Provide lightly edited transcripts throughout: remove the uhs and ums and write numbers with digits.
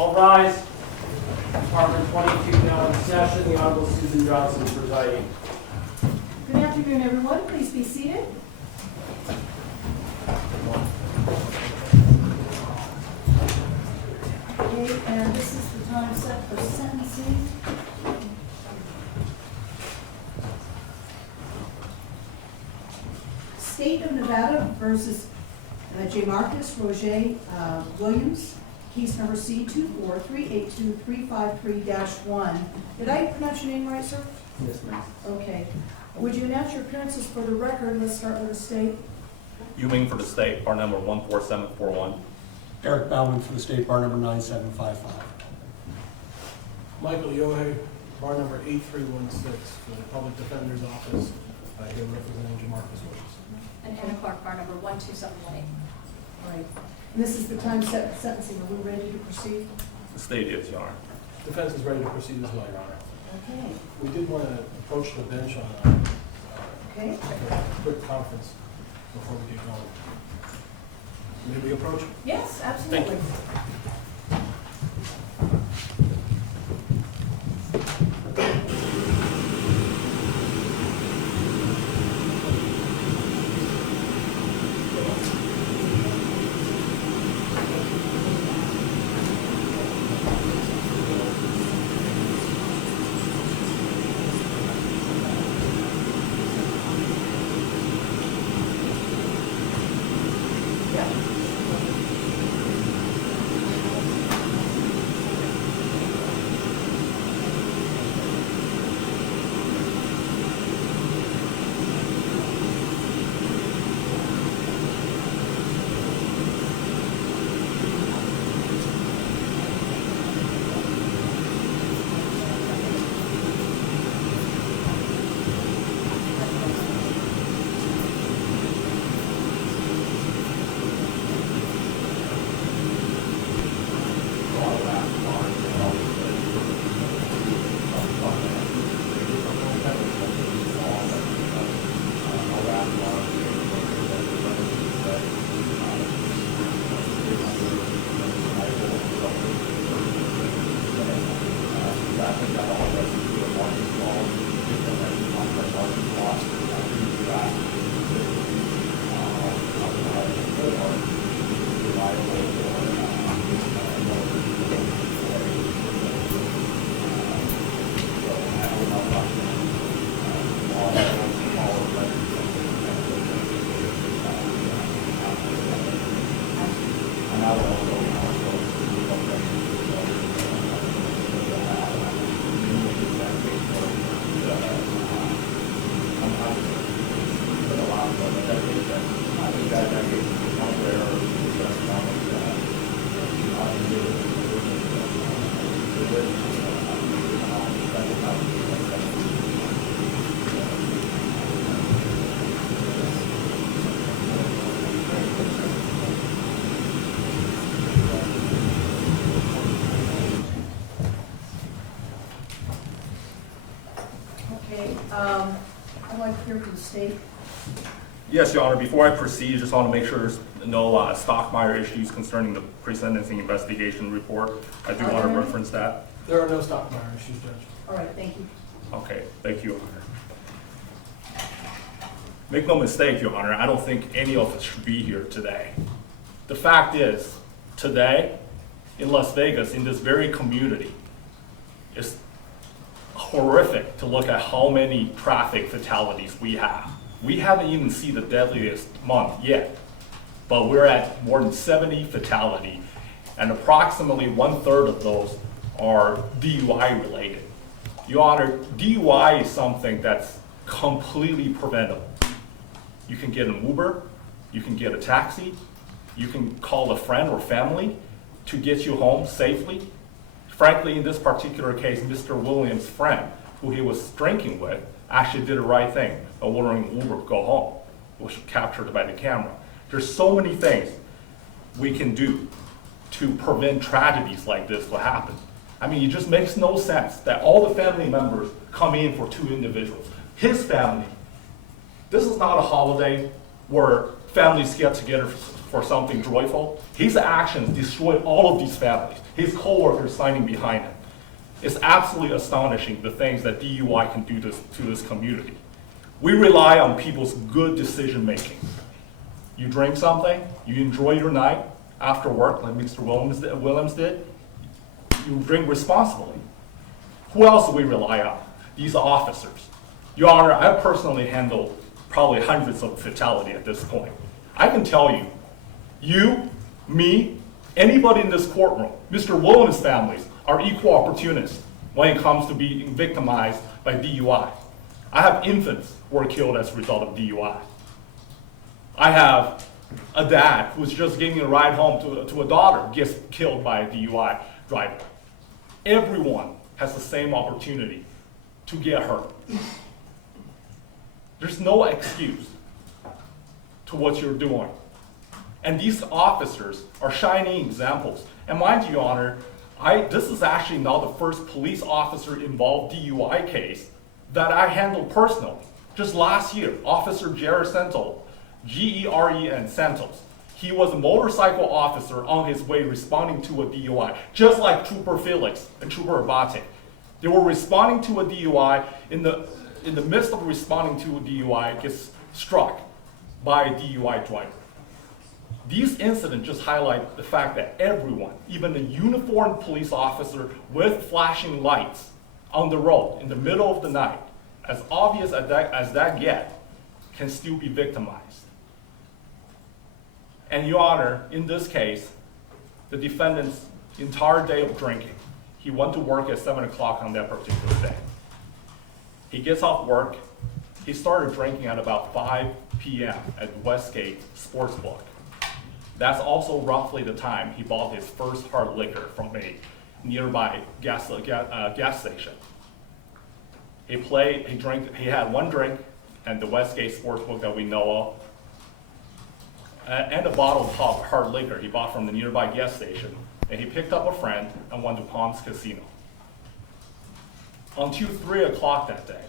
All rise. Department 22 now in session. The Honorable Susan Johnson presiding. Good afternoon, everyone. Please be seated. Okay, and this is the time set for sentencing. State of Nevada versus Jemarcus Williams, case number C24382-353-1. Did I pronounce your name right, sir? Yes, ma'am. Okay. Would you announce your appearances for the record? Let's start with the state. Ewing for the state, bar number 14741. Eric Bauman for the state, bar number 9755. Michael Yohe, bar number 8316 for the Public Defender's Office, here representing Jemarcus Williams. And Anna Clark, bar number 12718. All right. And this is the time set for sentencing. Are we ready to proceed? The state is, Your Honor. Defense is ready to proceed as well, Your Honor. Okay. We did want to approach the bench on Okay. a quick conference before we get going. May we approach? Yes, absolutely. I'd like to hear from the state. Yes, Your Honor. Before I proceed, just want to make sure there's no Stockmeyer issues concerning the pre-sentencing investigation report. I do want to reference that. There are no Stockmeyer issues, Judge. All right, thank you. Okay, thank you, Your Honor. Make no mistake, Your Honor, I don't think any of us should be here today. The fact is, today, in Las Vegas, in this very community, it's horrific to look at how many traffic fatalities we have. We haven't even seen the deadliest month yet, but we're at more than 70 fatality, and approximately 1/3 of those are DUI related. Your Honor, DUI is something that's completely preventable. You can get an Uber, you can get a taxi, you can call a friend or family to get you home safely. Frankly, in this particular case, Mr. Williams' friend, who he was drinking with, actually did the right thing, ordering Uber to go home, which was captured by the camera. There's so many things we can do to prevent tragedies like this to happen. I mean, it just makes no sense that all the family members come in for two individuals. His family, this is not a holiday where families get together for something joyful. His actions destroyed all of these families. His coworkers signing behind him. It's absolutely astonishing the things that DUI can do to this community. We rely on people's good decision making. You drink something, you enjoy your night after work, like Mr. Williams did, you drink responsibly. Who else do we rely on? These officers. Your Honor, I personally handled probably hundreds of fatalities at this point. I can tell you, you, me, anybody in this courtroom, Mr. Williams' families are equal opportunists when it comes to being victimized by DUI. I have infants who were killed as a result of DUI. I have a dad who's just giving a ride home to a daughter, gets killed by a DUI driver. Everyone has the same opportunity to get hurt. There's no excuse to what you're doing. And these officers are shining examples. And mind you, Your Honor, this is actually not the first police officer involved DUI case that I handled personally. Just last year, Officer G-E-R-E-N Santos. He was a motorcycle officer on his way responding to a DUI, just like Trooper Felix and Trooper Abbate. They were responding to a DUI. In the midst of responding to a DUI, gets struck by a DUI driver. These incidents just highlight the fact that everyone, even a uniformed police officer with flashing lights on the road in the middle of the night, as obvious as that gets, can still be victimized. And Your Honor, in this case, the defendant's entire day of drinking, he went to work at 7 o'clock on that particular day. He gets off work, he started drinking at about 5 p.m. at Westgate Sportsbook. That's also roughly the time he bought his first hard liquor from a nearby gas station. He had one drink at the Westgate Sportsbook that we know of, and a bottle of hard liquor he bought from the nearby gas station. And he picked up a friend and went to Palms Casino. Until 3 o'clock that day,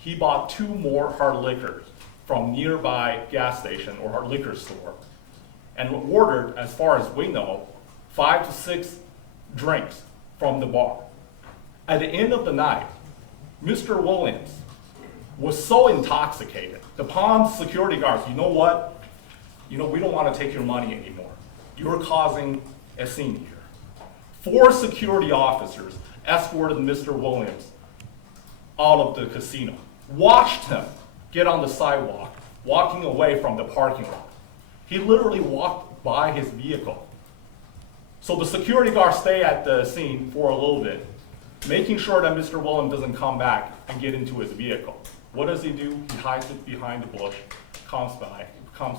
he bought 2 more hard liquors from nearby gas station or hard liquor store, and ordered, as far as we know, 5 to 6 drinks from the bar. At the end of the night, Mr. Williams was so intoxicated. The Palms security guards, you know what? We don't want to take your money anymore. You're causing a scene here. 4 security officers escorted Mr. Williams out of the casino, watched him get on the sidewalk, walking away from the parking lot. He literally walked by his vehicle. So the security guards stay at the scene for a little bit, making sure that Mr. Williams doesn't come back and get into his vehicle. What does he do? He hides it behind the bush, comes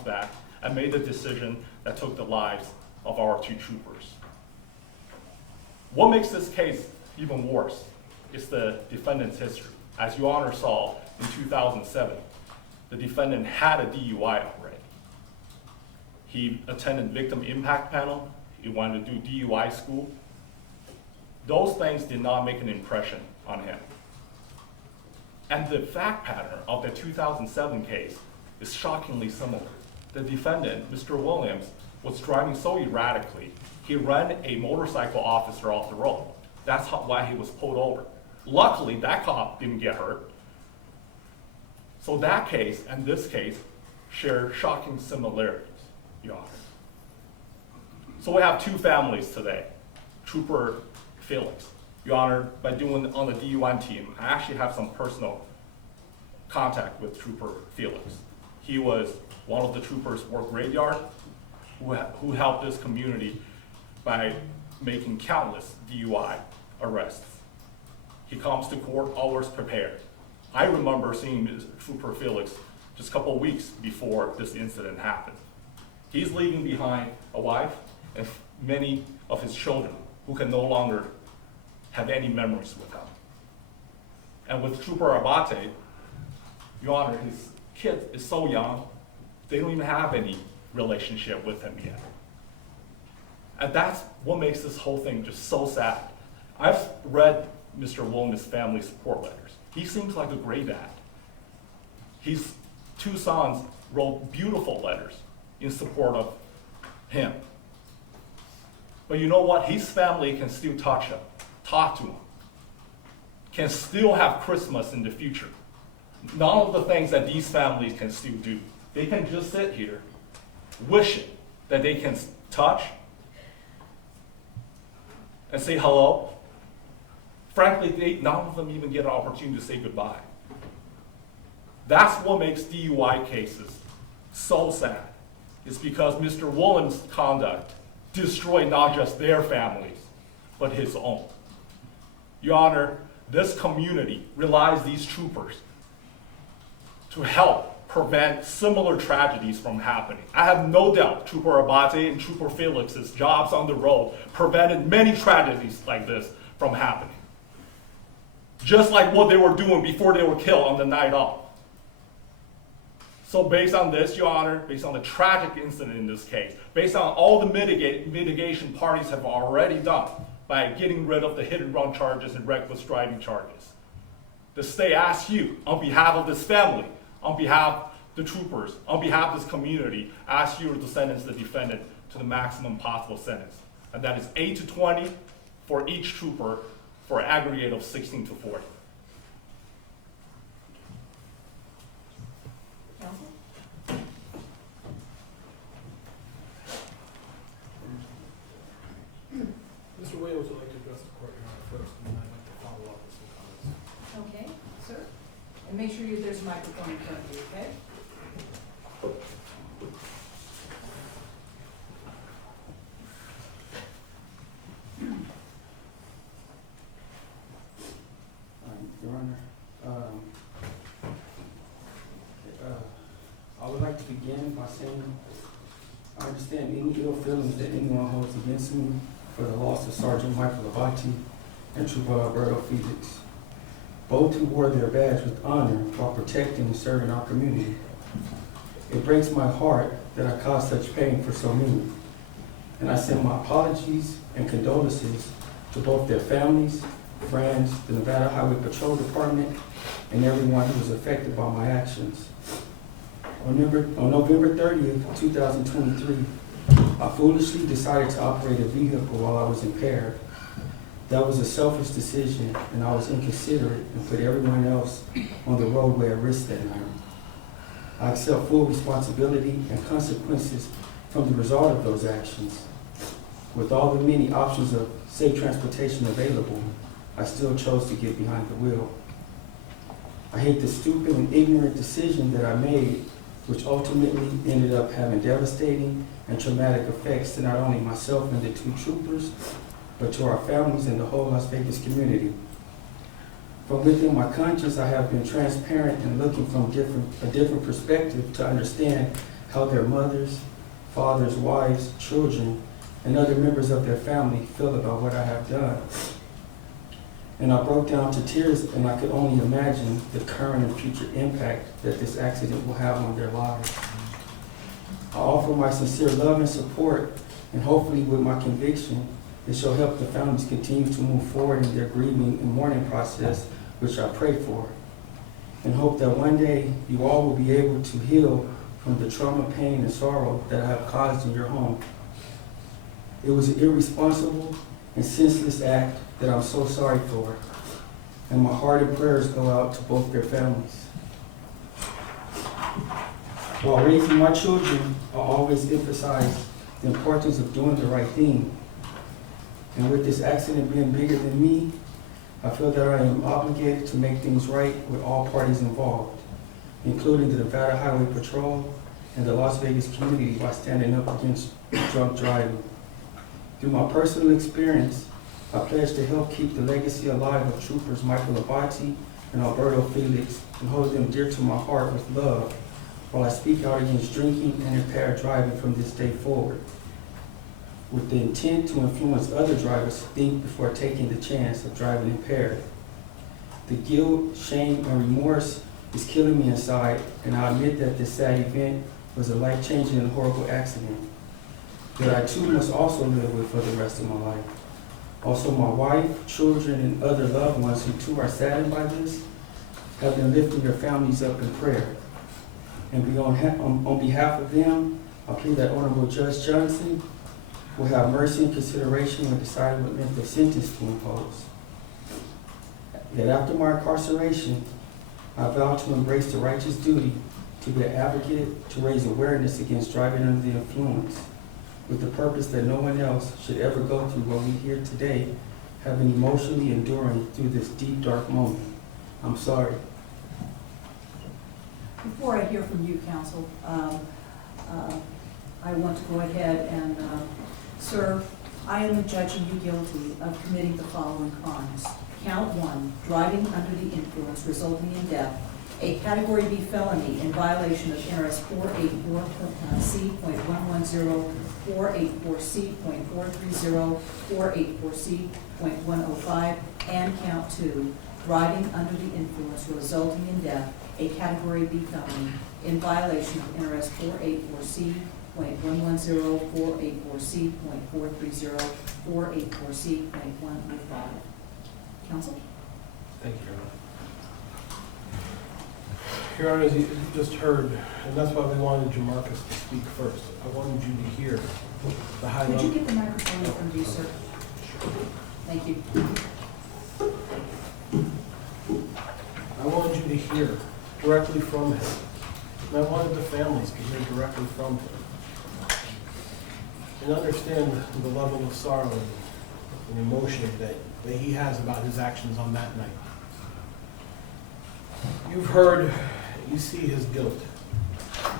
back, and made the decision that took the lives of our 2 troopers. What makes this case even worse is the defendant's history. As Your Honor saw, in 2007, the defendant had a DUI already. He attended victim impact panel. He wanted to do DUI school. Those things did not make an impression on him. And the fact pattern of the 2007 case is shockingly similar. The defendant, Mr. Williams, was driving so erratically, he ran a motorcycle officer off the road. That's why he was pulled over. Luckily, that cop didn't get hurt. So that case and this case share shocking similarities, Your Honor. So we have 2 families today. Trooper Felix. Your Honor, by doing on the DUI team, I actually have some personal contact with Trooper Felix. He was one of the troopers work graveyard who helped this community by making countless DUI arrests. He comes to court always prepared. I remember seeing Trooper Felix just a couple weeks before this incident happened. He's leaving behind a wife and many of his children who can no longer have any memories with him. And with Trooper Abbate, Your Honor, his kid is so young, they don't even have any relationship with him yet. And that's what makes this whole thing just so sad. I've read Mr. Williams' family support letters. He seems like a great dad. His 2 sons wrote beautiful letters in support of him. But you know what? His family can still touch him, talk to him, can still have Christmas in the future. None of the things that these families can still do. They can just sit here, wishing that they can touch and say hello. Frankly, none of them even get an opportunity to say goodbye. That's what makes DUI cases so sad. It's because Mr. Williams' conduct destroyed not just their families, but his own. Your Honor, this community relies these troopers to help prevent similar tragedies from happening. I have no doubt Trooper Abbate and Trooper Felix's jobs on the road prevented many tragedies like this from happening. Just like what they were doing before they were killed on the night off. So based on this, Your Honor, based on the tragic incident in this case, based on all the mitigation parties have already done by getting rid of the hit and run charges and reckless driving charges, the state asks you, on behalf of this family, on behalf of the troopers, on behalf of this community, asks you to sentence the defendant to the maximum possible sentence. And that is 8 to 20 for each trooper for an aggregate of 16 to 40. Counsel? Mr. Williams would like to address the court, Your Honor, first, and then I'd like to follow up with some comments. Okay, sir. And make sure there's a microphone in front of you, okay? Your Honor, I would like to begin by saying I understand any ill feelings that anyone holds against me for the loss of Sergeant Michael Abbate and Trooper Alberto Felix, both who wore their badge with honor while protecting and serving our community. It breaks my heart that I caused such pain for so many, and I send my apologies and condolences to both their families, friends, the Nevada Highway Patrol Department, and everyone who was affected by my actions. On November 30th, 2023, I foolishly decided to operate a vehicle while I was impaired. That was a selfish decision, and I was inconsiderate and put everyone else on the roadway at risk that night. I accept full responsibility and consequences from the result of those actions. With all the many options of safe transportation available, I still chose to get behind the wheel. I hate the stupid and ignorant decision that I made, which ultimately ended up having devastating and traumatic effects to not only myself and the two troopers, but to our families and the whole Las Vegas community. From within my conscience, I have been transparent and looking from a different perspective to understand how their mothers, fathers, wives, children, and other members of their family feel about what I have done. And I broke down to tears, and I could only imagine the current and future impact that this accident will have on their lives. I offer my sincere love and support, and hopefully with my conviction, it shall help the families continue to move forward in their grieving and mourning process, which I pray for, and hope that one day you all will be able to heal from the trauma, pain, and sorrow that I have caused in your home. It was an irresponsible and senseless act that I'm so sorry for, and my heart and prayers go out to both their families. While raising my children, I always emphasize the importance of doing the right thing. And with this accident being bigger than me, I feel that I am obligated to make things right with all parties involved, including the Nevada Highway Patrol and the Las Vegas community by standing up against drunk driving. Through my personal experience, I pledge to help keep the legacy alive of Troopers Michael Abbate and Alberto Felix and hold them dear to my heart with love while I speak out against drinking and impaired driving from this day forward, with the intent to influence other drivers to think before taking the chance of driving impaired. The guilt, shame, and remorse is killing me inside, and I admit that this sad event was a life-changing and horrible accident that I too must also live with for the rest of my life. Also, my wife, children, and other loved ones who too are saddened by this have been lifting their families up in prayer. And on behalf of them, I plead that Honorable Judge Johnson will have mercy and consideration when deciding what length of sentence to impose. That after my incarceration, I vow to embrace the righteous duty to be an advocate to raise awareness against driving under the influence, with the purpose that no one else should ever go through what we here today have been emotionally enduring through this deep, dark moment. I'm sorry. Before I hear from you, counsel, I want to go ahead and, sir, I am adjudging you guilty of committing the following crimes. Count 1, driving under the influence resulting in death, a Category B felony in violation of NRS 484C.110, 484C.430, 484C.105, and count 2, driving under the influence resulting in death, a Category B felony in violation of NRS 484C.110, 484C.430, 484C.105. Counsel? Thank you, Your Honor. Your Honor, as you just heard, and that's why we wanted Jemarcus to speak first. I wanted you to hear the high Could level. you get the microphone in front of you, sir? Thank you. I wanted you to hear directly from him. And I wanted the families to hear directly from him. And understand the level of sorrow and emotion that he has about his actions on that night. You've heard, you see his guilt,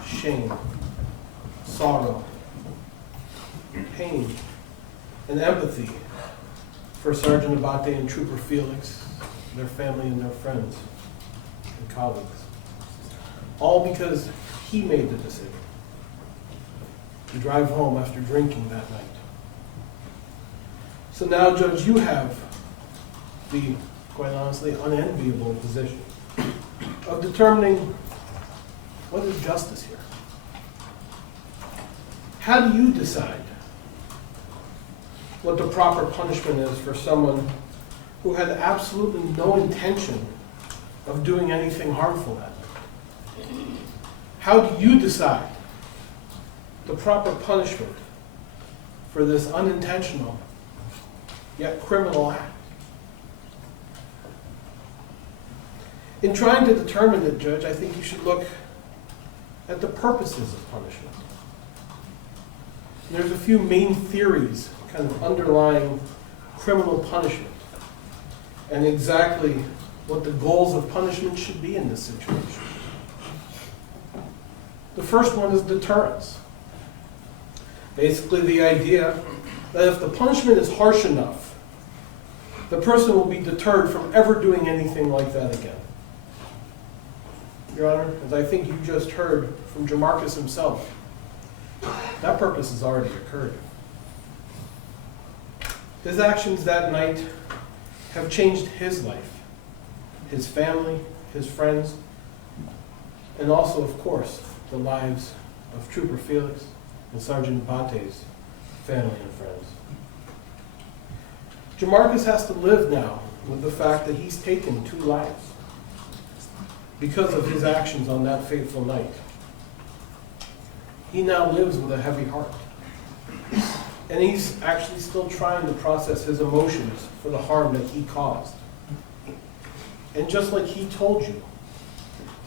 shame, sorrow, pain, and empathy for Sergeant Abbate and Trooper Felix, their family and their friends and colleagues. All because he made the decision to drive home after drinking that night. So now, Judge, you have the, quite honestly, unenviable position of determining what is justice here. How do you decide what the proper punishment is for someone who had absolutely no intention of doing anything harmful that night? How do you decide the proper punishment for this unintentional yet criminal act? In trying to determine it, Judge, I think you should look at the purposes of punishment. And there's a few main theories kind of underlying criminal punishment and exactly what the goals of punishment should be in this situation. The first one is deterrence. Basically the idea that if the punishment is harsh enough, the person will be deterred from ever doing anything like that again. Your Honor, as I think you just heard from Jemarcus himself, that purpose has already occurred. His actions that night have changed his life, his family, his friends, and also, of course, the lives of Trooper Felix and Sergeant Abate's family and friends. Jemarcus has to live now with the fact that he's taken 2 lives because of his actions on that fateful night. He now lives with a heavy heart. And he's actually still trying to process his emotions for the harm that he caused. And just like he told you,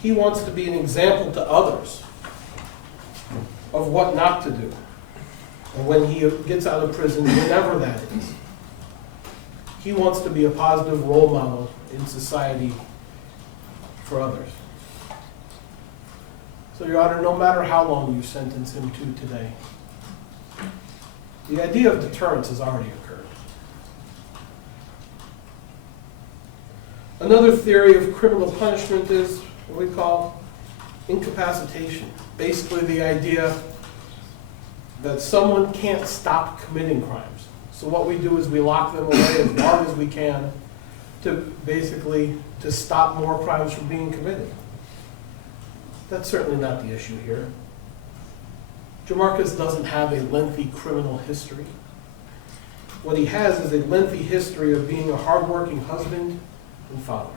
he wants to be an example to others of what not to do. And when he gets out of prison, whenever that is, he wants to be a positive role model in society for others. So, Your Honor, no matter how long you sentence him to today, the idea of deterrence has already occurred. Another theory of criminal punishment is what we call incapacitation. Basically the idea that someone can't stop committing crimes. So what we do is we lock them away as long as we can to basically to stop more crimes from being committed. That's certainly not the issue here. Jemarcus doesn't have a lengthy criminal history. What he has is a lengthy history of being a hardworking husband and father.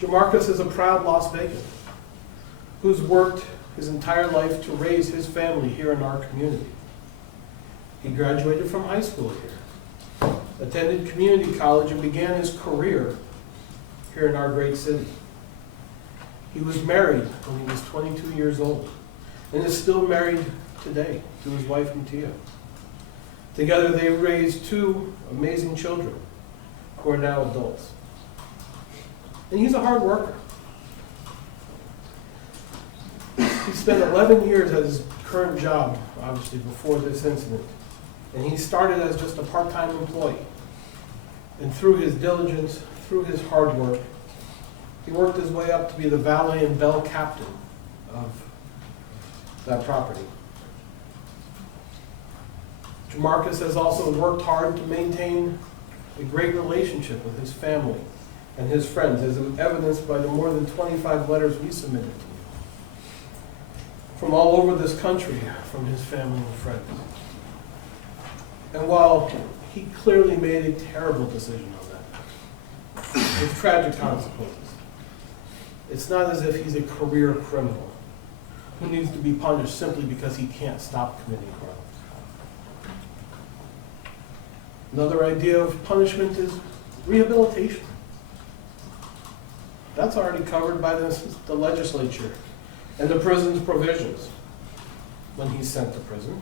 Jemarcus is a proud Las Vegan, who's worked his entire life to raise his family here in our community. He graduated from high school here, attended community college, and began his career here in our great city. He was married when he was 22 years old and is still married today to his wife, Mattia. Together they raised two amazing children who are now adults. And he's a hard worker. He spent 11 years at his current job, obviously, before this incident. And he started as just a part-time employee. And through his diligence, through his hard work, he worked his way up to be the valet and bell captain of that property. Jemarcus has also worked hard to maintain a great relationship with his family and his friends, as evidenced by the more than 25 letters we submitted to him from all over this country, from his family and friends. And while he clearly made a terrible decision on that, with tragic consequences, it's not as if he's a career criminal who needs to be punished simply because he can't stop committing crime. Another idea of punishment is rehabilitation. That's already covered by the legislature and the prison's provisions. When he's sent to prison,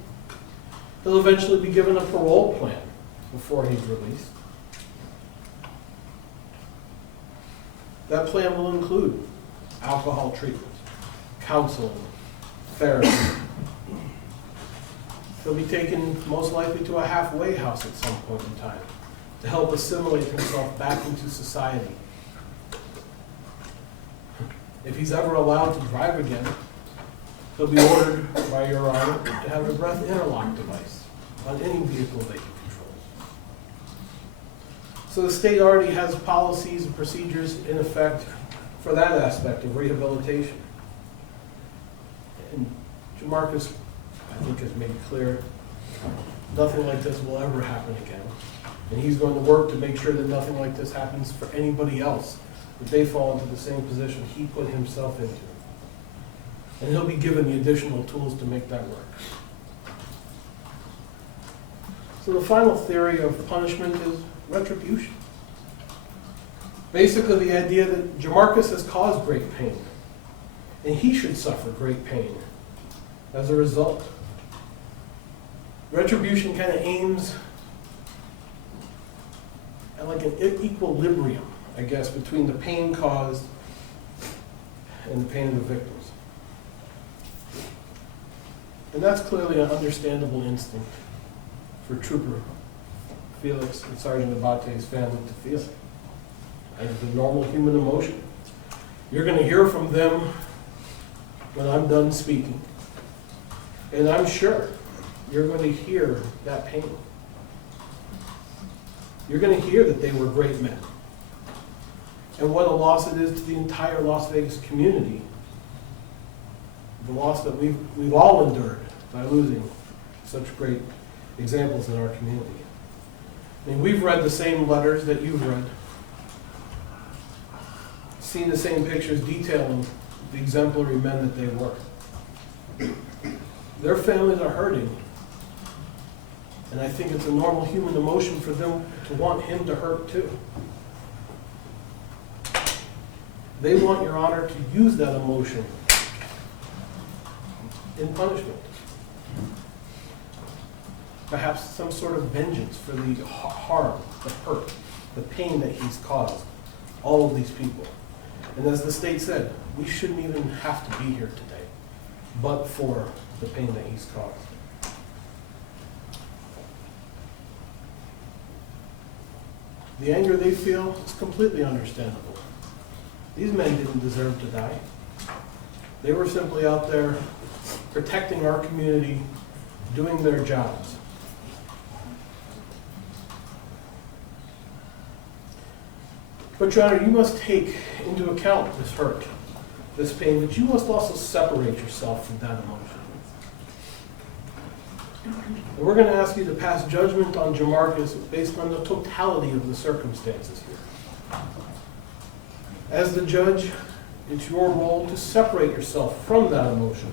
he'll eventually be given a parole plan before he's released. That plan will include alcohol treatment, counseling, therapy. He'll be taken most likely to a halfway house at some point in time to help assimilate himself back into society. If he's ever allowed to drive again, he'll be ordered by Your Honor to have a breath interlock device on any vehicle that he controls. So the state already has policies and procedures in effect for that aspect of rehabilitation. And Jemarcus, I think, has made clear nothing like this will ever happen again. And he's going to work to make sure that nothing like this happens for anybody else, that they fall into the same position he put himself into. And he'll be given the additional tools to make that work. So the final theory of punishment is retribution. Basically the idea that Jemarcus has caused great pain, and he should suffer great pain as a result. Retribution kind of aims at like an equilibrium, I guess, between the pain caused and the pain of the victims. And that's clearly an understandable instinct for Trooper Felix and Sergeant Abbate's family to feel. And it's a normal human emotion. You're going to hear from them when I'm done speaking. And I'm sure you're going to hear that pain. You're going to hear that they were great men. And what a loss it is to the entire Las Vegas community. The loss that we've all endured by losing such great examples in our community. I mean, we've read the same letters that you've read, seen the same pictures detailing the exemplary men that they were. Their families are hurting, and I think it's a normal human emotion for them to want him to hurt too. They want Your Honor to use that emotion in punishment. Perhaps some sort of vengeance for the harm, the hurt, the pain that he's caused all of these people. And as the state said, we shouldn't even have to be here today, but for the pain that he's caused. The anger they feel is completely understandable. These men didn't deserve to die. They were simply out there protecting our community, doing their jobs. But Your Honor, you must take into account this hurt, this pain, but you must also separate yourself from that emotion. And we're going to ask you to pass judgment on Jemarcus based on the totality of the circumstances here. As the judge, It's your role to separate yourself from that emotion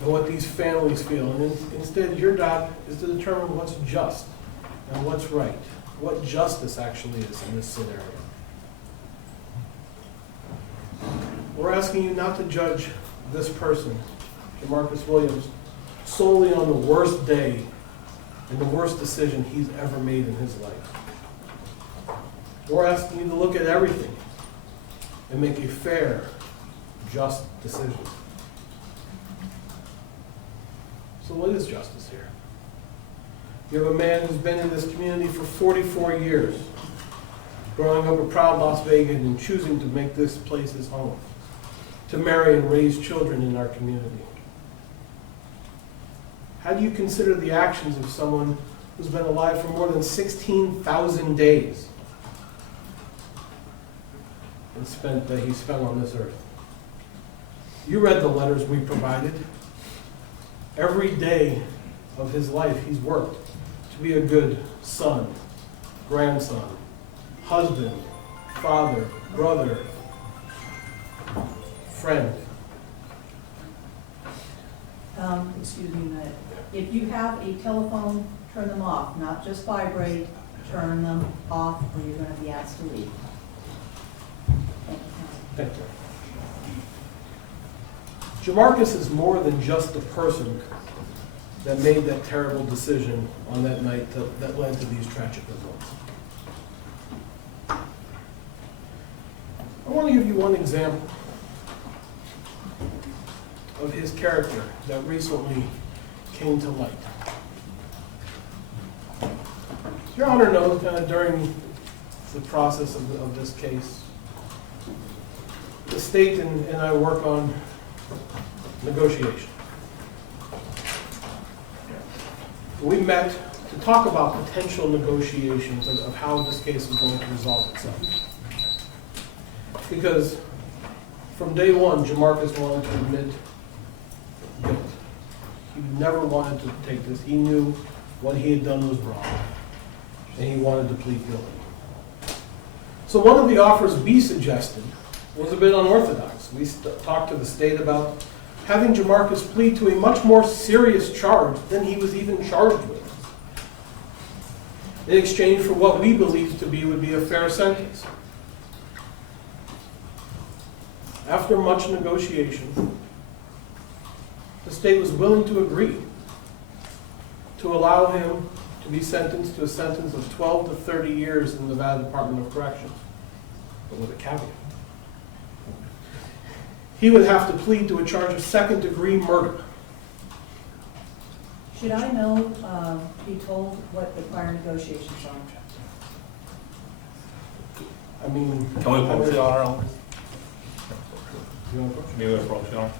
and what these families feel. And instead, your job is to determine what's just and what's right, what justice actually is in this scenario. We're asking you not to judge this person, Jemarcus Williams, solely on the worst day and the worst decision he's ever made in his life. We're asking you to look at everything and make a fair, just decision. So what is justice here? You have a man who's been in this community for 44 years, growing up a proud Las Vegan and choosing to make this place his home, to marry and raise children in our community. How do you consider the actions of someone who's been alive for more than 16,000 days that he spent on this earth? You read the letters we provided. Every day of his life he's worked to be a good son, grandson, husband, father, brother, friend. Excuse me a minute. If you have a telephone, turn them off, not just vibrate, turn them off or you're going to be asked to leave. Thank you. Thank you. Jemarcus is more than just the person that made that terrible decision on that night that led to these tragic results. I want to give you one example of his character that recently came to light. Your Honor knows during the process of this case, the state and I work on negotiation. We met to talk about potential negotiations of how this case is going to resolve itself. Because from day one, Jemarcus wanted to admit guilt. He never wanted to take this. He knew what he had done was wrong, and he wanted to plead guilty. So one of the offers we suggested was a bit unorthodox. We talked to the state about having Jemarcus plead to a much more serious charge than he was even charged with, in exchange for what we believed to be would be a fair sentence. After much negotiation, the state was willing to agree to allow him to be sentenced to a sentence of 12 to 30 years in the Nevada Department of Corrections, but with a caveat. He would have to plead to a charge of second-degree murder. Should I be told what the prior negotiations are? I mean... Can we approach the honor? You want to approach? Maybe we approach the honor.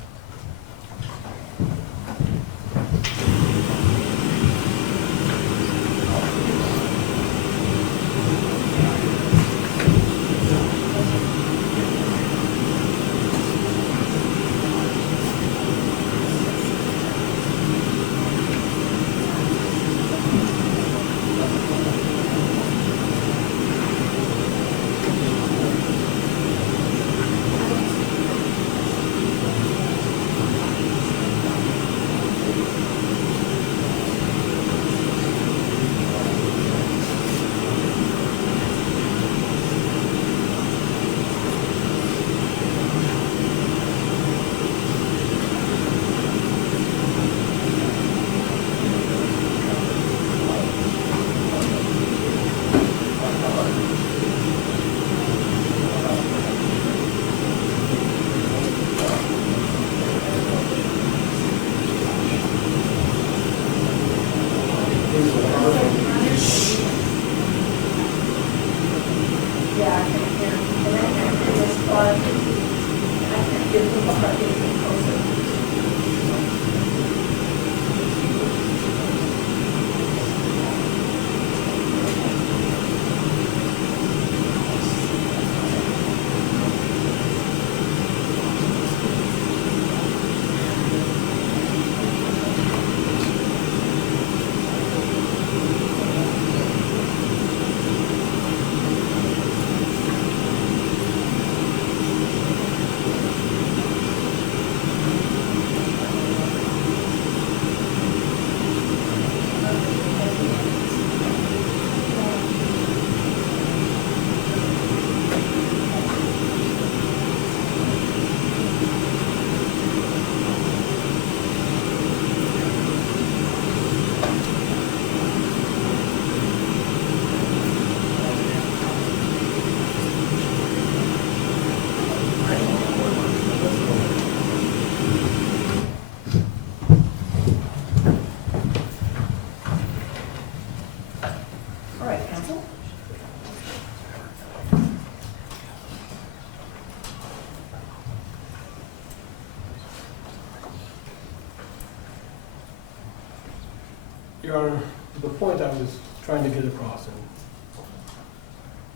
Your Honor, the point I was trying to get across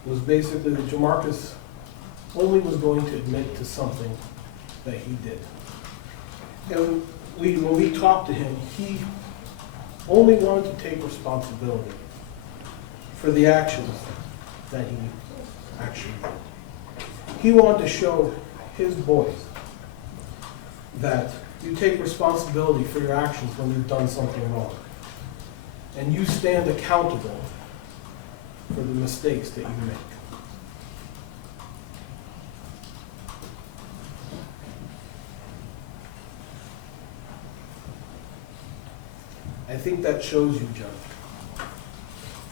was basically that Jemarcus only was going to admit to something that he did. And when we talked to him, he only wanted to take responsibility for the actions that he actually did. He wanted to show his boys that you take responsibility for your actions when you've done something wrong. And you stand accountable for the mistakes that you make. I think that shows you, Judge.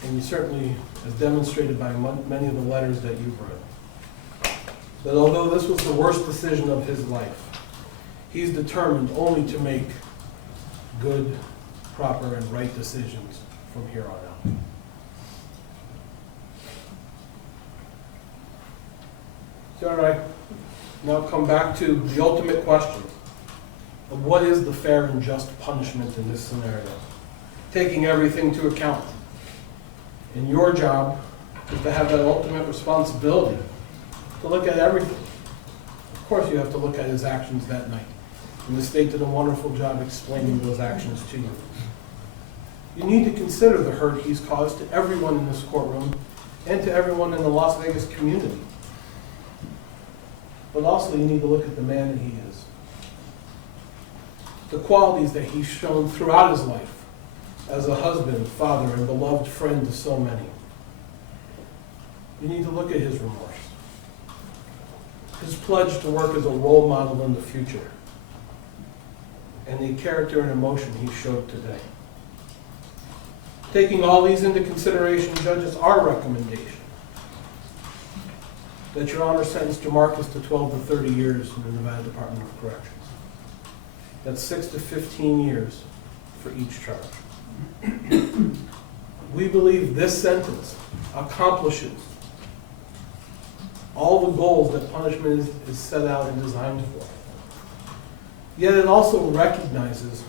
And you certainly, as demonstrated by many of the letters that you've read, that although this was the worst decision of his life, he's determined only to make good, proper, and right decisions from here on out. So, all right, now come back to the ultimate question of what is the fair and just punishment in this scenario, taking everything to account. And your job is to have that ultimate responsibility to look at everything. Of course, you have to look at his actions that night. And the state did a wonderful job explaining those actions to you. You need to consider the hurt he's caused to everyone in this courtroom and to everyone in the Las Vegas community. But also you need to look at the man that he is. The qualities that he's shown throughout his life as a husband, father, and beloved friend to so many. You need to look at his remorse, his pledge to work as a role model in the future, and the character and emotion he showed today. Taking all these into consideration, judges, our recommendation that Your Honor sentence Jemarcus to 12 to 30 years in the Nevada Department of Corrections. That's 6 to 15 years for each charge. We believe this sentence accomplishes all the goals that punishment is set out and designed for. Yet it also recognizes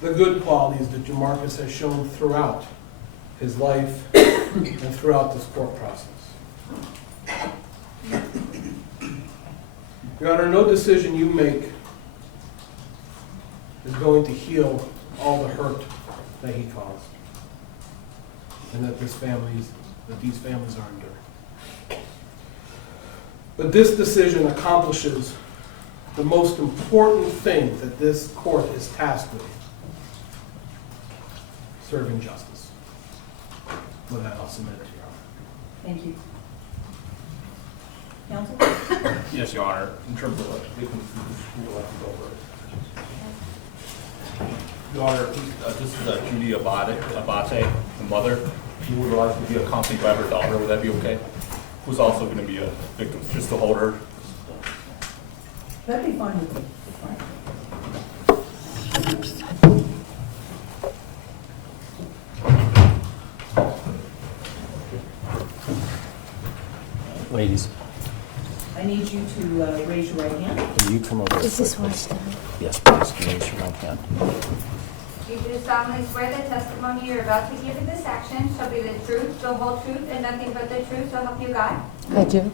the good qualities that Jemarcus has shown throughout his life and throughout this court process. Your Honor, no decision you make is going to heal all the hurt that he caused and that these families are enduring. But this decision accomplishes the most important thing that this court is tasked with: serving justice. With that, I'll submit it to Your Honor. Thank you. Counsel? Yes, Your Honor. In terms of victims, we'll have to go over it. Your Honor, this is Judy Abbate, the mother, who would like to be accompanied by her daughter. Would that be okay? Who's also going to be a victim, just to hold her. That'd be fine with me. Ladies, I need you to raise your right hand. will you come over? Is this quickly? one still? Yes, please. Raise your right hand. You do solemnly swear that testimony you're about to give in this action shall be the truth, the whole truth, and nothing but the truth, so help you God? I do.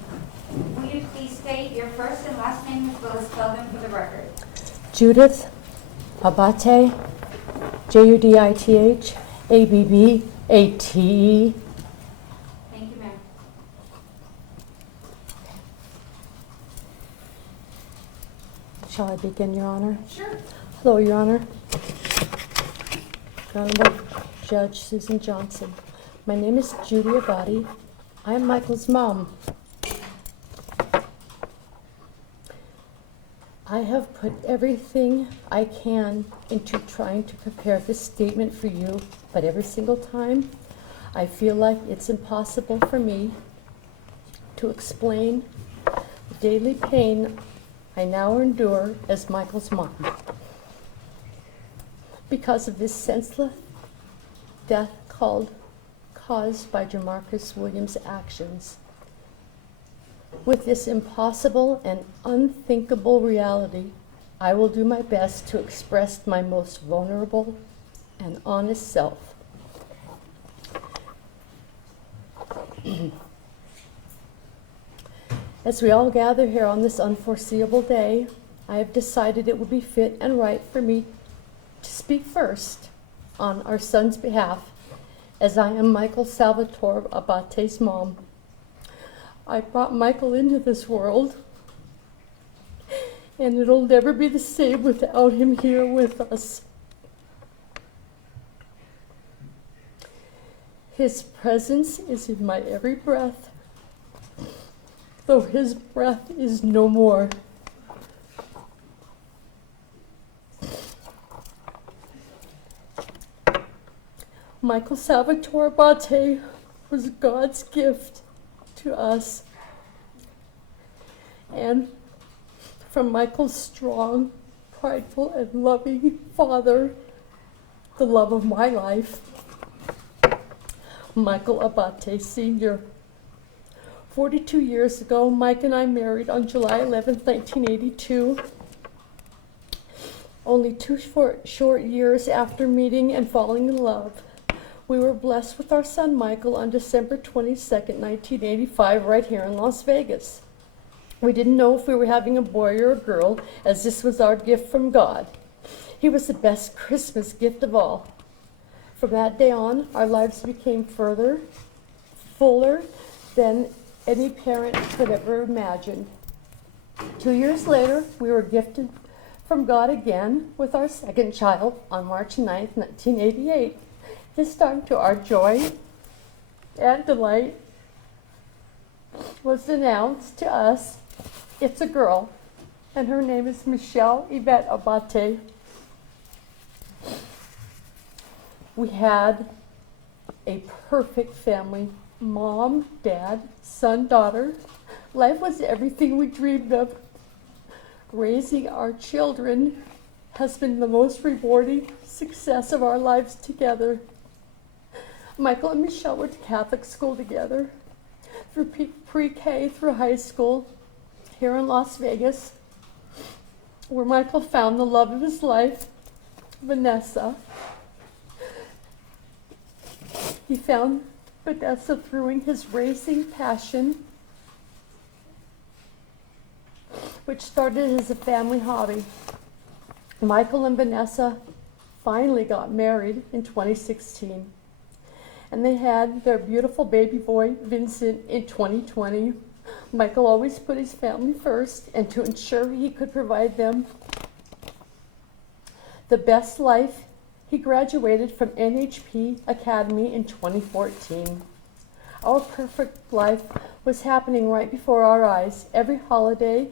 Will you please state your first and last name as well as spell them for the record? Judith Abbate, Judith Abbate. Thank you, ma'am. Shall I begin, Your Honor? Sure. Hello, Your Honor. Honorable Judge Susan Johnson. My name is Judy Abbate. I am Michael's mom. I have put everything I can into trying to prepare this statement for you, but every single time I feel like it's impossible for me to explain the daily pain I now endure as Michael's mom because of this senseless death caused by Jemarcus Williams' actions. With this impossible and unthinkable reality, I will do my best to express my most vulnerable and honest self. As we all gather here on this unforeseeable day, I have decided it would be fit and right for me to speak first on our son's behalf, as I am Michael Salvatore Abbate's mom. I brought Michael into this world, and it'll never be the same without him here with us. His presence is in my every breath, though his breath is no more. Michael Salvatore Abbate was God's gift to us. And from Michael's strong, prideful, and loving father, the love of my life, Michael Abbate Sr. 42 years ago, Mike and I married on July 11, 1982. Only two short years after meeting and falling in love, we were blessed with our son Michael on December 22nd, 1985, right here in Las Vegas. We didn't know if we were having a boy or a girl, as this was our gift from God. He was the best Christmas gift of all. From that day on, our lives became fuller than any parent could ever imagine. 2 years later, we were gifted from God again with our second child on March 9th, 1988. This time, to our joy and delight, was announced to us, it's a girl, and her name is Michelle Yvette Abbate. We had a perfect family, mom, dad, son, daughter. Life was everything we dreamed of. Raising our children has been the most rewarding success of our lives together. Michael and Michelle went to Catholic school together, through pre-K through high school here in Las Vegas, where Michael found the love of his life, Vanessa. He found Vanessa through his racing passion, which started as a family hobby. Michael and Vanessa finally got married in 2016. And they had their beautiful baby boy, Vincent, in 2020. Michael always put his family first, and to ensure he could provide them the best life, he graduated from NHP Academy in 2014. Our perfect life was happening right before our eyes. Every holiday,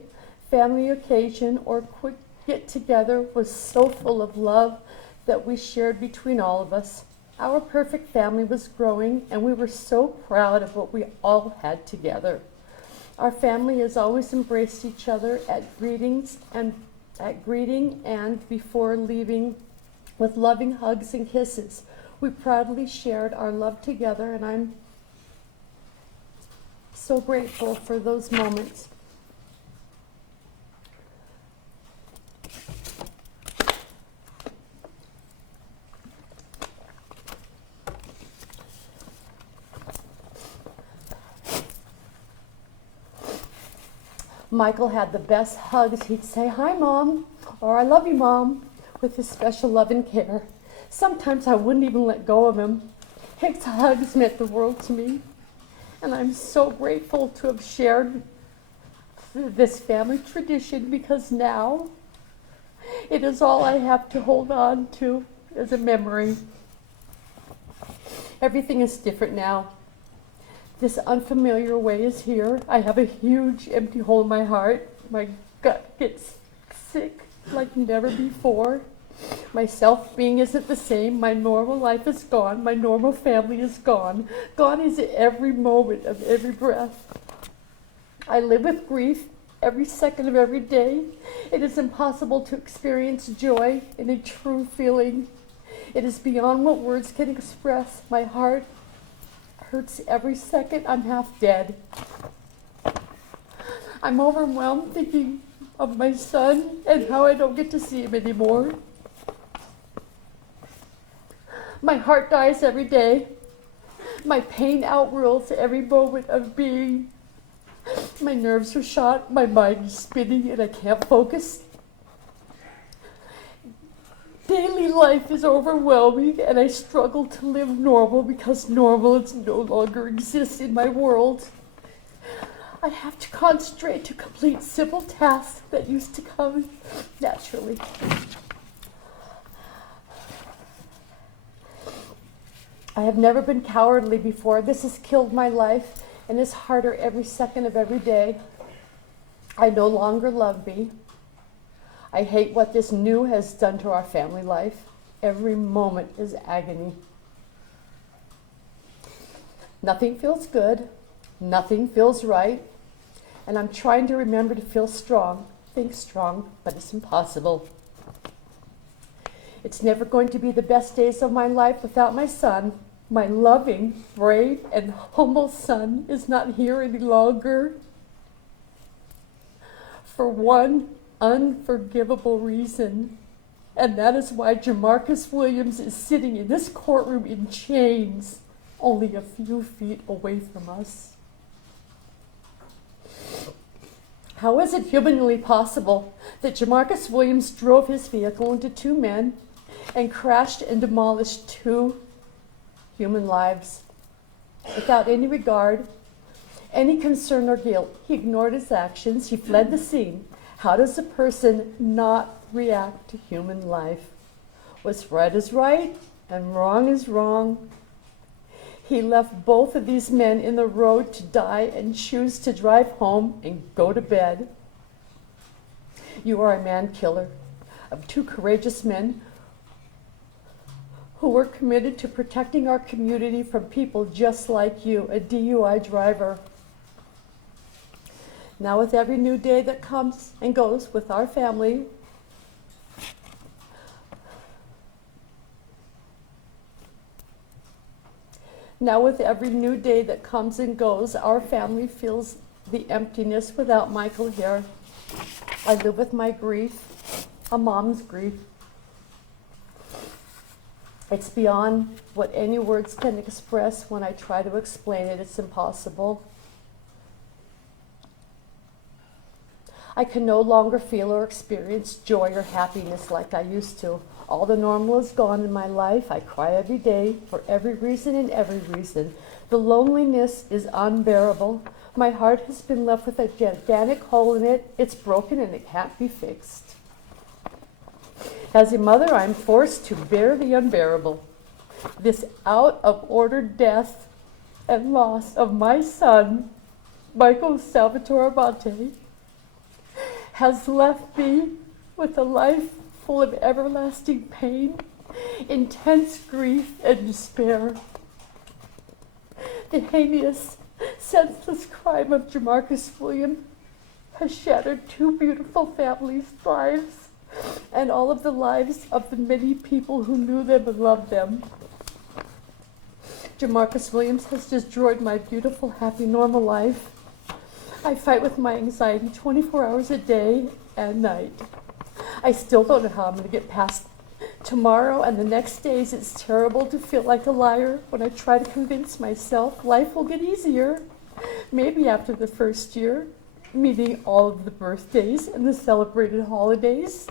family occasion, or quick get-together was so full of love that we shared between all of us. Our perfect family was growing, and we were so proud of what we all had together. Our family has always embraced each other at greeting and before leaving with loving hugs and kisses. We proudly shared our love together, and I'm so grateful for those moments. Michael had the best hugs. He'd say, "Hi, Mom," or "I love you, Mom," with his special love and care. Sometimes I wouldn't even let go of him. His hugs meant the world to me, and I'm so grateful to have shared this family tradition, because now it is all I have to hold on to as a memory. Everything is different now. This unfamiliar way is here. I have a huge empty hole in my heart. My gut gets sick like never before. My self-being isn't the same. My normal life is gone. My normal family is gone. Gone is every moment of every breath. I live with grief every second of every day. It is impossible to experience joy in a true feeling. It is beyond what words can express. My heart hurts every second I'm half dead. I'm overwhelmed thinking of my son and how I don't get to see him anymore. My heart dies every day. My pain outrules every moment of being. My nerves are shot, my mind is spinning, and I can't focus. Daily life is overwhelming, and I struggle to live normal because normal no longer exists in my world. I have to concentrate to complete simple tasks that used to come naturally. I have never been cowardly before. This has killed my life and is harder every second of every day. I no longer love me. I hate what this new has done to our family life. Every moment is agony. Nothing feels good. Nothing feels right. And I'm trying to remember to feel strong, think strong, but it's impossible. It's never going to be the best days of my life without my son. My loving, brave, and humble son is not here any longer. For one unforgivable reason, and that is why Jemarcus Williams is sitting in this courtroom in chains, only a few feet away from us. How is it humanly possible that Jemarcus Williams drove his vehicle into two men and crashed and demolished two human lives without any regard, any concern or guilt? He ignored his actions. He fled the scene. How does a person not react to human life? What's right is right and wrong is wrong. He left both of these men in the road to die and choose to drive home and go to bed. You are a man killer of two courageous men who were committed to protecting our community from people just like you, a DUI driver. Now with every new day that comes and goes with our family, our family feels the emptiness without Michael here. I live with my grief, a mom's grief. It's beyond what any words can express. When I try to explain it, it's impossible. I can no longer feel or experience joy or happiness like I used to. All the normal is gone in my life. I cry every day for every reason and every reason. The loneliness is unbearable. My heart has been left with a gigantic hole in it. It's broken and it can't be fixed. As a mother, I'm forced to bear the unbearable. This out-of-order death and loss of my son, Michael Salvatore Abbate, has left me with a life full of everlasting pain, intense grief, and despair. The heinous, senseless crime of Jemarcus Williams has shattered two beautiful families' lives and all of the lives of the many people who knew them and loved them. Jemarcus Williams has destroyed my beautiful, happy, normal life. I fight with my anxiety 24 hours a day and night. I still don't know how I'm going to get past tomorrow and the next days. It's terrible to feel like a liar when I try to convince myself life will get easier. Maybe after the first year, meeting all of the birthdays and the celebrated holidays.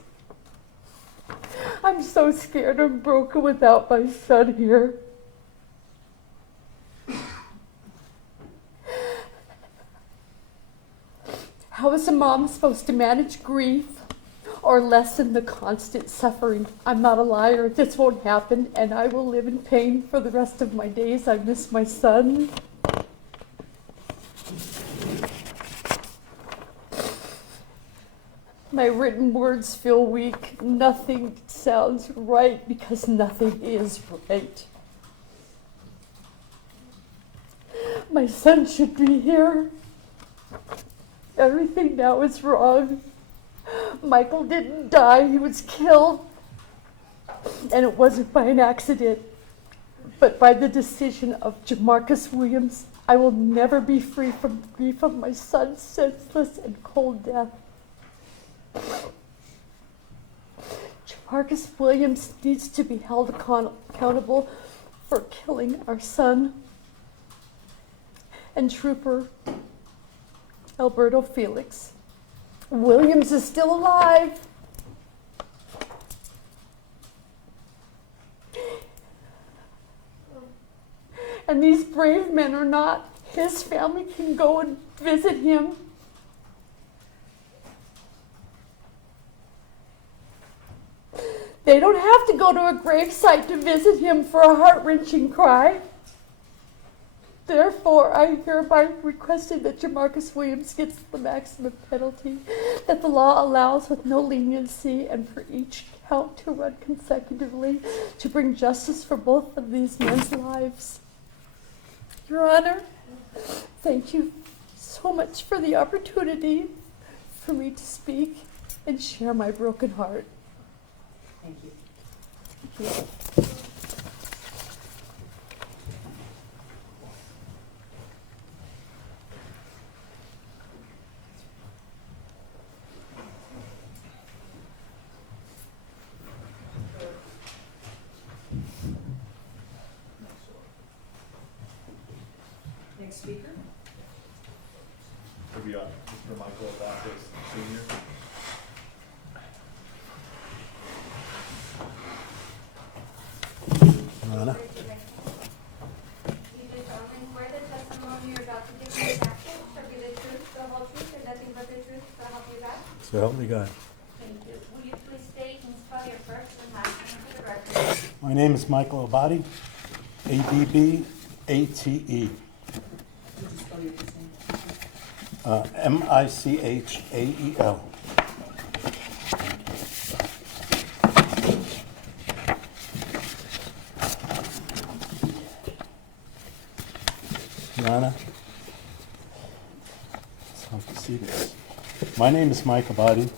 I'm so scared and broken without my son here. How is a mom supposed to manage grief or lessen the constant suffering? I'm not a liar. This won't happen, and I will live in pain for the rest of my days. I miss my son. My written words feel weak. Nothing sounds right because nothing is right. My son should be here. Everything now is wrong. Michael didn't die, he was killed. And it wasn't by an accident, but by the decision of Jemarcus Williams. I will never be free from the grief of my son's senseless and cold death. Jemarcus Williams needs to be held accountable for killing our son. And Trooper Alberto Felix. Williams is still alive. And these brave men are not. His family can go and visit him. They don't have to go to a gravesite to visit him for a heart-wrenching cry. Therefore, I hereby requested that Jemarcus Williams gets the maximum penalty that the law allows with no leniency, and for each count to run consecutively to bring justice for both of these men's lives. Your Honor, thank you so much for the opportunity for me to speak and share my broken heart. Thank you. Thank you. Next speaker. Could be Mr. Michael Abbate, Senior. Rana? You do solemnly swear the testimony you're about to give in this action shall be the truth, the whole truth, and nothing but the truth, so help you God? So help me God. Thank you. Will you please state and spell your first and last name for the record? My name is Michael Abbate, A-B-B-A-T-E, Would you spell your first name? M-I-C-H-A-E-L. Your Honor, it's hard to see this. My name is Mike Abbate.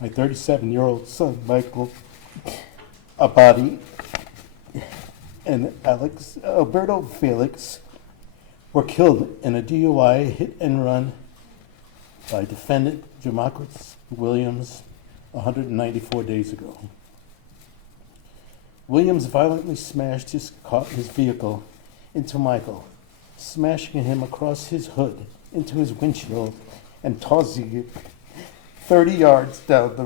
My 37-year-old son, Michael Abbate, and Alberto Felix were killed in a DUI hit and run by defendant Jemarcus Williams 194 days ago. Williams violently smashed his vehicle into Michael, smashing him across his hood into his windshield and tossing it 30 yards down the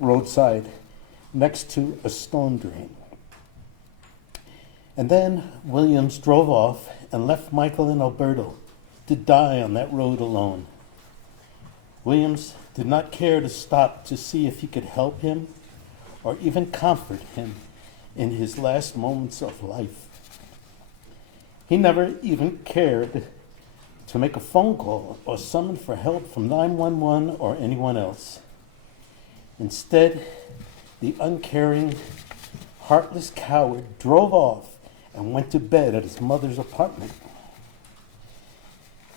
roadside next to a storm drain. And then Williams drove off and left Michael and Alberto to die on that road alone. Williams did not care to stop to see if he could help him or even comfort him in his last moments of life. He never even cared to make a phone call or summon for help from 911 or anyone else. Instead, the uncaring, heartless coward drove off and went to bed at his mother's apartment.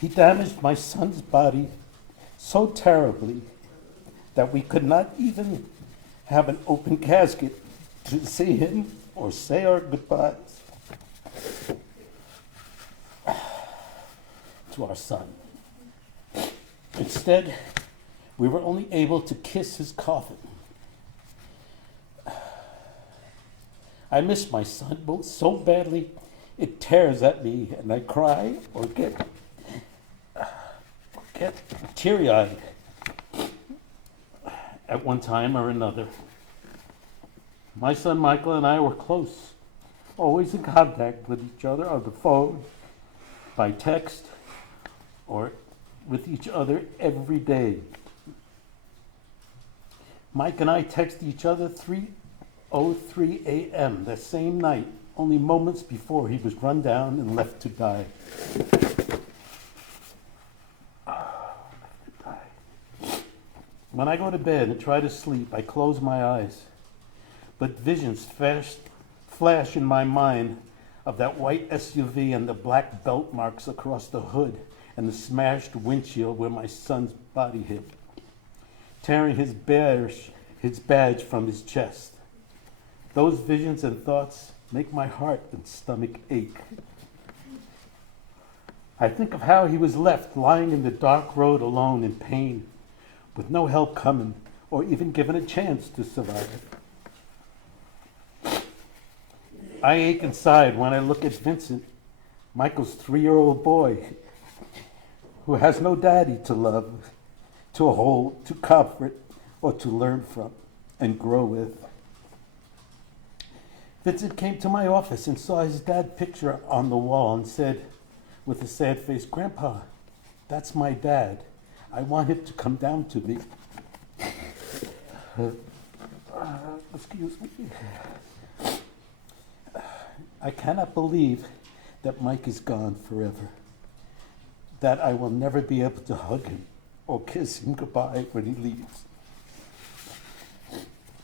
He damaged my son's body so terribly that we could not even have an open casket to see him or say our goodbyes to our son. Instead, we were only able to kiss his coffin. I miss my son both so badly it tears at me, and I cry or get teary-eyed at one time or another. My son Michael and I were close, always in contact with each other on the phone, by text, or with each other every day. Mike and I texted each other 3:03 a.m. that same night, only moments before he was run down and left to die. When I go to bed and try to sleep, I close my eyes, but visions flash in my mind of that white SUV and the black belt marks across the hood and the smashed windshield where my son's body hit, tearing his badge from his chest. Those visions and thoughts make my heart and stomach ache. I think of how he was left lying in the dark road alone in pain, with no help coming, or even given a chance to survive. I ache inside when I look at Vincent, Michael's 3-year-old boy, who has no daddy to love, to hold, to comfort, or to learn from and grow with. Vincent came to my office and saw his dad's picture on the wall and said, with a sad face, "Grandpa, that's my dad. I want him to come down to me." Excuse me. I cannot believe that Mike is gone forever, that I will never be able to hug him or kiss him goodbye when he leaves.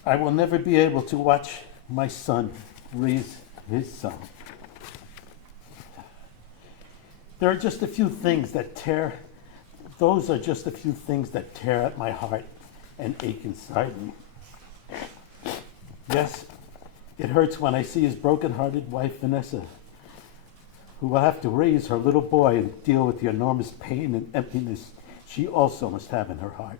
I will never be able to watch my son raise his son. There are just a few things that tear, those are just a few things that tear at my heart and ache inside me. Yes, it hurts when I see his broken-hearted wife, Vanessa, who will have to raise her little boy and deal with the enormous pain and emptiness she also must have in her heart.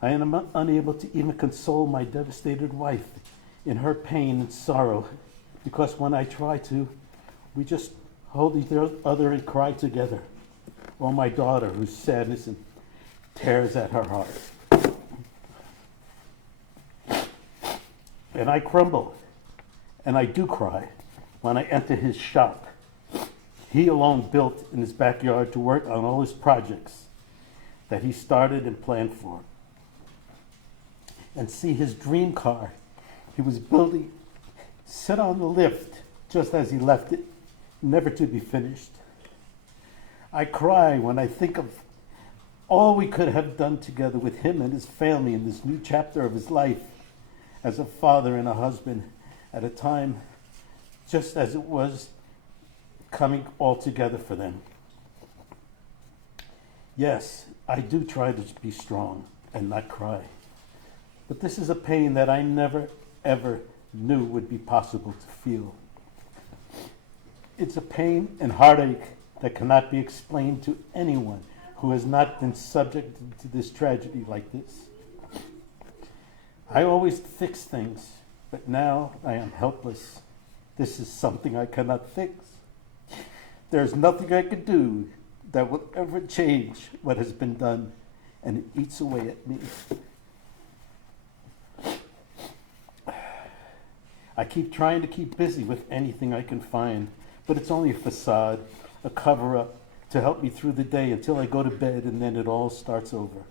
I am unable to even console my devastated wife in her pain and sorrow, because when I try to, we just hold each other and cry together. Or my daughter, whose sadness and tears at her heart. And I crumble, and I do cry, when I enter his shop. He alone built in his backyard to work on all his projects that he started and planned for. And see his dream car he was building sit on the lift just as he left it, never to be finished. I cry when I think of all we could have done together with him and his family in this new chapter of his life as a father and a husband at a time just as it was coming all together for them. Yes, I do try to be strong and not cry. But this is a pain that I never, ever knew would be possible to feel. It's a pain and heartache that cannot be explained to anyone who has not been subjected to this tragedy like this. I always fix things, but now I am helpless. This is something I cannot fix. There's nothing I can do that will ever change what has been done, and it eats away at me. I keep trying to keep busy with anything I can find, but it's only a facade, a cover-up to help me through the day until I go to bed, and then it all starts over.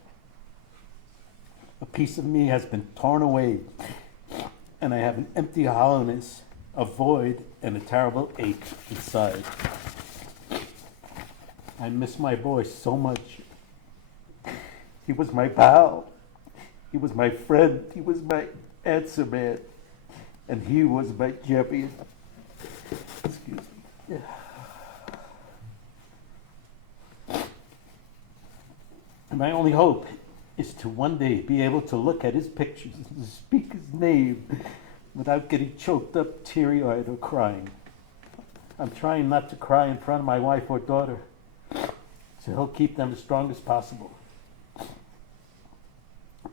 A piece of me has been torn away, and I have an empty hollowness, a void, and a terrible ache inside. I miss my boy so much. He was my pal. He was my friend. He was my answer man. And he was my champion. Excuse me. And my only hope is to one day be able to look at his pictures and speak his name without getting choked up, teary-eyed, or crying. I'm trying not to cry in front of my wife or daughter, so he'll keep them as strong as possible.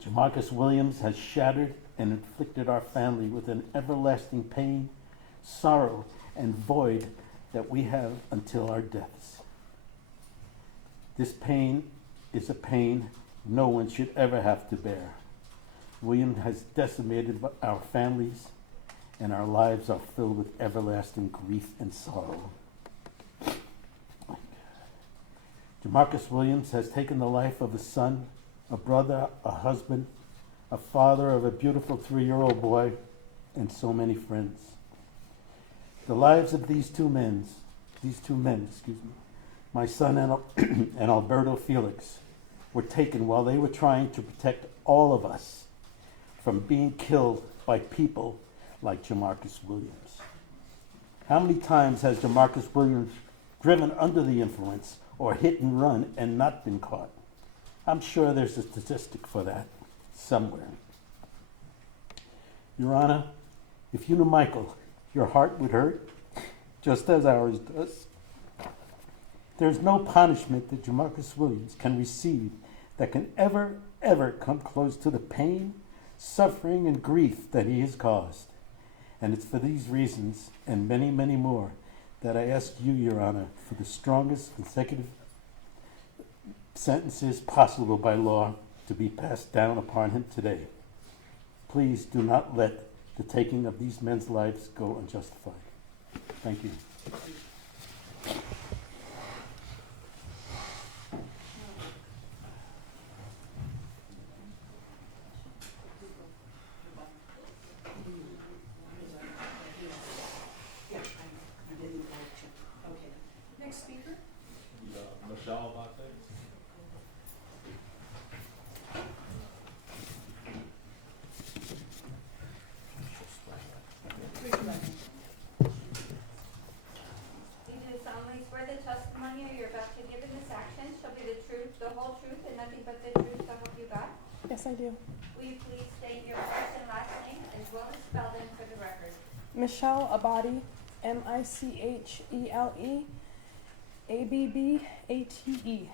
Jemarcus Williams has shattered and inflicted our family with an everlasting pain, sorrow, and void that we have until our deaths. This pain is a pain no one should ever have to bear. William has decimated our families, and our lives are filled with everlasting grief and sorrow. Jemarcus Williams has taken the life of a son, a brother, a husband, a father of a beautiful 3-year-old boy, and so many friends. The lives of these two men, my son and Alberto Felix, were taken while they were trying to protect all of us from being killed by people like Jemarcus Williams. How many times has Jemarcus Williams driven under the influence or hit and run and not been caught? I'm sure there's a statistic for that somewhere. Your Honor, if you knew Michael, your heart would hurt, just as ours does. There's no punishment that Jemarcus Williams can receive that can ever come close to the pain, suffering, and grief that he has caused. And it's for these reasons, and many, many more, that I ask you, Your Honor, for the strongest consecutive sentences possible by law to be passed down upon him today. Please do not let the taking of these men's lives go unjustified. Thank you. Okay. Next speaker? Michelle Abbate. Raise your right hand. You do solemnly swear the testimony you're about to give in this action shall be the truth, the whole truth, and nothing but the truth, so help you God? Yes, I do. Will you please state your first and last name as well as spell them for the record? Michelle Abbate, Michele, Abbate. Thank you,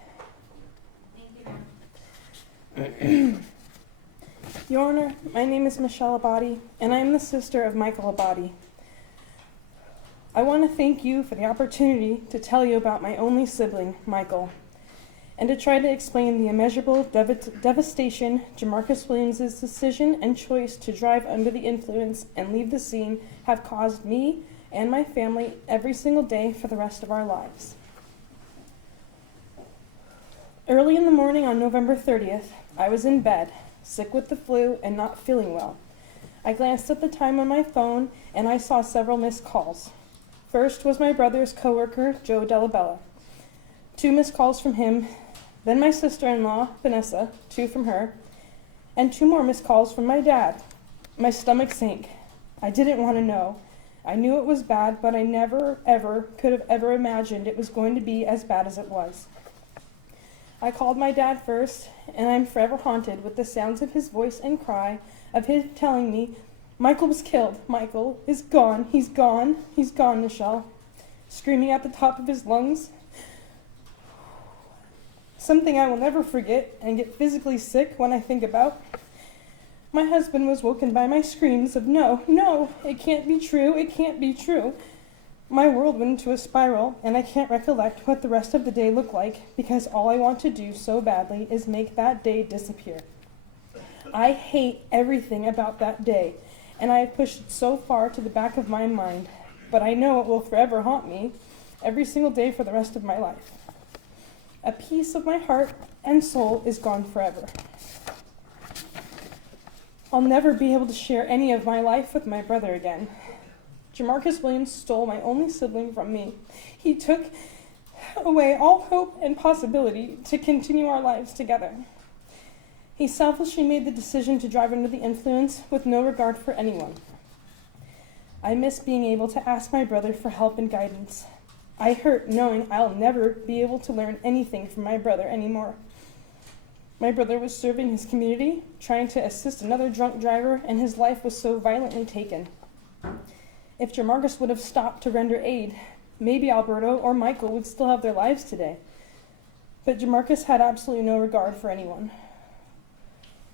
ma'am. Your Honor, my name is Michelle Abbate, and I am the sister of Michael Abbate. I want to thank you for the opportunity to tell you about my only sibling, Michael, and to try to explain the immeasurable devastation Jemarcus Williams' decision and choice to drive under the influence and leave the scene have caused me and my family every single day for the rest of our lives. Early in the morning on November 30th, I was in bed, sick with the flu and not feeling well. I glanced at the time on my phone and I saw several missed calls. First was my brother's coworker, Joe Delabella. 2 missed calls from him, then my sister-in-law, Vanessa, 2 from her, and 2 more missed calls from my dad. My stomach sank. I didn't want to know. I knew it was bad, but I never, ever could have ever imagined it was going to be as bad as it was. I called my dad first, and I'm forever haunted with the sounds of his voice and cry, of him telling me, "Michael was killed. Michael is gone. He's gone. He's gone, Michelle." Screaming at the top of his lungs. Something I will never forget and get physically sick when I think about. My husband was woken by my screams of, "No, no, it can't be true. It can't be true." My world went into a spiral, and I can't recollect what the rest of the day looked like because all I want to do so badly is make that day disappear. I hate everything about that day, and I have pushed it so far to the back of my mind, but I know it will forever haunt me every single day for the rest of my life. A piece of my heart and soul is gone forever. I'll never be able to share any of my life with my brother again. Jemarcus Williams stole my only sibling from me. He took away all hope and possibility to continue our lives together. He selfishly made the decision to drive under the influence with no regard for anyone. I miss being able to ask my brother for help and guidance. I hurt knowing I'll never be able to learn anything from my brother anymore. My brother was serving his community, trying to assist another drunk driver, and his life was so violently taken. If Jemarcus would have stopped to render aid, maybe Alberto or Michael would still have their lives today. But Jemarcus had absolutely no regard for anyone.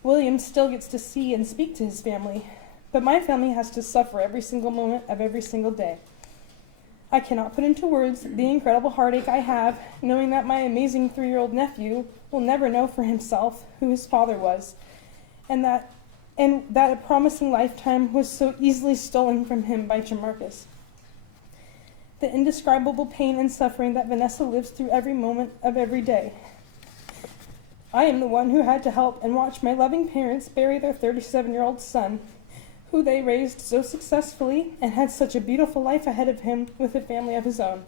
William still gets to see and speak to his family, but my family has to suffer every single moment of every single day. I cannot put into words the incredible heartache I have knowing that my amazing 3-year-old nephew will never know for himself who his father was, and that a promising lifetime was so easily stolen from him by Jemarcus. The indescribable pain and suffering that Vanessa lives through every moment of every day. I am the one who had to help and watch my loving parents bury their 37-year-old son, who they raised so successfully and had such a beautiful life ahead of him with a family of his own.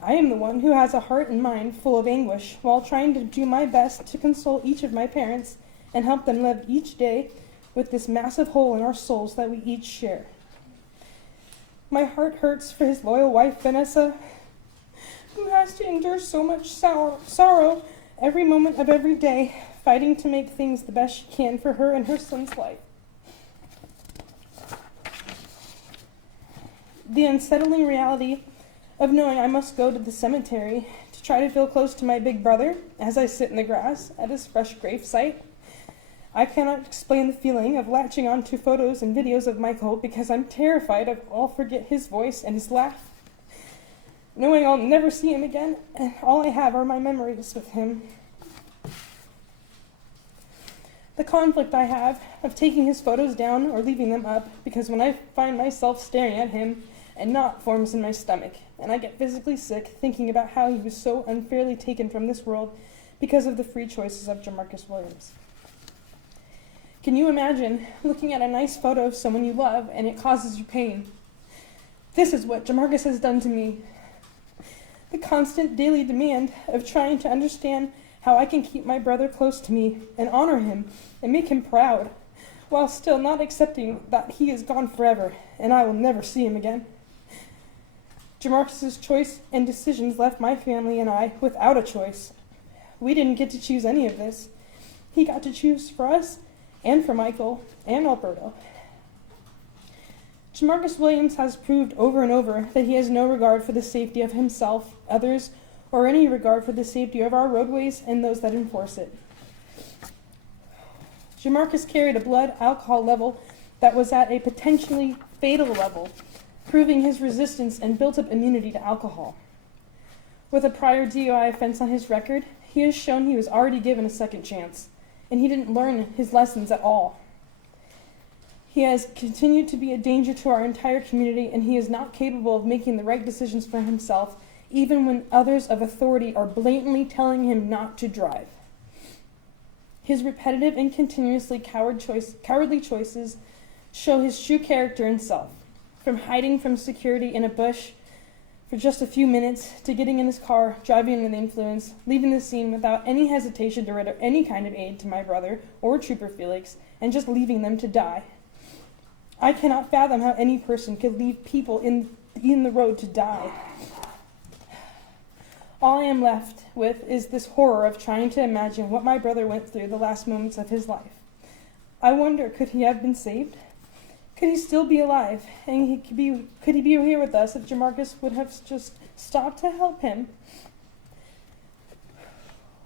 I am the one who has a heart and mind full of anguish while trying to do my best to console each of my parents and help them live each day with this massive hole in our souls that we each share. My heart hurts for his loyal wife, Vanessa, who has to endure so much sorrow every moment of every day, fighting to make things the best she can for her and her son's life. The unsettling reality of knowing I must go to the cemetery to try to feel close to my big brother as I sit in the grass at his fresh grave site. I cannot explain the feeling of latching onto photos and videos of Michael because I'm terrified I'll forget his voice and his laugh. Knowing I'll never see him again, and all I have are my memories with him. The conflict I have of taking his photos down or leaving them up, because when I find myself staring at him, a knot forms in my stomach, and I get physically sick thinking about how he was so unfairly taken from this world because of the free choices of Jemarcus Williams. Can you imagine looking at a nice photo of someone you love and it causes you pain? This is what Jemarcus has done to me. The constant daily demand of trying to understand how I can keep my brother close to me and honor him and make him proud, while still not accepting that he is gone forever and I will never see him again. Jemarcus's choice and decisions left my family and I without a choice. We didn't get to choose any of this. He got to choose for us and for Michael and Alberto. Jemarcus Williams has proved over and over that he has no regard for the safety of himself, others, or any regard for the safety of our roadways and those that enforce it. Jemarcus carried a blood alcohol level that was at a potentially fatal level, proving his resistance and built-up immunity to alcohol. With a prior DUI offense on his record, he has shown he was already given a second chance, and he didn't learn his lessons at all. He has continued to be a danger to our entire community, and he is not capable of making the right decisions for himself, even when others of authority are blatantly telling him not to drive. His repetitive and continuously cowardly choices show his true character and self, from hiding from security in a bush for just a few minutes to getting in his car, driving under the influence, leaving the scene without any hesitation to render any kind of aid to my brother or Trooper Felix, and just leaving them to die. I cannot fathom how any person could leave people in the road to die. All I am left with is this horror of trying to imagine what my brother went through the last moments of his life. I wonder, could he have been saved? Could he still be alive? And could he be here with us if Jemarcus would have just stopped to help him?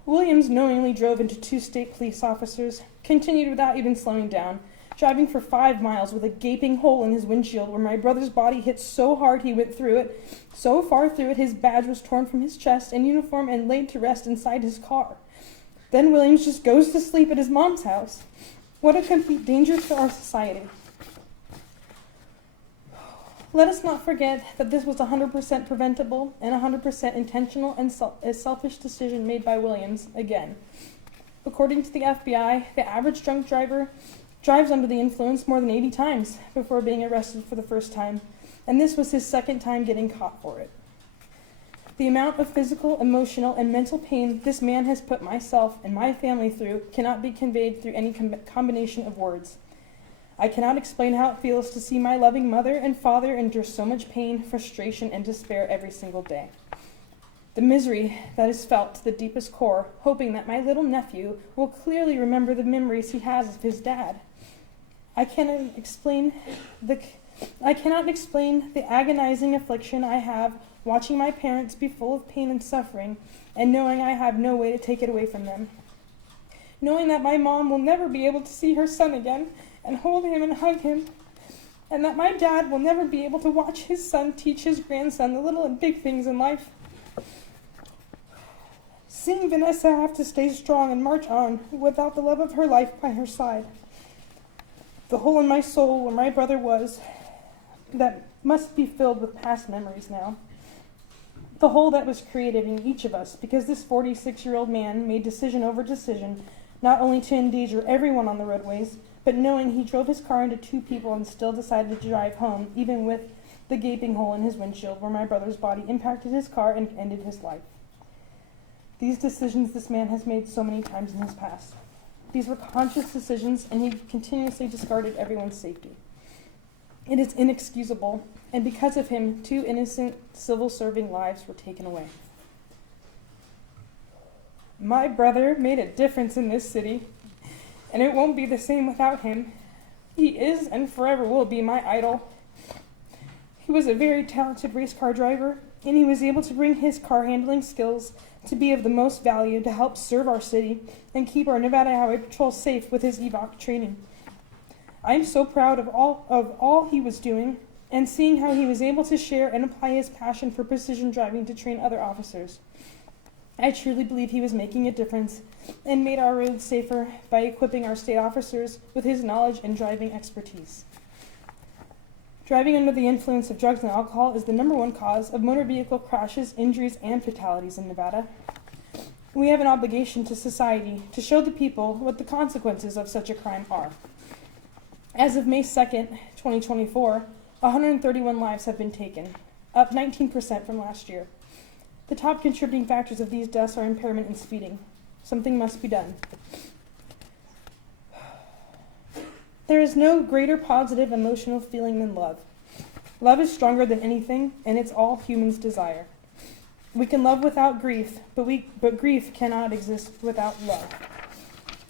Williams knowingly drove into 2 state police officers, continued without even slowing down, driving for 5 miles with a gaping hole in his windshield where my brother's body hit so hard he went through it, so far through it his badge was torn from his chest and uniform and laid to rest inside his car. Then Williams just goes to sleep at his mom's house. What a complete danger to our society. Let us not forget that this was 100% preventable and 100% intentional and a selfish decision made by Williams again. According to the FBI, the average drunk driver drives under the influence more than 80 times before being arrested for the first time, and this was his second time getting caught for it. The amount of physical, emotional, and mental pain this man has put myself and my family through cannot be conveyed through any combination of words. I cannot explain how it feels to see my loving mother and father endure so much pain, frustration, and despair every single day. The misery that is felt to the deepest core, hoping that my little nephew will clearly remember the memories he has of his dad. I cannot explain the agonizing affliction I have watching my parents be full of pain and suffering, and knowing I have no way to take it away from them. Knowing that my mom will never be able to see her son again and hold him and hug him, and that my dad will never be able to watch his son teach his grandson the little and big things in life. Seeing Vanessa have to stay strong and march on without the love of her life by her side. The hole in my soul where my brother was, that must be filled with past memories now. The hole that was created in each of us because this 46-year-old man made decision over decision, not only to endanger everyone on the roadways, but knowing he drove his car into 2 people and still decided to drive home, even with the gaping hole in his windshield where my brother's body impacted his car and ended his life. These decisions this man has made so many times in his past. These were conscious decisions, and he continuously discarded everyone's safety. It is inexcusable, and because of him, 2 innocent civil-serving lives were taken away. My brother made a difference in this city, and it won't be the same without him. He is and forever will be my idol. He was a very talented race car driver, and he was able to bring his car handling skills to be of the most value to help serve our city and keep our Nevada Highway Patrol safe with his evac training. I am so proud of all he was doing and seeing how he was able to share and apply his passion for precision driving to train other officers. I truly believe he was making a difference and made our roads safer by equipping our state officers with his knowledge and driving expertise. Driving under the influence of drugs and alcohol is the #1 cause of motor vehicle crashes, injuries, and fatalities in Nevada. We have an obligation to society to show the people what the consequences of such a crime are. As of May 2nd, 2024, 131 lives have been taken, up 19% from last year. The top contributing factors of these deaths are impairment and speeding. Something must be done. There is no greater positive emotional feeling than love. Love is stronger than anything, and it's all humans desire. We can love without grief, but grief cannot exist without love.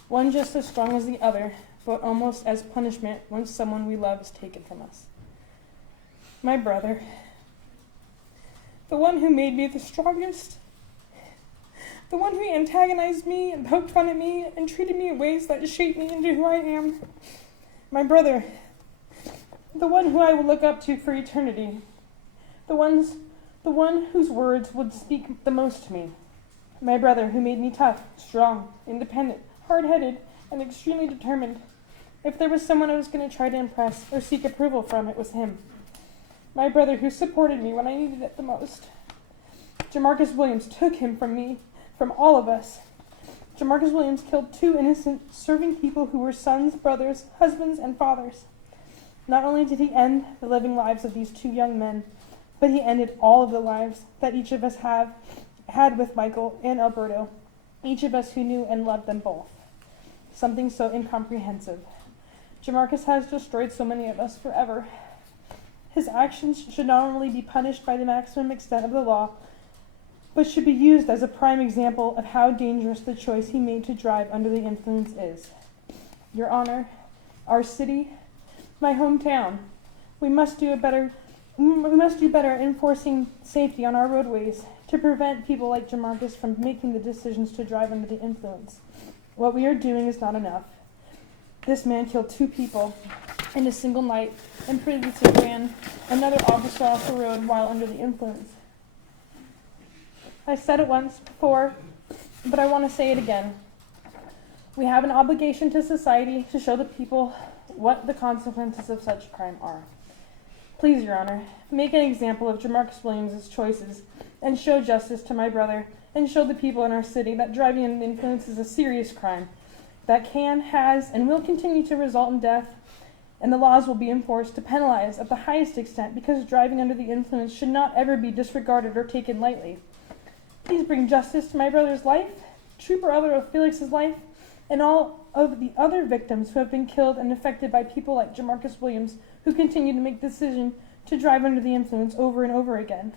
One just as strong as the other, but almost as punishment when someone we love is taken from us. My brother, the one who made me the strongest, the one who antagonized me and poked fun at me and treated me in ways that shaped me into who I am. My brother, the one who I will look up to for eternity, the one whose words would speak the most to me. My brother who made me tough, strong, independent, hard-headed, and extremely determined. If there was someone I was going to try to impress or seek approval from, it was him. My brother who supported me when I needed it the most. Jemarcus Williams took him from me, from all of us. Jemarcus Williams killed 2 innocent, serving people who were sons, brothers, husbands, and fathers. Not only did he end the living lives of these 2 young men, but he ended all of the lives that each of us had with Michael and Alberto, each of us who knew and loved them both. Something so incomprehensive. Jemarcus has destroyed so many of us forever. His actions should not only be punished by the maximum extent of the law, but should be used as a prime example of how dangerous the choice he made to drive under the influence is. Your Honor, our city, my hometown, we must do better at enforcing safety on our roadways to prevent people like Jemarcus from making the decisions to drive under the influence. What we are doing is not enough. This man killed 2 people in a single night and previously ran another officer off the road while under the influence. I said it once before, but I want to say it again. We have an obligation to society to show the people what the consequences of such crime are. Please, Your Honor, make an example of Jemarcus Williams' choices and show justice to my brother and show the people in our city that driving under the influence is a serious crime that can, has, and will continue to result in death, and the laws will be enforced to penalize at the highest extent because driving under the influence should not ever be disregarded or taken lightly. Please bring justice to my brother's life, Trooper Alberto Felix's life, and all of the other victims who have been killed and affected by people like Jemarcus Williams, who continue to make the decision to drive under the influence over and over again.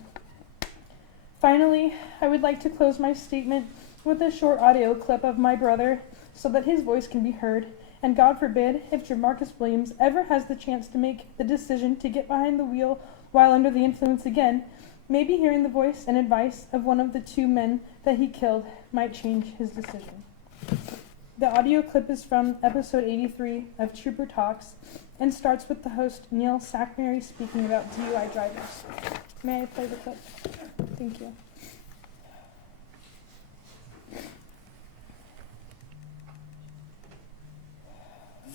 Finally, I would like to close my statement with a short audio clip of my brother so that his voice can be heard, and God forbid if Jemarcus Williams ever has the chance to make the decision to get behind the wheel while under the influence again, maybe hearing the voice and advice of one of the 2 men that he killed might change his decision. The audio clip is from episode 83 of Trooper Talks and starts with the host Neil Sackmary speaking about DUI drivers. May I play the clip? Thank you.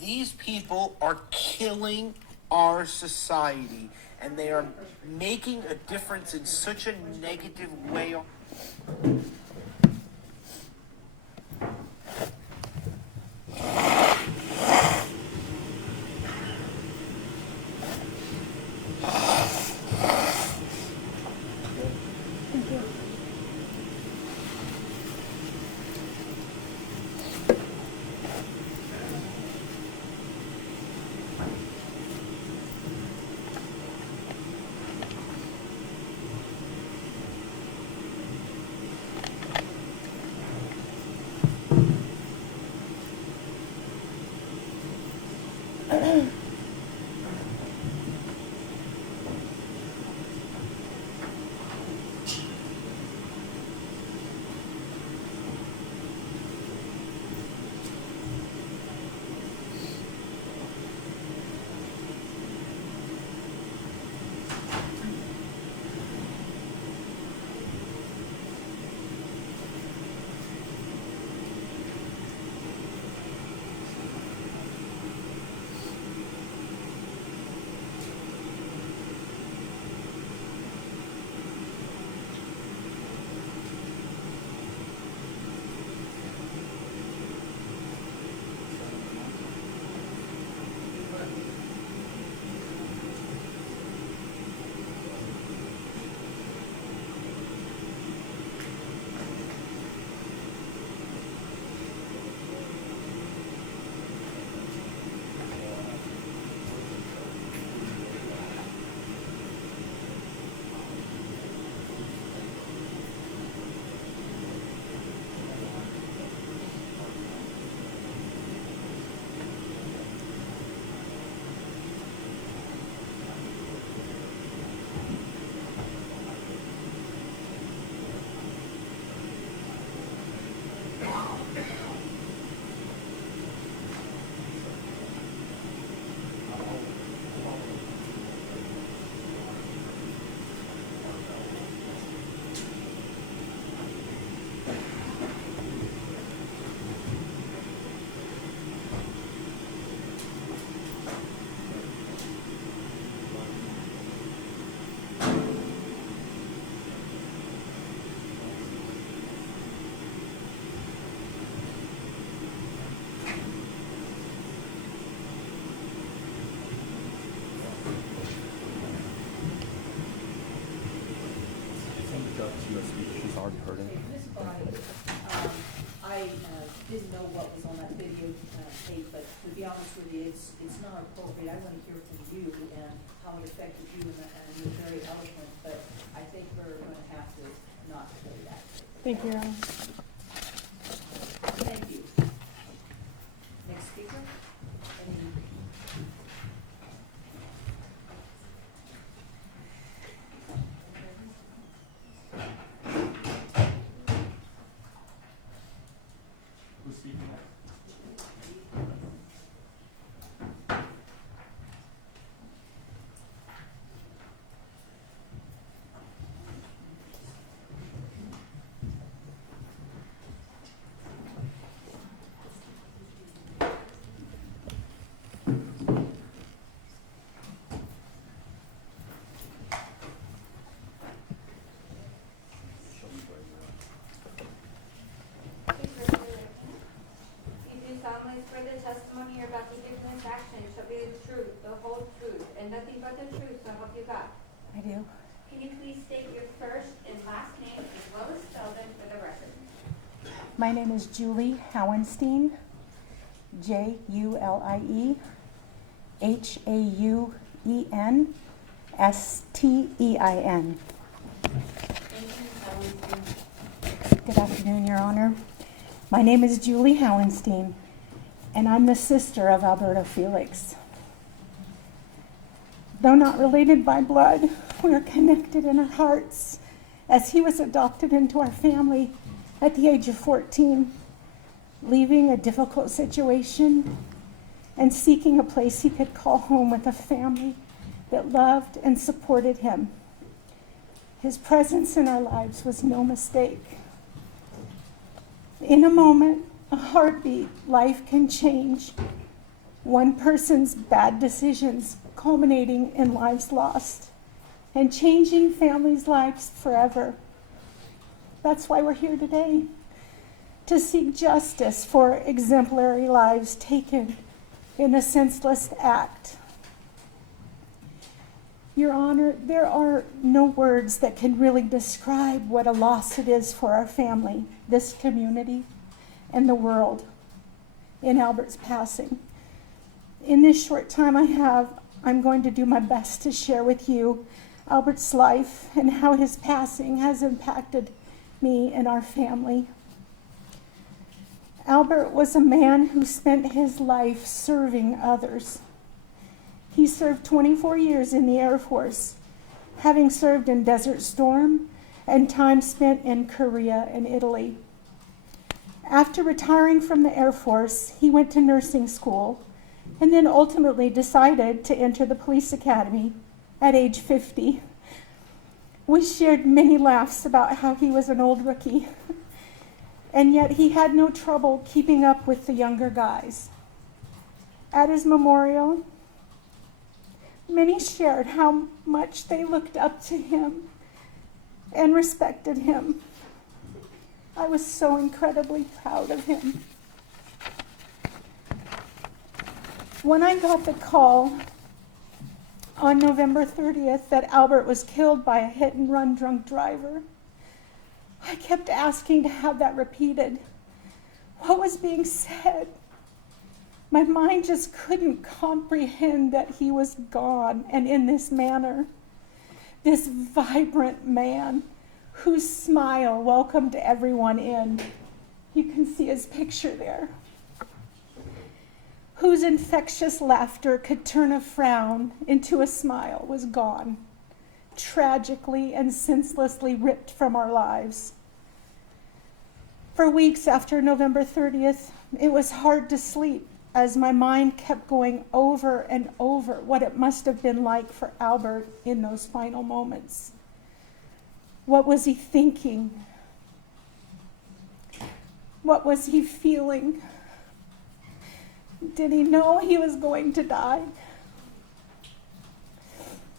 These people are killing our society, and they are making a difference in such a negative way. didn't know what was on that video tape, but to be honest with you, it's not appropriate. I want to hear from you and how it affected you, and you're very eloquent, but I think we're going to have to not play that. Thank you, Your Honor. Thank you. Next speaker? Any? Who's speaking next? You do solemnly swear the testimony you're about to give in this action shall be the truth, the whole truth, and nothing but the truth, so help you God. I do. Can you please state your first and last name as well as spell them for the record? My name is Julie Howenstein, JuliHauenstein. Good afternoon, Your Honor. My name is Julie Howenstein, and I'm the sister of Alberto Felix. Though not related by blood, we are connected in our hearts, as he was adopted into our family at the age of 14, leaving a difficult situation and seeking a place he could call home with a family that loved and supported him. His presence in our lives was no mistake. In a moment, a heartbeat, life can change. One person's bad decisions culminating in lives lost and changing families' lives forever. That's why we're here today, to seek justice for exemplary lives taken in a senseless act. Your Honor, there are no words that can really describe what a loss it is for our family, this community, and the world in Albert's passing. In this short time I have, I'm going to do my best to share with you Albert's life and how his passing has impacted me and our family. Albert was a man who spent his life serving others. He served 24 years in the Air Force, having served in Desert Storm and time spent in Korea and Italy. After retiring from the Air Force, he went to nursing school and then ultimately decided to enter the police academy at age 50. We shared many laughs about how he was an old rookie, and yet he had no trouble keeping up with the younger guys. At his memorial, many shared how much they looked up to him and respected him. I was so incredibly proud of him. When I got the call on November 30th that Albert was killed by a hit-and-run drunk driver, I kept asking to have that repeated. What was being said? My mind just couldn't comprehend that he was gone and in this manner. This vibrant man whose smile welcomed everyone in. You can see his picture there. Whose infectious laughter could turn a frown into a smile was gone, tragically and senselessly ripped from our lives. For weeks after November 30th, it was hard to sleep as my mind kept going over and over what it must have been like for Albert in those final moments. What was he thinking? What was he feeling? Did he know he was going to die?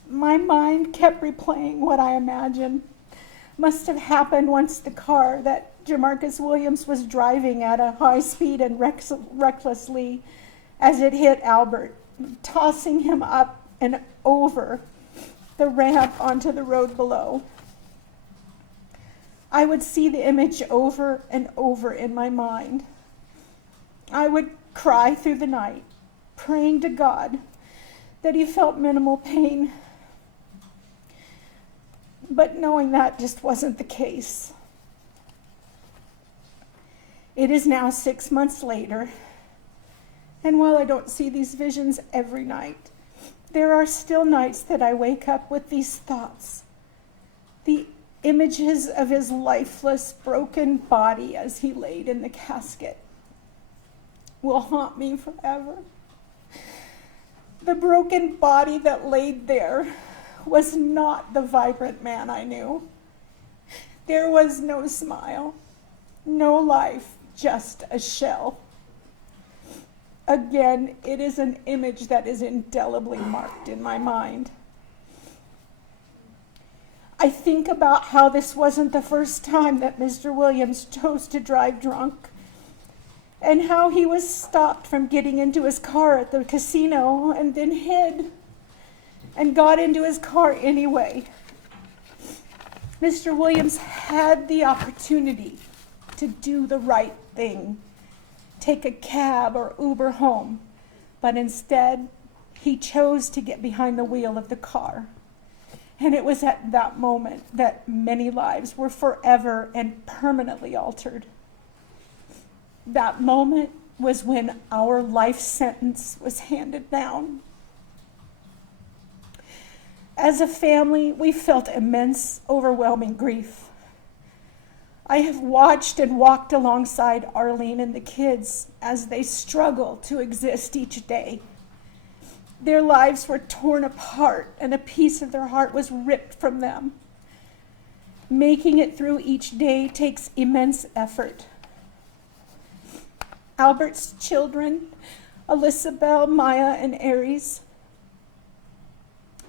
My mind kept replaying what I imagined must have happened once the car that Jemarcus Williams was driving at a high speed and recklessly as it hit Albert, tossing him up and over the ramp onto the road below. I would see the image over and over in my mind. I would cry through the night, praying to God that he felt minimal pain, but knowing that just wasn't the case. It is now 6 months later, and while I don't see these visions every night, there are still nights that I wake up with these thoughts. The images of his lifeless, broken body as he laid in the casket will haunt me forever. The broken body that laid there was not the vibrant man I knew. There was no smile, no life, just a shell. Again, it is an image that is indelibly marked in my mind. I think about how this wasn't the first time that Mr. Williams chose to drive drunk, and how he was stopped from getting into his car at the casino and then hid and got into his car anyway. Mr. Williams had the opportunity to do the right thing, take a cab or Uber home, but instead he chose to get behind the wheel of the car. And it was at that moment that many lives were forever and permanently altered. That moment was when our life sentence was handed down. As a family, we felt immense, overwhelming grief. I have watched and walked alongside Arlene and the kids as they struggle to exist each day. Their lives were torn apart and a piece of their heart was ripped from them. Making it through each day takes immense effort. Albert's children, Elisabel, Maya, and Aries,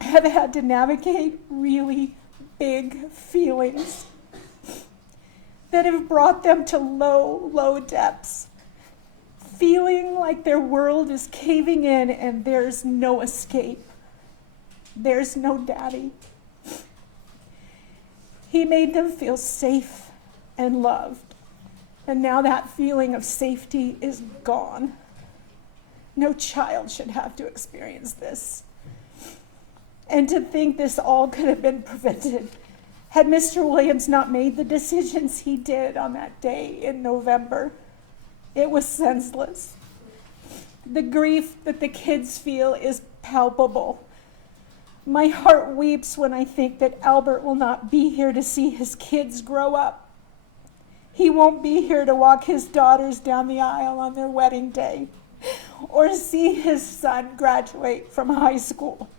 have had to navigate really big feelings that have brought them to low, low depths, feeling like their world is caving in and there's no escape. There's no daddy. He made them feel safe and loved. And now that feeling of safety is gone. No child should have to experience this. And to think this all could have been prevented had Mr. Williams not made the decisions he did on that day in November. It was senseless. The grief that the kids feel is palpable. My heart weeps when I think that Albert will not be here to see his kids grow up. He won't be here to walk his daughters down the aisle on their wedding day, or see his son graduate from high school,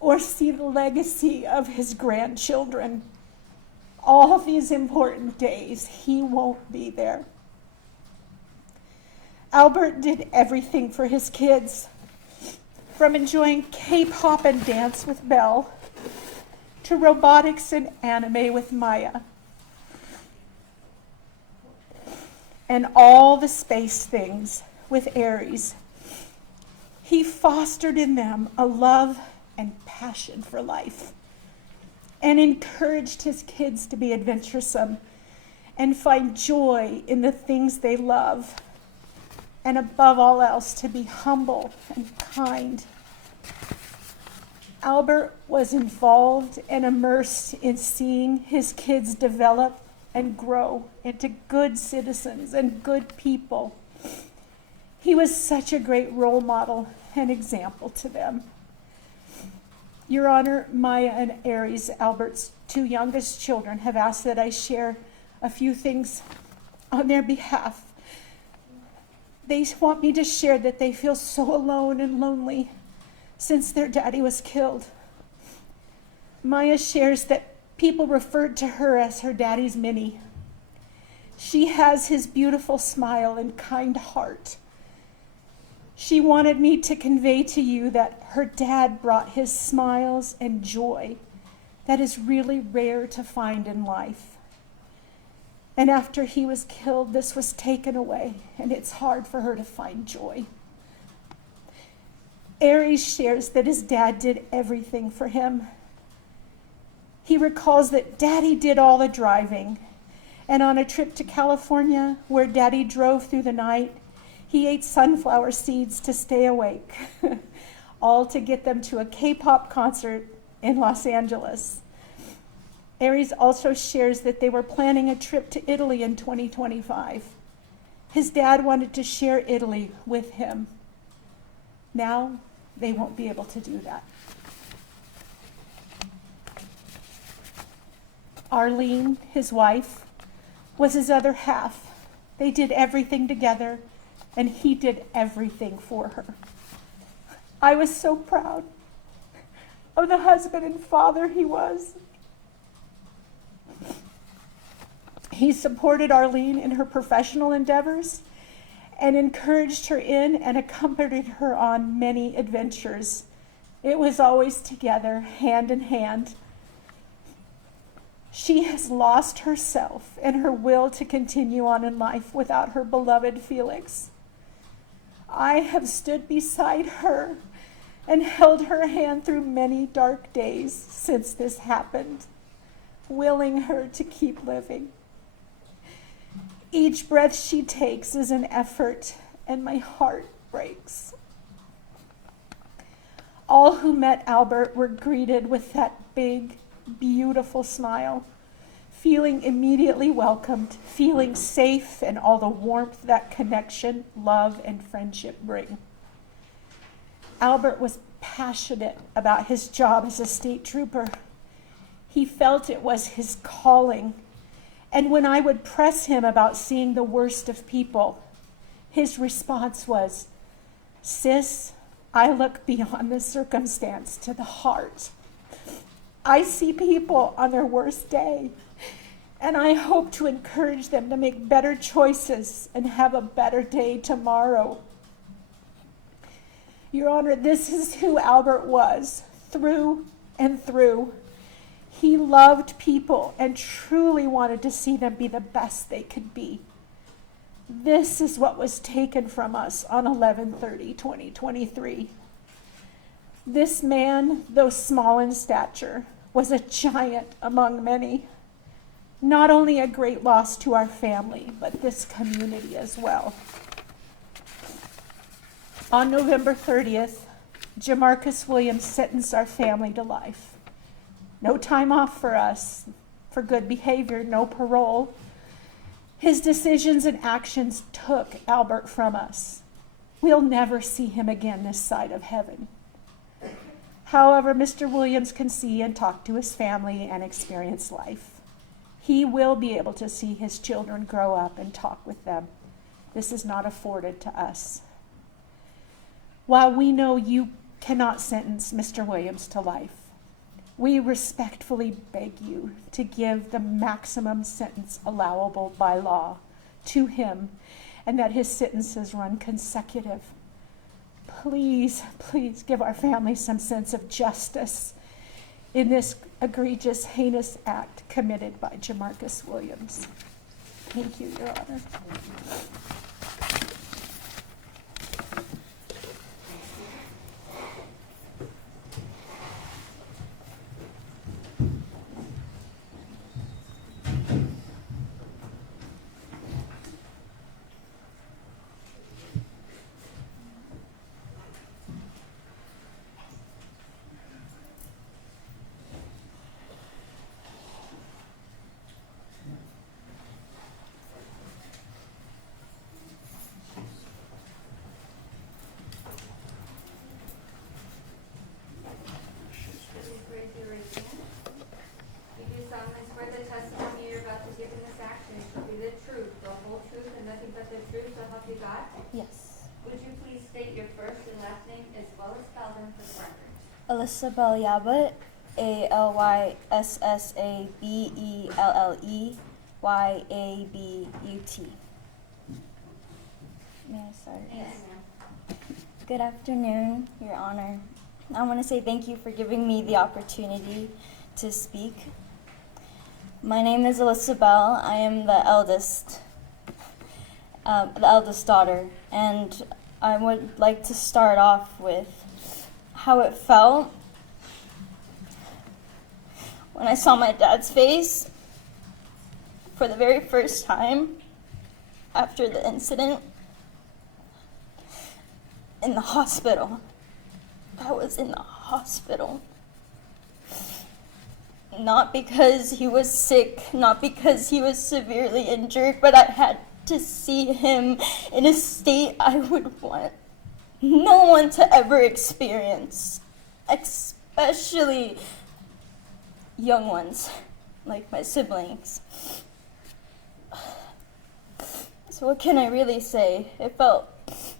or see the legacy of his grandchildren. All these important days, he won't be there. Albert did everything for his kids, from enjoying K-pop and dance with Belle, to robotics and anime with Maya, and all the space things with Aries. He fostered in them a love and passion for life, and encouraged his kids to be adventuresome and find joy in the things they love, and above all else, to be humble and kind. Albert was involved and immersed in seeing his kids develop and grow into good citizens and good people. He was such a great role model and example to them. Your Honor, Maya and Aries, Albert's two youngest children, have asked that I share a few things on their behalf. They want me to share that they feel so alone and lonely since their daddy was killed. Maya shares that people referred to her as her daddy's Minnie. She has his beautiful smile and kind heart. She wanted me to convey to you that her dad brought his smiles and joy that is really rare to find in life. And after he was killed, this was taken away, and it's hard for her to find joy. Aries shares that his dad did everything for him. He recalls that Daddy did all the driving, and on a trip to California where Daddy drove through the night, He ate sunflower seeds to stay awake, all to get them to a K-pop concert in Los Angeles. Aries also shares that they were planning a trip to Italy in 2025. His dad wanted to share Italy with him. Now they won't be able to do that. Arlene, his wife, was his other half. They did everything together, and he did everything for her. I was so proud of the husband and father he was. He supported Arlene in her professional endeavors and encouraged her in and accompanied her on many adventures. It was always together, hand in hand. She has lost herself and her will to continue on in life without her beloved Felix. I have stood beside her and held her hand through many dark days since this happened, willing her to keep living. Each breath she takes is an effort, and my heart breaks. All who met Albert were greeted with that big, beautiful smile, feeling immediately welcomed, feeling safe, and all the warmth that connection, love, and friendship bring. Albert was passionate about his job as a state trooper. He felt it was his calling. And when I would press him about seeing the worst of people, his response was, "Sis, I look beyond the circumstance to the heart. I see people on their worst day, and I hope to encourage them to make better choices and have a better day tomorrow." Your Honor, this is who Albert was, through and through. He loved people and truly wanted to see them be the best they could be. This is what was taken from us on 11/30/2023. This man, though small in stature, was a giant among many. Not only a great loss to our family, but this community as well. On November 30th, Jemarcus Williams sentenced our family to life. No time off for us, for good behavior, no parole. His decisions and actions took Albert from us. We'll never see him again this side of heaven. However, Mr. Williams can see and talk to his family and experience life. He will be able to see his children grow up and talk with them. This is not afforded to us. While we know you cannot sentence Mr. Williams to life, we respectfully beg you to give the maximum sentence allowable by law to him, and that his sentences run consecutive. Please, please give our family some sense of justice in this egregious, heinous act committed by Jemarcus Williams. Thank you, Your Honor. Yes. Would you please state your first and last name as well as spell them for the record? Alyssabelle Yabut, Alyssabelleyabut. May I start? Yes, ma'am. Good afternoon, Your Honor. I want to say thank you for giving me the opportunity to speak. My name is Alyssabelle. I am the eldest daughter, and I would like to start off with how it felt when I saw my dad's face for the very first time after the incident. in the hospital. That was in the hospital. Not because he was sick, not because he was severely injured, but I had to see him in a state I would want no one to ever experience, especially young ones like my siblings. So what can I really say? It felt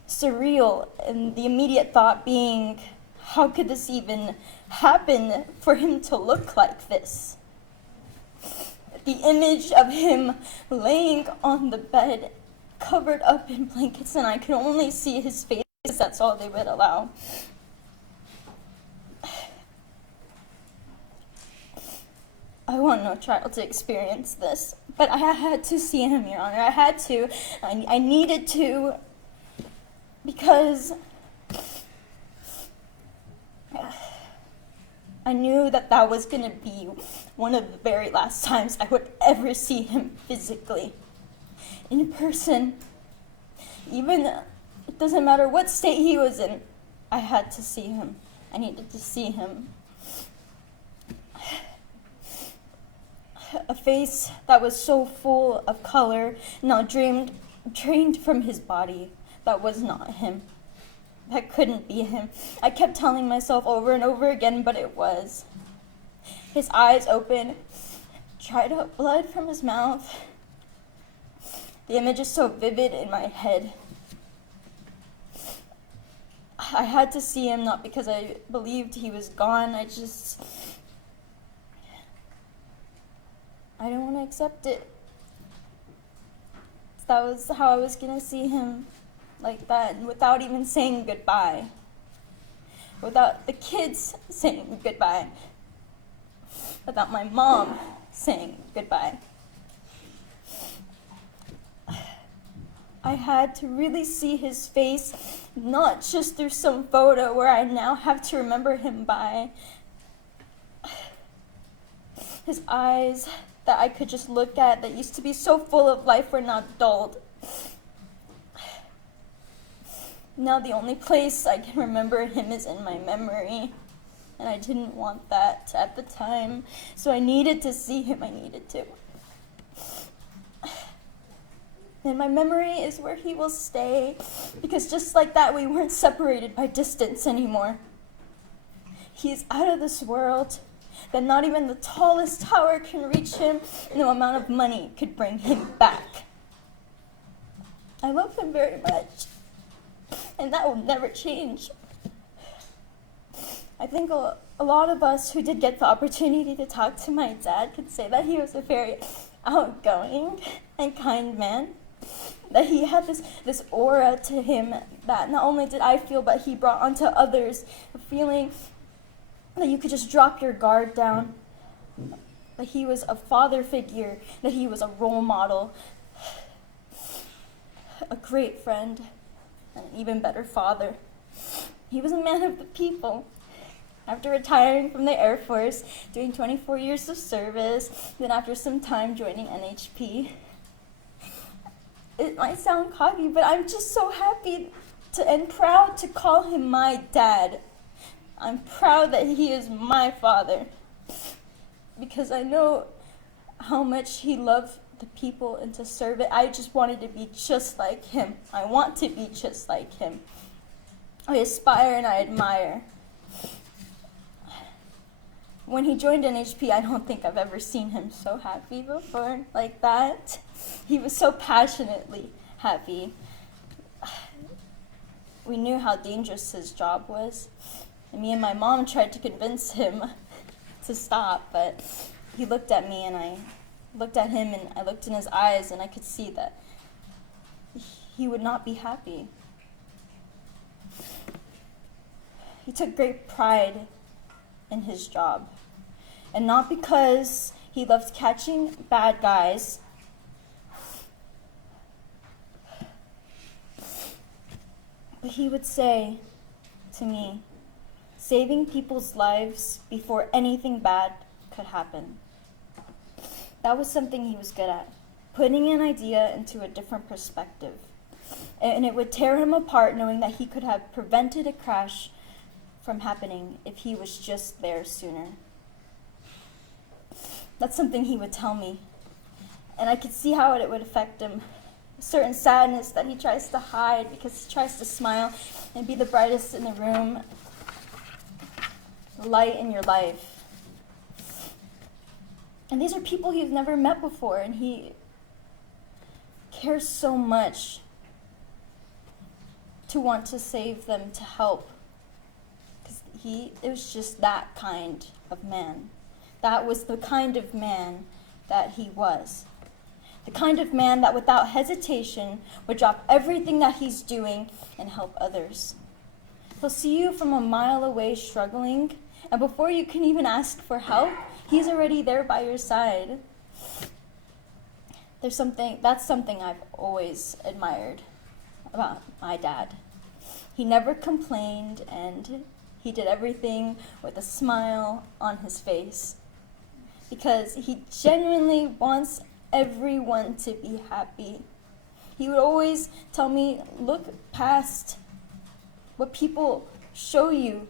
surreal, and the immediate thought being, how could this even happen for him to look like this? The image of him laying on the bed, covered up in blankets, and I could only see his face. That's all they would allow. I want no child to experience this, but I had to see him, Your Honor. I had to. I needed to, because I knew that that was going to be one of the very last times I would ever see him physically, in person. Even, it doesn't matter what state he was in, I had to see him. I needed to see him. A face that was so full of color, now drained from his body. That was not him. That couldn't be him. I kept telling myself over and over again, but it was. His eyes open, dried up blood from his mouth. The image is so vivid in my head. I had to see him, not because I believed he was gone. I didn't want to accept it. That was how I was going to see him, like that, without even saying goodbye. Without the kids saying goodbye. Without my mom saying goodbye. I had to really see his face, not just through some photo where I now have to remember him by. His eyes that I could just look at, that used to be so full of life, were now dulled. Now the only place I can remember him is in my memory, and I didn't want that at the time, so I needed to see him. I needed to. And my memory is where he will stay, because just like that, we weren't separated by distance anymore. He is out of this world, that not even the tallest tower can reach him, no amount of money could bring him back. I love him very much, and that will never change. I think a lot of us who did get the opportunity to talk to my dad could say that he was a very outgoing and kind man, that he had this aura to him that not only did I feel, but he brought onto others, a feeling that you could just drop your guard down, that he was a father figure, that he was a role model, a great friend, and an even better father. He was a man of the people. After retiring from the Air Force, doing 24 years of service, then after some time joining NHP. It might sound cocky, but I'm just so happy and proud to call him my dad. I'm proud that he is my father, because I know how much he loved the people and to serve it. I just wanted to be just like him. I want to be just like him. I aspire and I admire. When he joined NHP, I don't think I've ever seen him so happy before, like that. He was so passionately happy. We knew how dangerous his job was. And me and my mom tried to convince him to stop, but he looked at me and I looked at him and I looked in his eyes and I could see that he would not be happy. He took great pride in his job. And not because he loved catching bad guys, but he would say to me, saving people's lives before anything bad could happen. That was something he was good at, putting an idea into a different perspective. And it would tear him apart knowing that he could have prevented a crash from happening if he was just there sooner. That's something he would tell me. And I could see how it would affect him. A certain sadness that he tries to hide because he tries to smile and be the brightest in the room, the light in your life. And these are people he's never met before, and he cares so much to want to save them, to help. Because it was just that kind of man. That was the kind of man that he was. The kind of man that without hesitation would drop everything that he's doing and help others. He'll see you from a mile away struggling, and before you can even ask for help, he's already there by your side. That's something I've always admired about my dad. He never complained, and he did everything with a smile on his face because he genuinely wants everyone to be happy. He would always tell me, look past what people show you,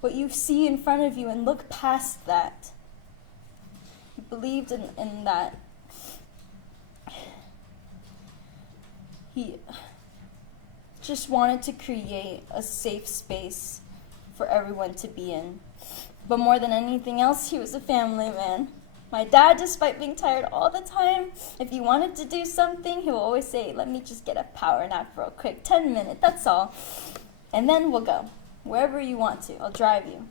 what you see in front of you, and look past that. He believed in that. He just wanted to create a safe space for everyone to be in. But more than anything else, he was a family man. My dad, despite being tired all the time, if he wanted to do something, he will always say, let me just get a power nap real quick, 10 minutes, that's all. And then we'll go. Wherever you want to, I'll drive you.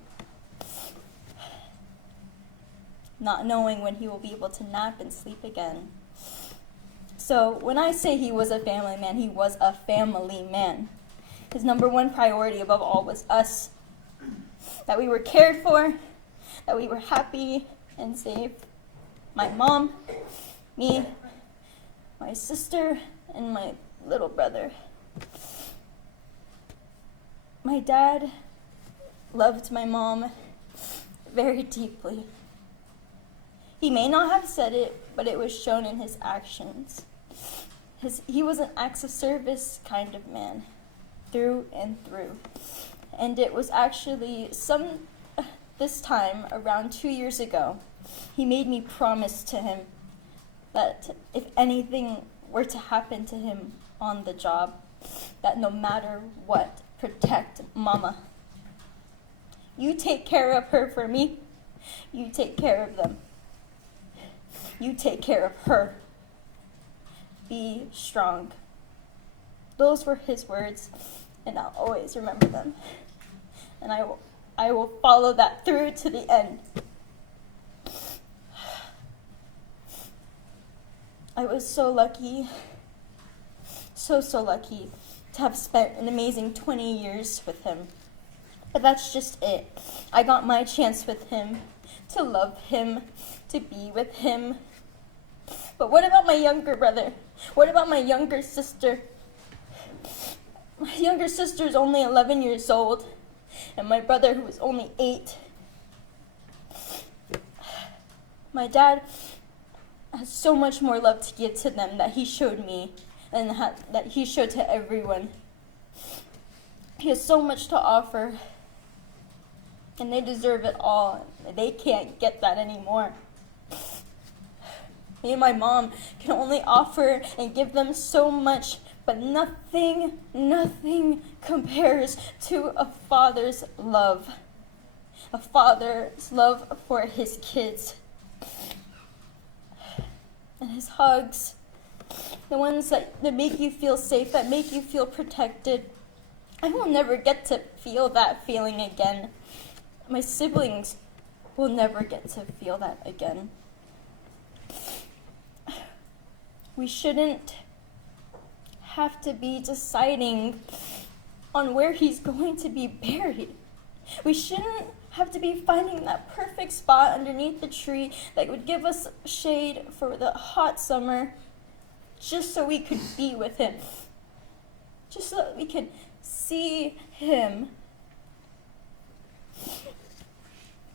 Not knowing when he will be able to nap and sleep again. So when I say he was a family man, he was a family man. His number one priority above all was us. That we were cared for, that we were happy and safe. My mom, me, my sister, and my little brother. My dad loved my mom very deeply. He may not have said it, but it was shown in his actions. He was an acts of service kind of man, through and through. And it was actually this time, around 2 years ago, he made me promise to him that if anything were to happen to him on the job, that no matter what, protect Mama. You take care of her for me. You take care of them. You take care of her. Be strong. Those were his words, and I'll always remember them. And I will follow that through to the end. I was so lucky, so lucky to have spent an amazing 20 years with him. But that's just it. I got my chance with him, to love him, to be with him. But what about my younger brother? What about my younger sister? My younger sister is only 11 years old, and my brother, who is only 8. My dad has so much more love to give to them that he showed me and that he showed to everyone. He has so much to offer, and they deserve it all. They can't get that anymore. Me and my mom can only offer and give them so much, but nothing compares to a father's love. A father's love for his kids. And his hugs, the ones that make you feel safe, that make you feel protected. I will never get to feel that feeling again. My siblings will never get to feel that again. We shouldn't have to be deciding on where he's going to be buried. We shouldn't have to be finding that perfect spot underneath the tree that would give us shade for the hot summer just so we could be with him. Just so that we could see him.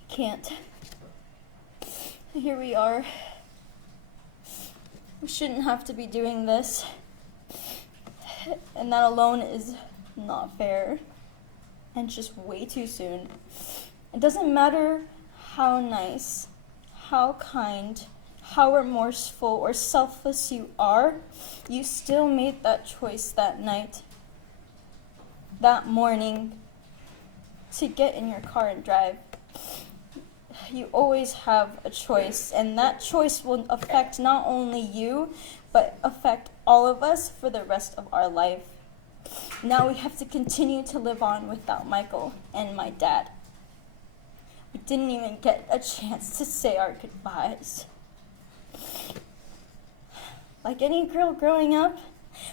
Can't. Here we are. We shouldn't have to be doing this. And that alone is not fair and just way too soon. It doesn't matter how nice, how kind, how remorseful or selfless you are, you still made that choice that night, that morning, to get in your car and drive. You always have a choice, and that choice will affect not only you, but affect all of us for the rest of our life. Now we have to continue to live on without Michael and my dad. We didn't even get a chance to say our goodbyes. Like any girl growing up,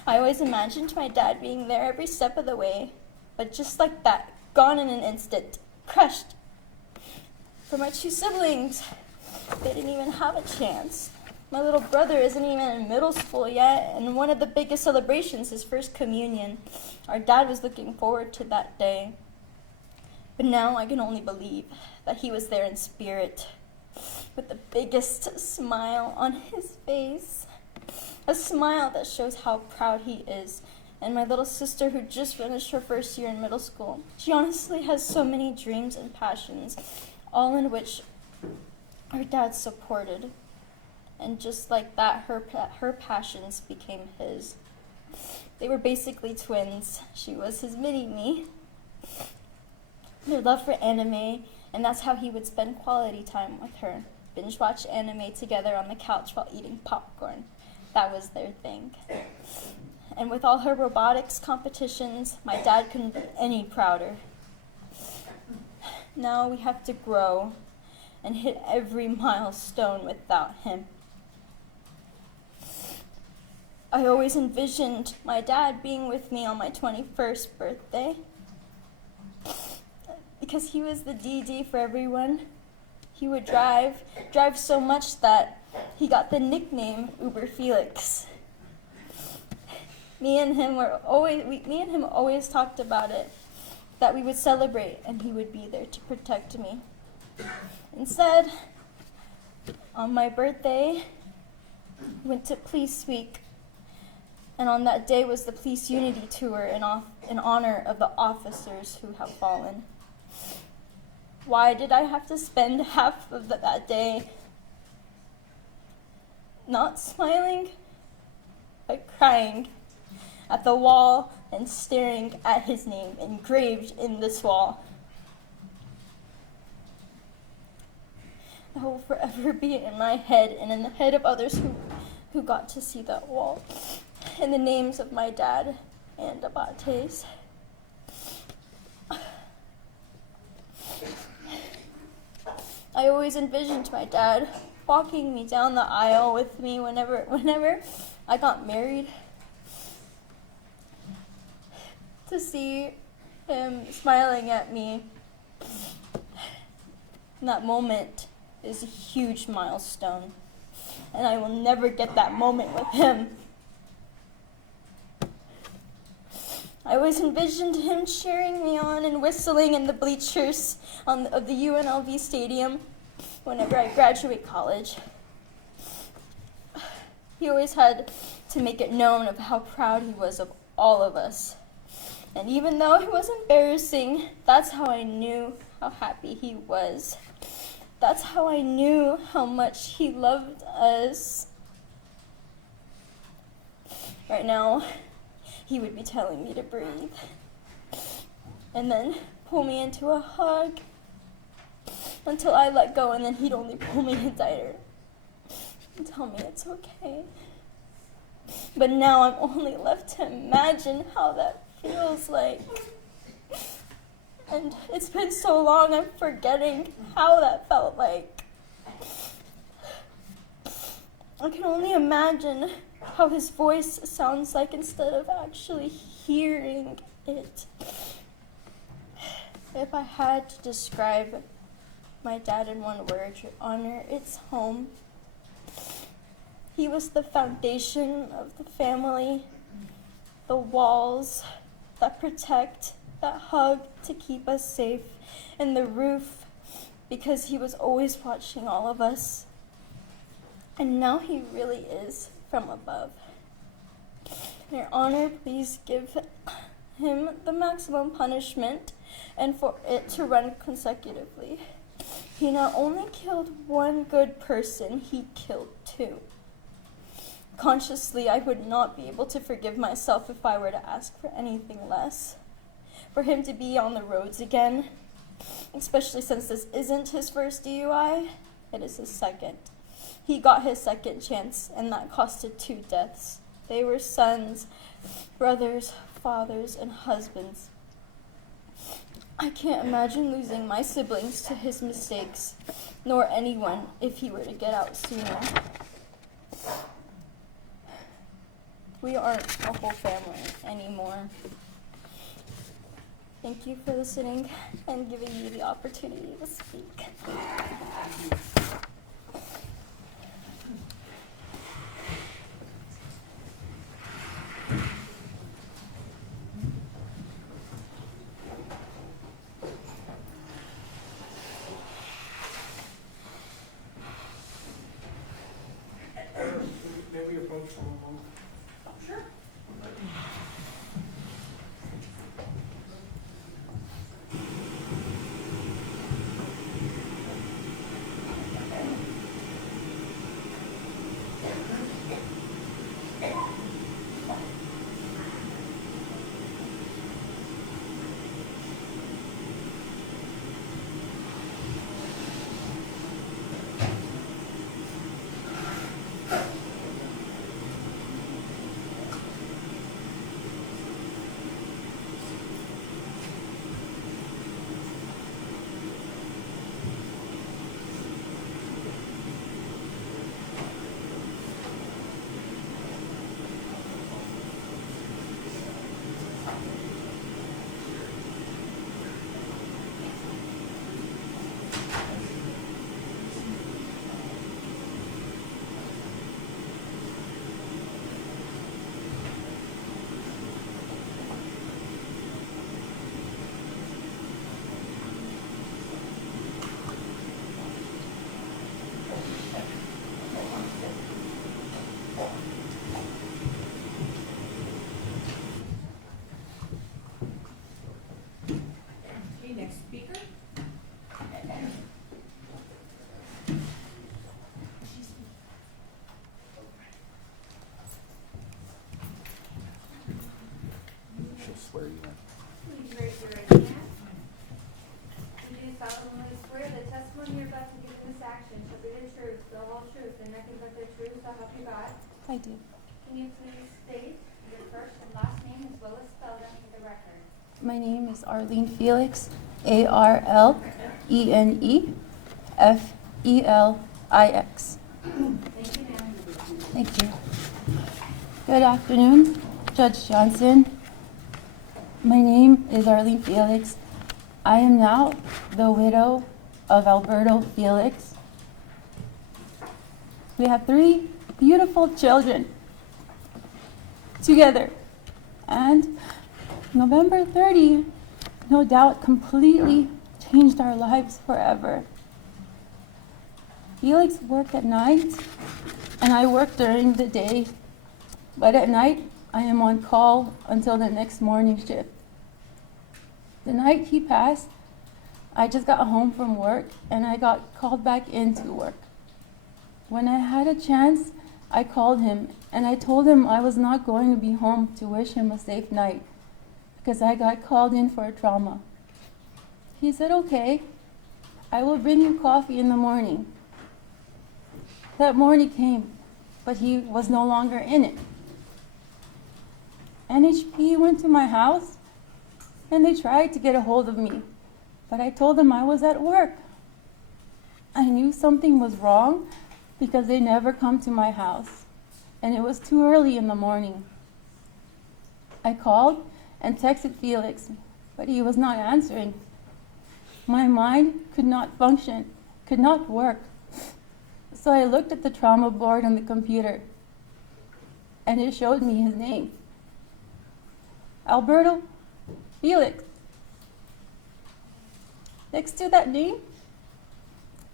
I always imagined my dad being there every step of the way, but just like that, gone in an instant, crushed. For my two siblings, they didn't even have a chance. My little brother isn't even in middle school yet, and one of the biggest celebrations is First Communion. Our dad was looking forward to that day. But now I can only believe that he was there in spirit, with the biggest smile on his face. A smile that shows how proud he is. And my little sister, who just finished her first year in middle school, she honestly has so many dreams and passions, all in which her dad supported. And just like that, her passions became his. They were basically twins. She was his mini-me. Their love for anime, and that's how he would spend quality time with her. Binge watch anime together on the couch while eating popcorn. That was their thing. And with all her robotics competitions, my dad couldn't be any prouder. Now we have to grow and hit every milestone without him. I always envisioned my dad being with me on my 21st birthday, because he was the DD for everyone. He would drive so much that he got the nickname Uber Felix. Me and him always talked about it, that we would celebrate and he would be there to protect me. Instead, on my birthday, we went to Police Week, and on that day was the Police Unity Tour in honor of the officers who have fallen. Why did I have to spend half of that day not smiling, but crying at the wall and staring at his name engraved in this wall? That will forever be in my head and in the head of others who got to see that wall, and the names of my dad and Abate's. I always envisioned my dad walking me down the aisle with me whenever I got married. To see him smiling at me in that moment is a huge milestone, and I will never get that moment with him. I always envisioned him cheering me on and whistling in the bleachers of the UNLV stadium whenever I graduate college. He always had to make it known of how proud he was of all of us. And even though it was embarrassing, that's how I knew how happy he was. That's how I knew how much he loved us. Right now, he would be telling me to breathe, and then pull me into a hug until I let go, and then he'd only pull me in tighter and tell me it's okay. But now I'm only left to imagine how that feels like. And it's been so long, I'm forgetting how that felt like. I can only imagine how his voice sounds like instead of actually hearing it. If I had to describe my dad in one word, Your Honor, it's home. He was the foundation of the family, the walls that protect, that hug to keep us safe, and the roof because he was always watching all of us. And now he really is from above. Your Honor, please give him the maximum punishment and for it to run consecutively. He not only killed one good person, he killed two. Consciously, I would not be able to forgive myself if I were to ask for anything less. For him to be on the roads again, especially since this isn't his first DUI, it is his second. He got his second chance, and that costed 2 deaths. They were sons, brothers, fathers, and husbands. I can't imagine losing my siblings to his mistakes, nor anyone if he were to get out sooner. We aren't a whole family anymore. Thank you for listening and giving me the opportunity to speak. May we approach from a moment? Sure. Okay, next speaker. She'll swear you in. Please raise your right hand. Do you solemnly swear the testimony you're about to give in this action shall be the truth, the whole truth, and nothing but the truth, so help you God? I do. Can you please state your first and last name as well as spell them for the record? My name is Arlene Felix, ARLENEFELIX. Thank you, ma'am. Thank you. Good afternoon, Judge Johnson. My name is Arlene Felix. I am now the widow of Alberto Felix. We have 3 beautiful children together. And November 30, no doubt, completely changed our lives forever. Felix worked at night, and I work during the day. But at night, I am on call until the next morning shift. The night he passed, I just got home from work, and I got called back into work. When I had a chance, I called him, and I told him I was not going to be home to wish him a safe night, because I got called in for a trauma. He said, okay, I will bring you coffee in the morning. That morning came, but he was no longer in it. NHP went to my house, and they tried to get a hold of me, but I told them I was at work. I knew something was wrong because they never come to my house, and it was too early in the morning. I called and texted Felix, but he was not answering. My mind could not function, could not work. So I looked at the trauma board on the computer, and it showed me his name. Alberto Felix. Next to that name,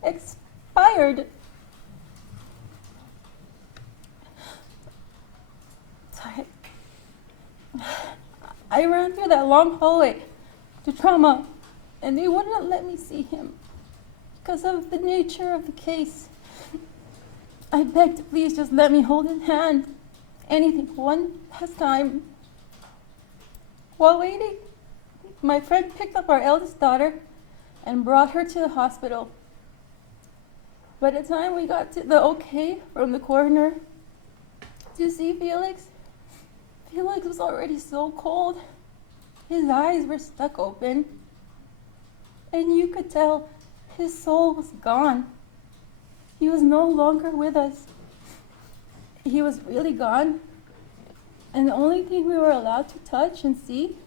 expired. I ran through that long hallway to trauma, and they wouldn't let me see him because of the nature of the case. I begged to please just let me hold his hand. Anything, one last time. While waiting, my friend picked up our eldest daughter and brought her to the hospital. By the time we got to the okay from the coroner to see Felix, Felix was already so cold. His eyes were stuck open, and you could tell his soul was gone. He was no longer with us. He was really gone, and the only thing we were allowed to touch and see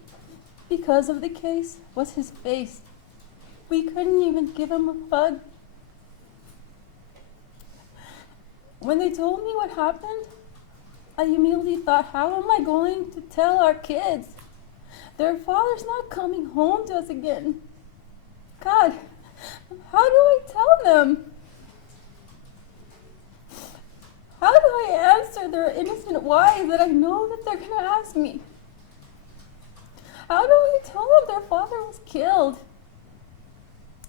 because of the case was his face. We couldn't even give him a hug. When they told me what happened, I immediately thought, how am I going to tell our kids? Their father's not coming home to us again. God, how do I tell them? How do I answer their innocent whys that I know that they're going to ask me? How do I tell them their father was killed?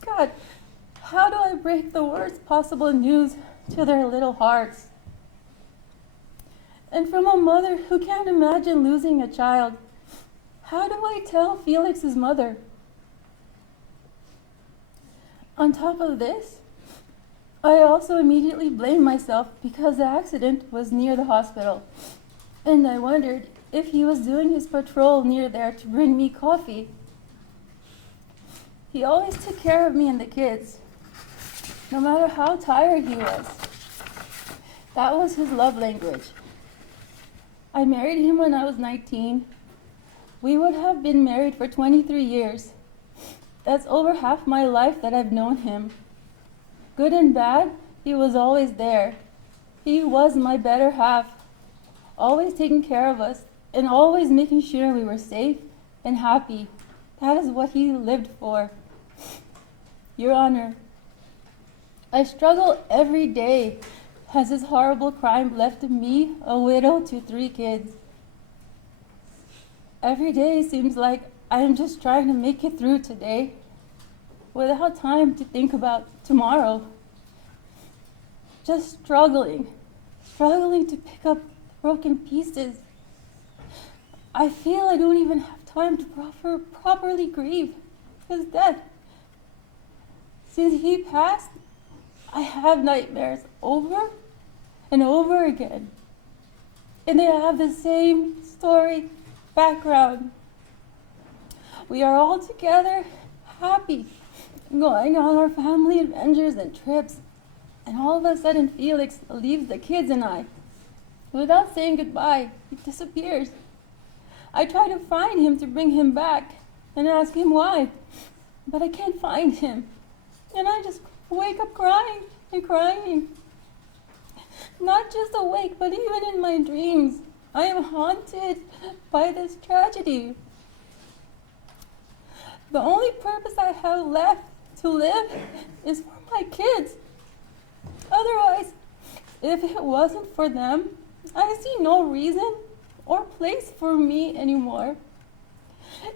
God, how do I break the worst possible news to their little hearts? And from a mother who can't imagine losing a child, how do I tell Felix's mother? On top of this, I also immediately blamed myself because the accident was near the hospital, and I wondered if he was doing his patrol near there to bring me coffee. He always took care of me and the kids, no matter how tired he was. That was his love language. I married him when I was 19. We would have been married for 23 years. That's over half my life that I've known him. Good and bad, he was always there. He was my better half, always taking care of us and always making sure we were safe and happy. That is what he lived for. Your Honor, I struggle every day as this horrible crime left me a widow to 3 kids. Every day seems like I am just trying to make it through today without time to think about tomorrow. Just struggling to pick up broken pieces. I feel I don't even have time to properly grieve his death. Since he passed, I have nightmares over and over again. And they have the same story background. We are all together, happy, going on our family adventures and trips, and all of a sudden Felix leaves the kids and I. Without saying goodbye, he disappears. I try to find him to bring him back and ask him why, but I can't find him. And I just wake up crying and crying. Not just awake, but even in my dreams, I am haunted by this tragedy. The only purpose I have left to live is for my kids. Otherwise, if it wasn't for them, I see no reason or place for me anymore.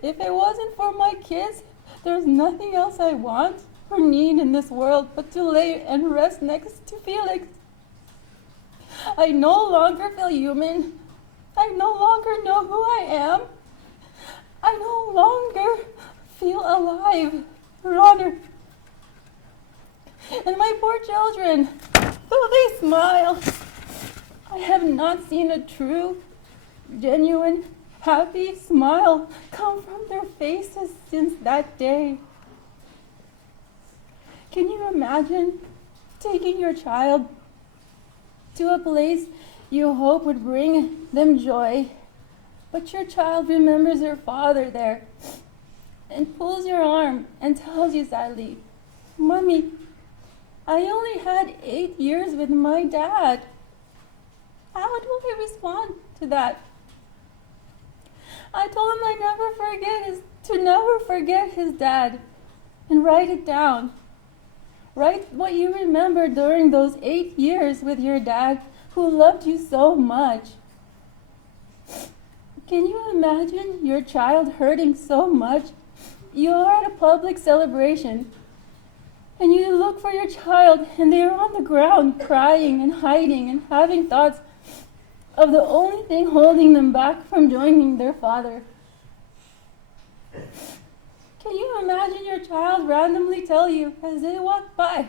If it wasn't for my kids, there's nothing else I want or need in this world but to lay and rest next to Felix. I no longer feel human. I no longer know who I am. I no longer feel alive, Your Honor. And my poor children, though they smile, I have not seen a true, genuine, happy smile come from their faces since that day. Can you imagine taking your child to a place you hope would bring them joy, but your child remembers their father there and pulls your arm and tells you sadly, "Mommy, I only had 8 years with my dad." How do I respond to that? I told him to never forget his dad and write it down. Write what you remember during those 8 years with your dad who loved you so much. Can you imagine your child hurting so much? You are at a public celebration, and you look for your child, and they are on the ground crying and hiding and having thoughts of the only thing holding them back from joining their father. Can you imagine your child randomly tell you as they walk by,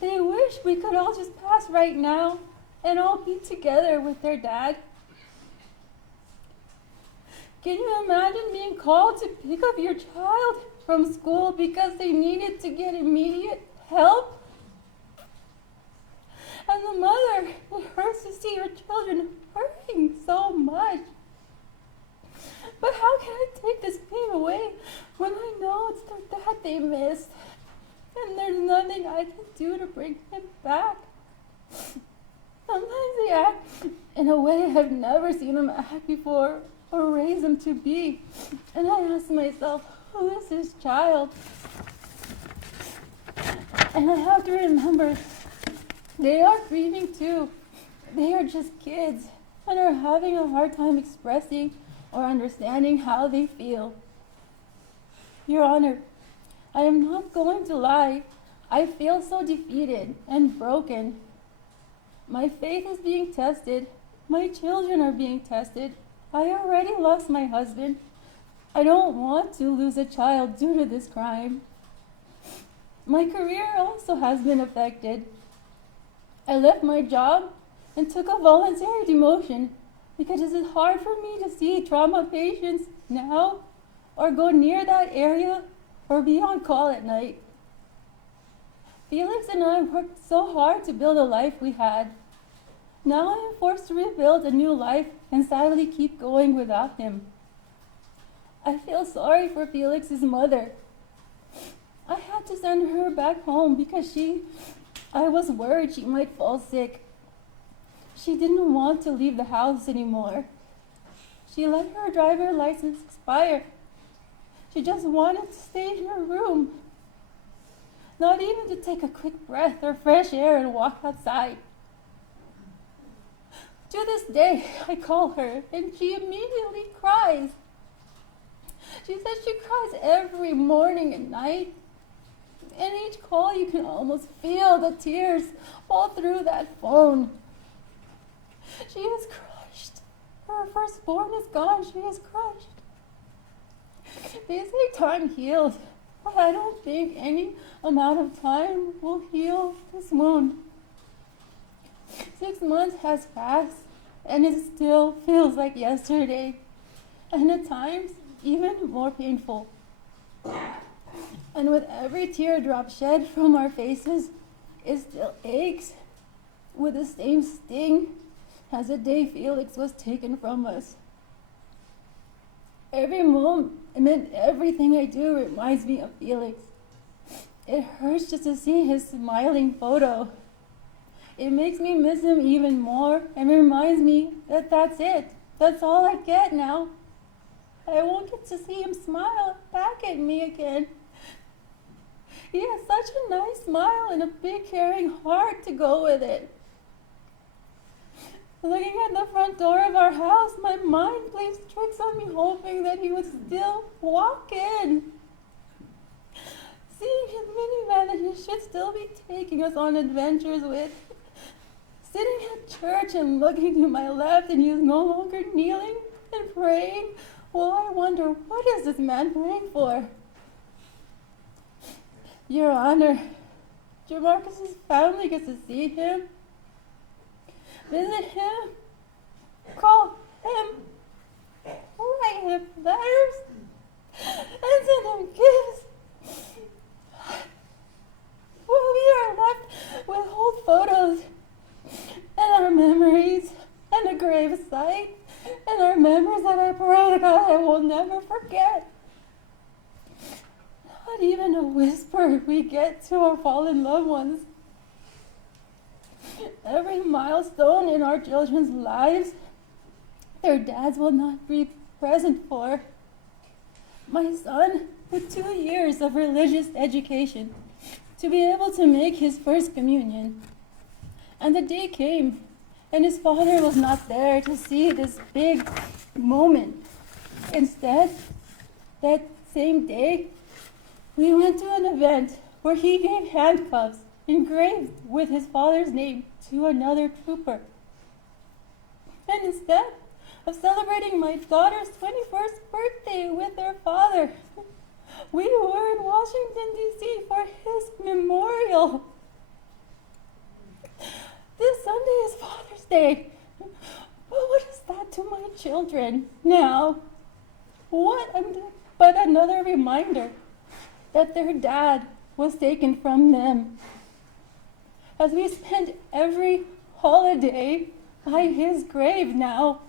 they wish we could all just pass right now and all be together with their dad? Can you imagine being called to pick up your child from school because they needed to get immediate help? As a mother, it hurts to see your children hurting so much. But how can I take this pain away when I know it's their dad they missed, and there's nothing I can do to bring him back? Sometimes they act in a way I've never seen them act before or raise them to be, and I ask myself, who is this child? And I have to remember, they are grieving too. They are just kids and are having a hard time expressing or understanding how they feel. Your Honor, I am not going to lie. I feel so defeated and broken. My faith is being tested. My children are being tested. I already lost my husband. I don't want to lose a child due to this crime. My career also has been affected. I left my job and took a voluntary demotion because it is hard for me to see trauma patients now or go near that area or be on call at night. Felix and I worked so hard to build a life we had. Now I am forced to rebuild a new life and sadly keep going without him. I feel sorry for Felix's mother. I had to send her back home because I was worried she might fall sick. She didn't want to leave the house anymore. She let her driver's license expire. She just wanted to stay in her room, not even to take a quick breath or fresh air and walk outside. To this day, I call her and she immediately cries. She says she cries every morning and night. And each call you can almost feel the tears fall through that phone. She is crushed. Her firstborn is gone. She is crushed. They say time heals, but I don't think any amount of time will heal this wound. 6 months has passed, and it still feels like yesterday, and at times even more painful. And with every teardrop shed from our faces, it still aches with the same sting as the day Felix was taken from us. Every moment, everything I do reminds me of Felix. It hurts just to see his smiling photo. It makes me miss him even more and reminds me that that's it. That's all I get now. I won't get to see him smile back at me again. He has such a nice smile and a big caring heart to go with it. Looking at the front door of our house, my mind plays tricks on me, hoping that he would still walk in. Seeing his minivan that he should still be taking us on adventures with. Sitting at church and looking to my left, and he is no longer kneeling and praying. Well, I wonder, what is this man praying for? Your Honor, Jemarcus' family gets to see him, visit him, call him, write him letters, and send him gifts. Well, we are left with old photos, and our memories, and a grave site, and our memories that I pray to God I will never forget. Not even a whisper we get to our fallen loved ones. Every milestone in our children's lives, their dads will not be present for. My son, with 2 years of religious education, to be able to make his first communion. And the day came, and his father was not there to see this big moment. Instead, that same day, we went to an event where he gave handcuffs engraved with his father's name to another trooper. And instead of celebrating my daughter's 21st birthday with her father, we were in Washington, D.C. for his memorial. This Sunday is Father's Day. But what is that to my children now? But another reminder that their dad was taken from them. As we spend every holiday by his grave now.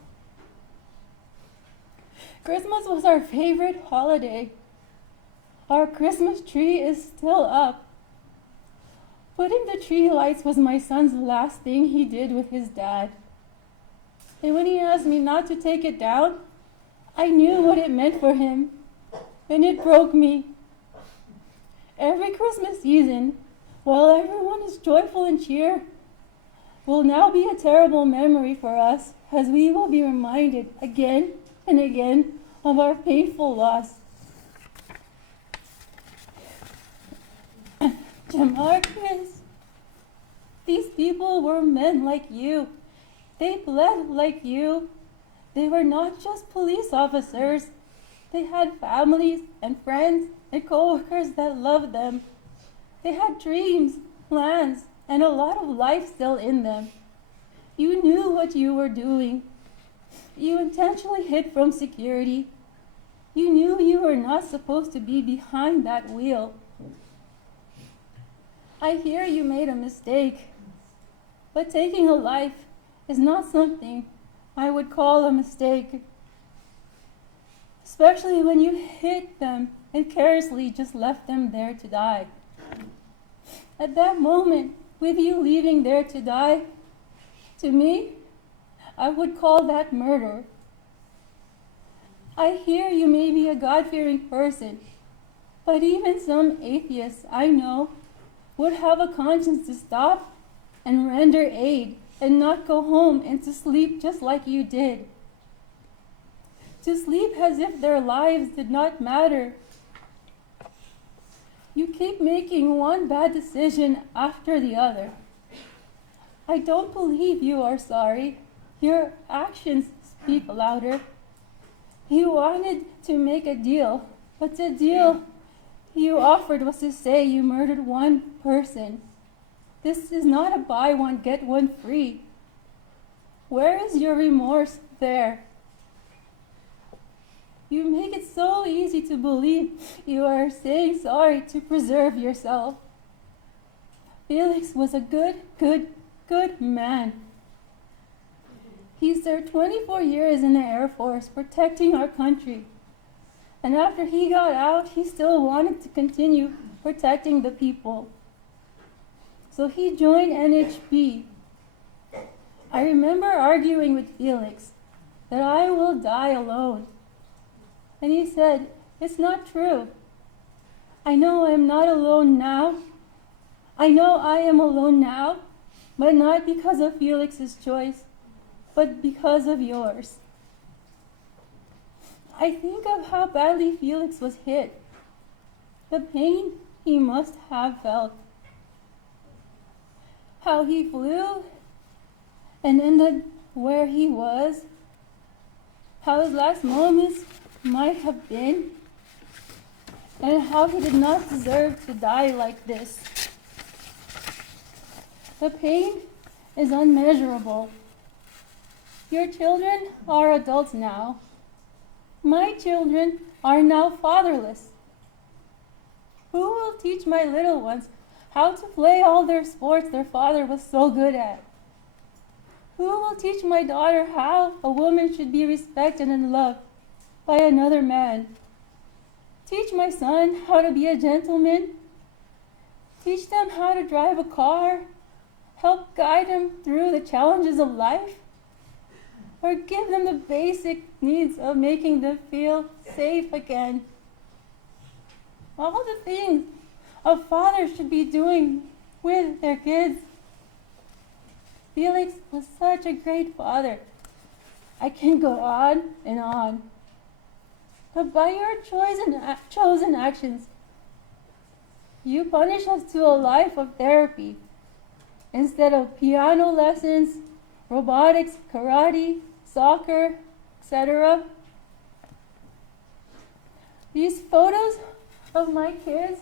Christmas was our favorite holiday. Our Christmas tree is still up. Putting the tree lights was my son's last thing he did with his dad. And when he asked me not to take it down, I knew what it meant for him, and it broke me. Every Christmas season, while everyone is joyful and cheer, will now be a terrible memory for us, as we will be reminded again and again of our painful loss. Jemarcus, these people were men like you. They bled like you. They were not just police officers. They had families and friends and co-workers that loved them. They had dreams, plans, and a lot of life still in them. You knew what you were doing. You intentionally hid from security. You knew you were not supposed to be behind that wheel. I hear you made a mistake, but taking a life is not something I would call a mistake, especially when you hit them and carelessly just left them there to die. At that moment, with you leaving there to die, to me, I would call that murder. I hear you may be a God-fearing person, but even some atheists I know would have a conscience to stop and render aid and not go home and to sleep just like you did. To sleep as if their lives did not matter. You keep making one bad decision after the other. I don't believe you are sorry. Your actions speak louder. You wanted to make a deal, but the deal you offered was to say you murdered one person. This is not a buy one, get one free. Where is your remorse there? You make it so easy to believe you are saying sorry to preserve yourself. Felix was a good man. He served 24 years in the Air Force protecting our country. And after he got out, he still wanted to continue protecting the people. So he joined NHB. I remember arguing with Felix that I will die alone. And he said, "It's not true. I know I am not alone now. I know I am alone now, but not because of Felix's choice, but because of yours." I think of how badly Felix was hit, the pain he must have felt, how he flew and ended where he was, how his last moments might have been, and how he did not deserve to die like this. The pain is unmeasurable. Your children are adults now. My children are now fatherless. Who will teach my little ones how to play all their sports their father was so good at? Who will teach my daughter how a woman should be respected and loved by another man? Teach my son how to be a gentleman? Teach them how to drive a car? Help guide them through the challenges of life? Or give them the basic needs of making them feel safe again? All the things a father should be doing with their kids. Felix was such a great father. I can go on and on. But by your chosen actions, you punish us to a life of therapy instead of piano lessons, robotics, karate, soccer, etc. These photos of my kids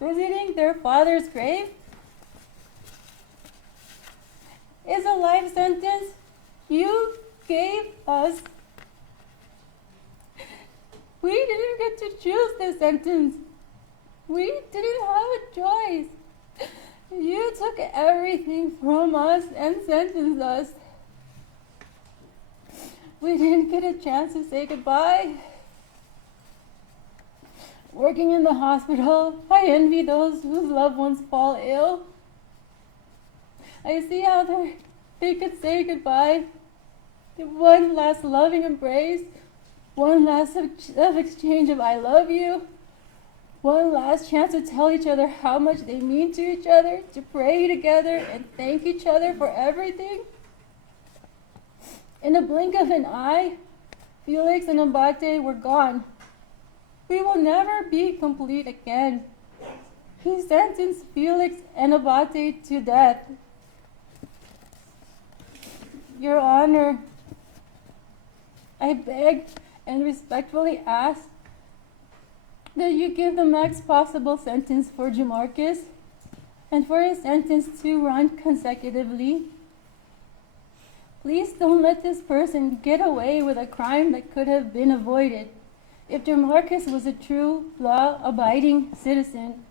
visiting their father's grave is a life sentence you gave us. We didn't get to choose this sentence. We didn't have a choice. You took everything from us and sentenced us. We didn't get a chance to say goodbye. Working in the hospital, I envy those whose loved ones fall ill. I see how they could say goodbye. One last loving embrace, one last exchange of I love you, one last chance to tell each other how much they mean to each other, to pray together and thank each other for everything. In a blink of an eye, Felix and Abbate were gone. We will never be complete again. He sentenced Felix and Abbate to death. Your Honor, I beg and respectfully ask that you give the max possible sentence for Jemarcus and for his sentence to run consecutively. Please don't let this person get away with a crime that could have been avoided if Jemarcus was a true law-abiding citizen.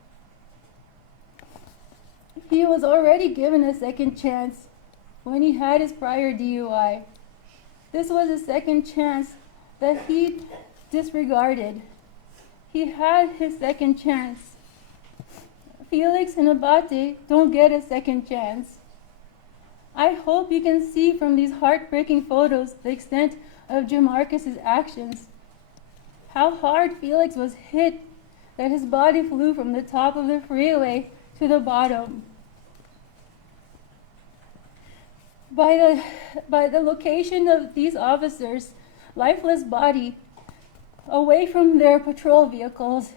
He was already given a second chance when he had his prior DUI. This was a second chance that he disregarded. He had his second chance. Felix and Abbate don't get a second chance. I hope you can see from these heartbreaking photos the extent of Jemarcus' actions. How hard Felix was hit that his body flew from the top of the freeway to the bottom. By the location of these officers' lifeless body away from their patrol vehicles,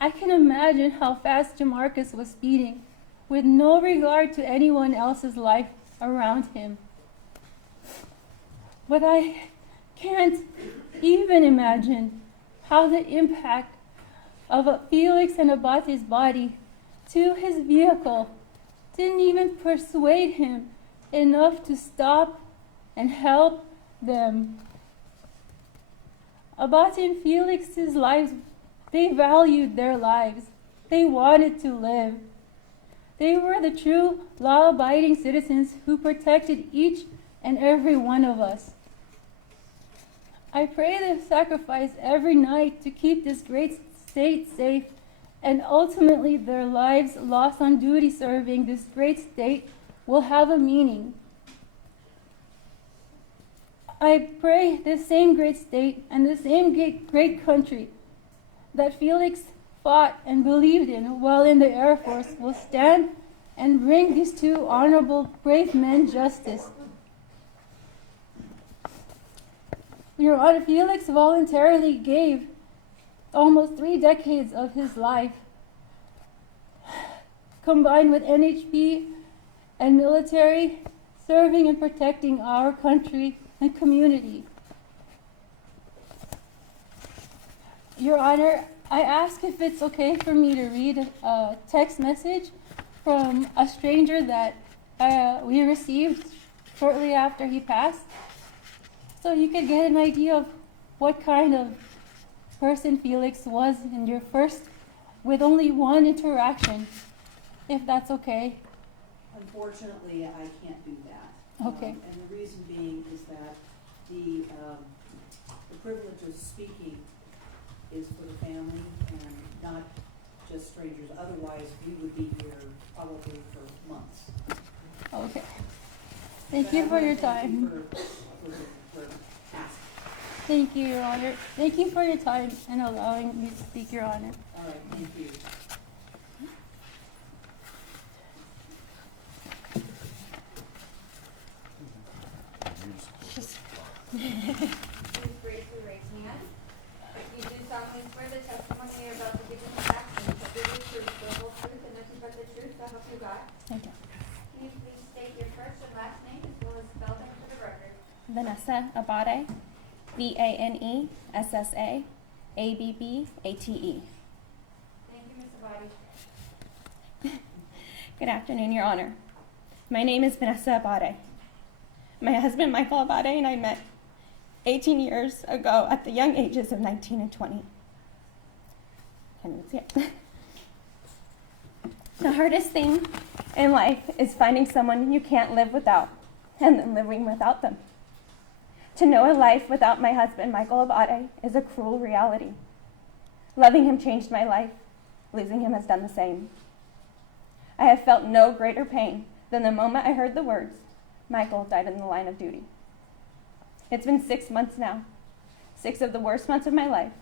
I can imagine how fast Jemarcus was speeding with no regard to anyone else's life around him. But I can't even imagine how the impact of Felix and Abbate's body to his vehicle didn't even persuade him enough to stop and help them. Abbate and Felix's lives, they valued their lives. They wanted to live. They were the true law-abiding citizens who protected each and every one of us. I pray they sacrifice every night to keep this great state safe, and ultimately their lives lost on duty serving this great state will have a meaning. I pray this same great state and the same great country that Felix fought and believed in while in the Air Force will stand and bring these two honorable, brave men justice. Your Honor, Felix voluntarily gave almost 3 decades of his life, combined with NHP and military, serving and protecting our country and community. Your Honor, I ask if it's okay for me to read a text message from a stranger that we received shortly after he passed, so you could get an idea of what kind of person Felix was in your first, with only one interaction, if that's okay. Unfortunately, I can't do that. Okay. And the reason being is that the privilege of speaking is for the family and not just strangers. Otherwise, we would be here probably for months. Okay. Thank you for your time. For asking. Thank you, Your Honor. Thank you for your time and allowing me to speak, Your Honor. All right, thank you. Vanessa Abbate, VANESSA ABBATE. Thank you, Ms. Abbate. Good afternoon, Your Honor. My name is Vanessa Abbate. My husband, Michael Abbate, and I met 18 years ago at the young ages of 19 and 20. The hardest thing in life is finding someone you can't live without and then living without them. To know a life without my husband, Michael Abbate, is a cruel reality. Loving him changed my life. Losing him has done the same. I have felt no greater pain than the moment I heard the words, Michael died in the line of duty. It's been 6 months now, 6 of the worst months of my life.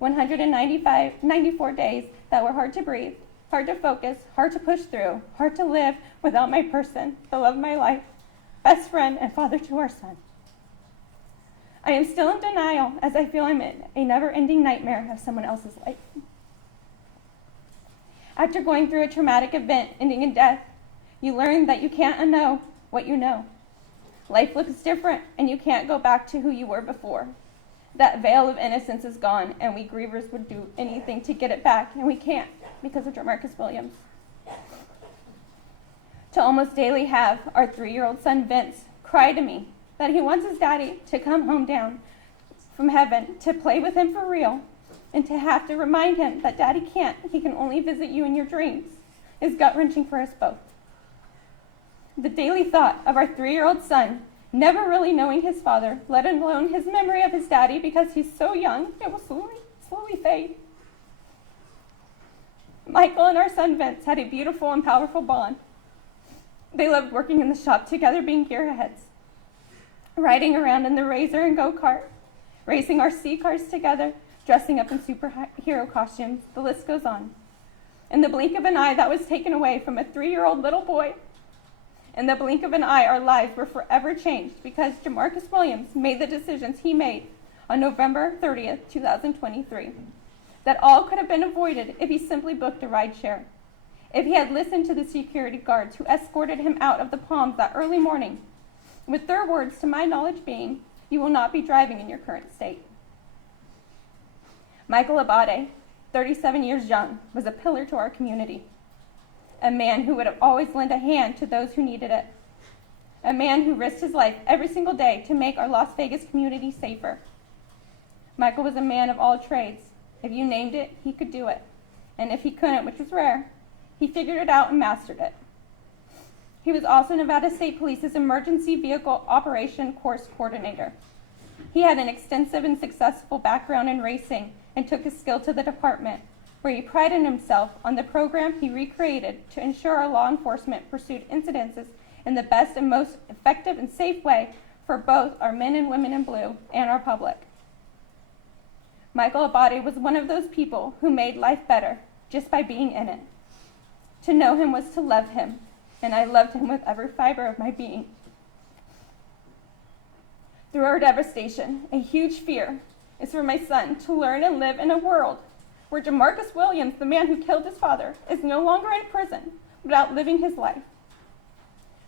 94 days that were hard to breathe, hard to focus, hard to push through, hard to live without my person, the love of my life, best friend, and father to our son. I am still in denial as I feel I'm in a never-ending nightmare of someone else's life. After going through a traumatic event ending in death, you learn that you can't unknow what you know. Life looks different, and you can't go back to who you were before. That veil of innocence is gone, and we grievers would do anything to get it back, and we can't because of Jemarcus Williams. To almost daily have our 3-year-old son, Vince, cry to me that he wants his daddy to come home down from heaven to play with him for real, and to have to remind him that daddy can't, he can only visit you in your dreams, is gut-wrenching for us both. The daily thought of our 3-year-old son never really knowing his father, let alone his memory of his daddy because he's so young, it will slowly fade. Michael and our son Vince had a beautiful and powerful bond. They loved working in the shop together, being gearheads, riding around in the Razor and go-kart, racing our C-cars together, dressing up in superhero costumes, the list goes on. In the blink of an eye, that was taken away from a 3-year-old little boy. In the blink of an eye, our lives were forever changed because Jemarcus Williams made the decisions he made on November 30th, 2023. That all could have been avoided if he simply booked a ride share. If he had listened to the security guards who escorted him out of the Palms that early morning, with their words to my knowledge being, "You will not be driving in your current state." Michael Abbate, 37 years young, was a pillar to our community. A man who would have always lent a hand to those who needed it. A man who risked his life every single day to make our Las Vegas community safer. Michael was a man of all trades. If you named it, he could do it. And if he couldn't, which was rare, he figured it out and mastered it. He was also Nevada State Police's Emergency Vehicle Operation Course Coordinator. He had an extensive and successful background in racing and took his skill to the department, where he prided himself on the program he recreated to ensure our law enforcement pursued incidences in the best and most effective and safe way for both our men and women in blue and our public. Michael Abbate was one of those people who made life better just by being in it. To know him was to love him, and I loved him with every fiber of my being. Through our devastation, a huge fear is for my son to learn and live in a world where Jemarcus Williams, the man who killed his father, is no longer in prison, but out living his life.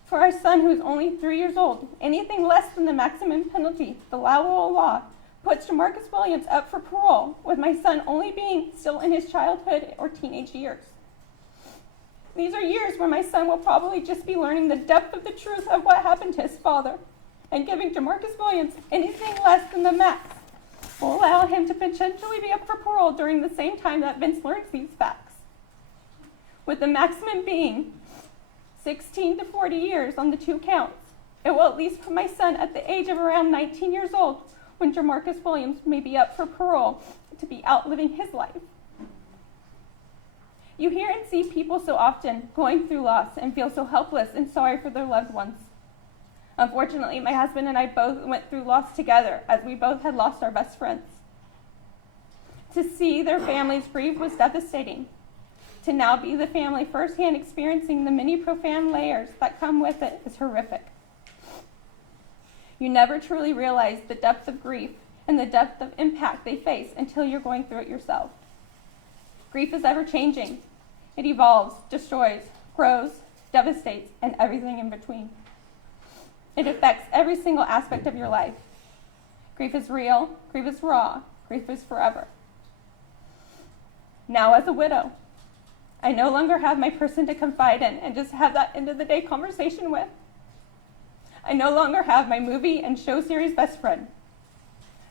For our son, who is only 3 years old, anything less than the maximum penalty, the allowable law, puts Jemarcus Williams up for parole, with my son only being still in his childhood or teenage years. These are years where my son will probably just be learning the depth of the truth of what happened to his father, and giving Jemarcus Williams anything less than the max will allow him to potentially be up for parole during the same time that Vince learns these facts. With the maximum being 16 to 40 years on the 2 counts, it will at least put my son at the age of around 19 years old when Jemarcus Williams may be up for parole to be out living his life. You hear and see people so often going through loss and feel so helpless and sorry for their loved ones. Unfortunately, my husband and I both went through loss together, as we both had lost our best friends. To see their families grieve was devastating. To now be the family firsthand experiencing the many profound layers that come with it is horrific. You never truly realize the depth of grief and the depth of impact they face until you're going through it yourself. Grief is ever changing. It evolves, destroys, grows, devastates, and everything in between. It affects every single aspect of your life. Grief is real, grief is raw, grief is forever. Now as a widow, I no longer have my person to confide in and just have that end of the day conversation with. I no longer have my movie and show series best friend.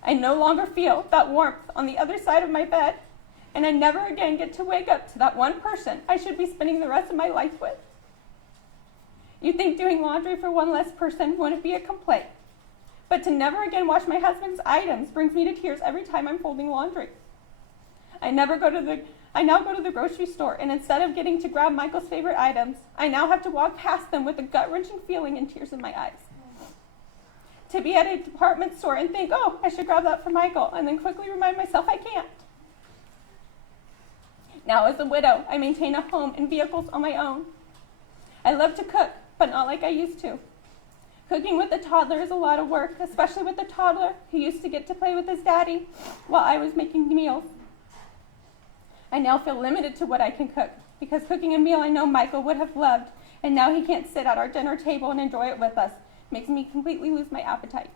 I no longer feel that warmth on the other side of my bed, and I never again get to wake up to that one person I should be spending the rest of my life with. You think doing laundry for one less person wouldn't be a complaint, but to never again wash my husband's items brings me to tears every time I'm folding laundry. I now go to the grocery store, and instead of getting to grab Michael's favorite items, I now have to walk past them with a gut-wrenching feeling and tears in my eyes. To be at a department store and think, oh, I should grab that for Michael, and then quickly remind myself I can't. Now as a widow, I maintain a home and vehicles on my own. I love to cook, but not like I used to. Cooking with a toddler is a lot of work, especially with a toddler who used to get to play with his daddy while I was making meals. I now feel limited to what I can cook, because cooking a meal I know Michael would have loved, and now he can't sit at our dinner table and enjoy it with us, makes me completely lose my appetite.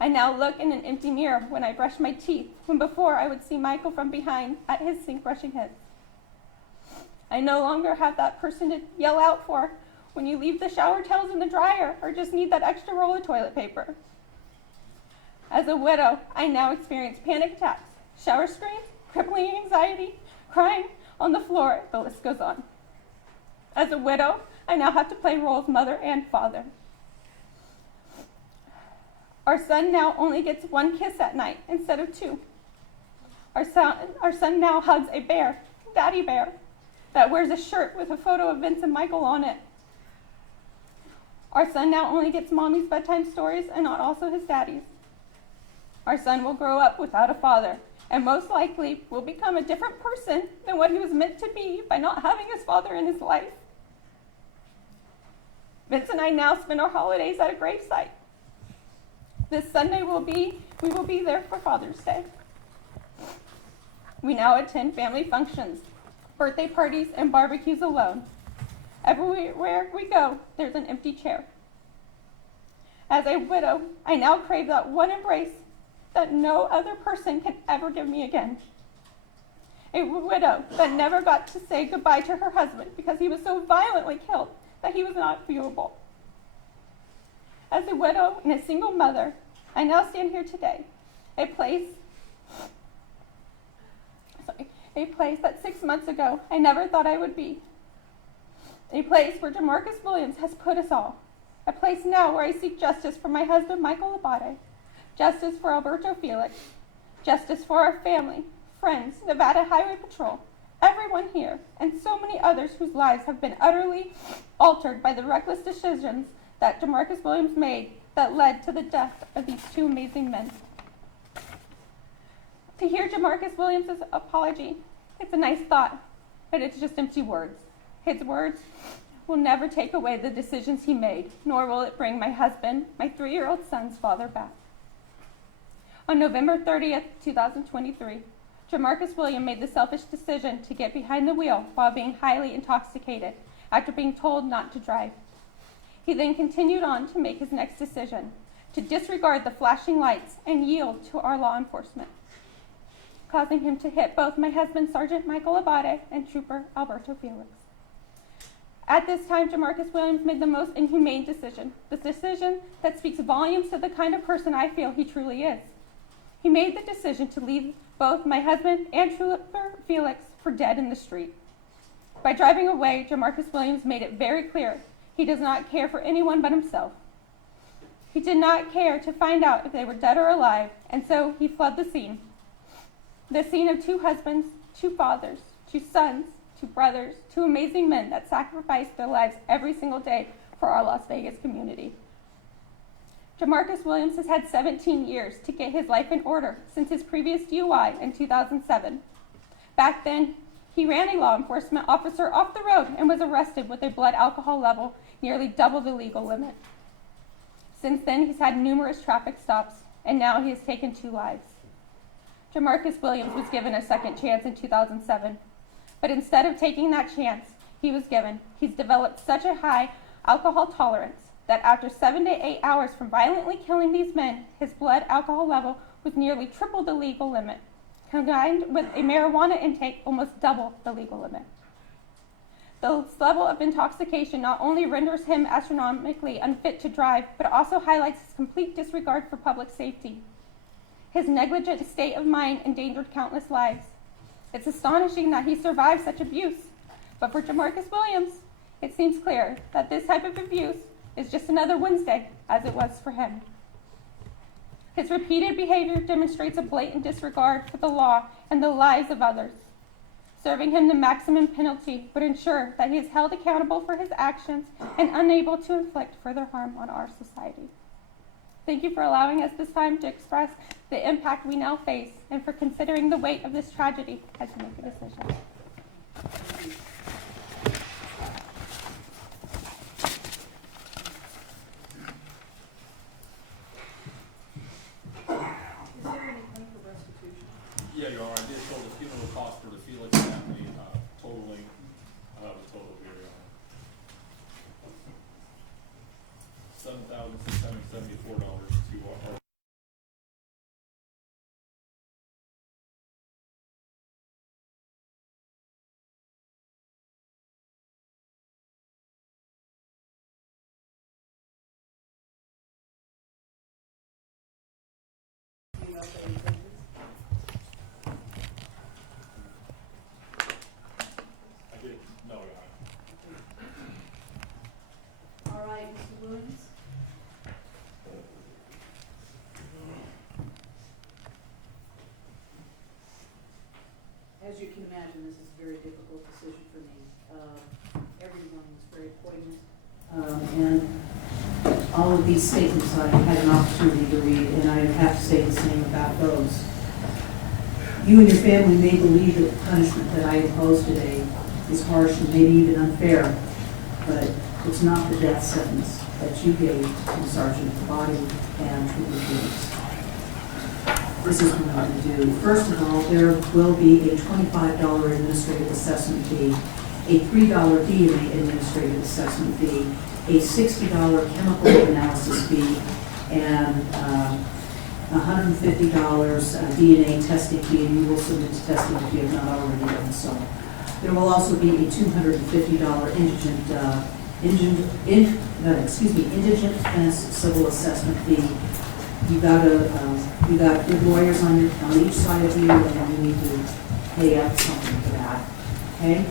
I now look in an empty mirror when I brush my teeth, when before I would see Michael from behind at his sink brushing his. I no longer have that person to yell out for when you leave the shower towels in the dryer or just need that extra roll of toilet paper. As a widow, I now experience panic attacks, shower screens, crippling anxiety, crying on the floor, the list goes on. As a widow, I now have to play roles mother and father. Our son now only gets one kiss at night instead of two. Our son now hugs a bear, Daddy Bear, that wears a shirt with a photo of Vince and Michael on it. Our son now only gets mommy's bedtime stories and not also his daddy's. Our son will grow up without a father, and most likely will become a different person than what he was meant to be by not having his father in his life. Vince and I now spend our holidays at a gravesite. This Sunday we will be there for Father's Day. We now attend family functions, birthday parties, and barbecues alone. Everywhere we go, there's an empty chair. As a widow, I now crave that one embrace that no other person can ever give me again. A widow that never got to say goodbye to her husband because he was so violently killed that he was not viewable. As a widow and a single mother, I now stand here today, a place that 6 months ago I never thought I would be. A place where Jemarcus Williams has put us all. A place now where I seek justice for my husband, Michael Abbate, justice for Alberto Felix, justice for our family, friends, Nevada Highway Patrol, everyone here, and so many others whose lives have been utterly altered by the reckless decisions that Jemarcus Williams made that led to the death of these two amazing men. To hear Jemarcus Williams' apology, it's a nice thought, but it's just empty words. His words will never take away the decisions he made, nor will it bring my husband, my 3-year-old son's father back. On November 30th, 2023, Jemarcus Williams made the selfish decision to get behind the wheel while being highly intoxicated after being told not to drive. He then continued on to make his next decision, to disregard the flashing lights and yield to our law enforcement, causing him to hit both my husband, Sergeant Michael Abbate, and Trooper Alberto Felix. At this time, Jemarcus Williams made the most inhumane decision, the decision that speaks volumes to the kind of person I feel he truly is. He made the decision to leave both my husband and Trooper Felix for dead in the street. By driving away, Jemarcus Williams made it very clear he does not care for anyone but himself. He did not care to find out if they were dead or alive, and so he fled the scene. The scene of 2 husbands, 2 fathers, 2 sons, 2 brothers, 2 amazing men that sacrificed their lives every single day for our Las Vegas community. Jemarcus Williams has had 17 years to get his life in order since his previous DUI in 2007. Back then, he ran a law enforcement officer off the road and was arrested with a blood alcohol level nearly double the legal limit. Since then, he's had numerous traffic stops, and now he has taken 2 lives. Jemarcus Williams was given a second chance in 2007, but instead of taking that chance he's developed such a high alcohol tolerance that after 7 to 8 hours from violently killing these men, his blood alcohol level was nearly triple the legal limit, combined with a marijuana intake almost double the legal limit. This level of intoxication not only renders him astronomically unfit to drive, but also highlights his complete disregard for public safety. His negligent state of mind endangered countless lives. It's astonishing that he survived such abuse, but for Jemarcus Williams, it seems clear that this type of abuse is just another Wednesday, as it was for him. His repeated behavior demonstrates a blatant disregard for the law and the lives of others. Serving him the maximum penalty would ensure that he is held accountable for his actions and unable to inflict further harm on our society. Thank you for allowing us this time to express the impact we now face and for considering the weight of this tragedy as you make a decision. Yeah, Your Honor, I did show the funeral cost for the Felix family, totaling, the total here, Your Honor. $7,674 to our. I did, no, Your Honor. All right, Mr. Williams? As you can imagine, this is a very difficult decision for me. Everyone was very poignant. And all of these statements I had an opportunity to read, and I have to say the same about those. You and your family may believe that the punishment that I impose today is harsh and maybe even unfair, but it's not the death sentence that you gave to Sergeant Abbate and Trooper Felix. This is what I'm going to do. First of all, there will be a $25 administrative assessment fee, a $3 DNA administrative assessment fee, a $60 chemical analysis fee, and $150 DNA testing fee, and you will submit to testing if you have not already done so. There will also be a $250 indigent defense civil assessment fee. You got good lawyers on each side of you, and you need to pay up something for that. Okay.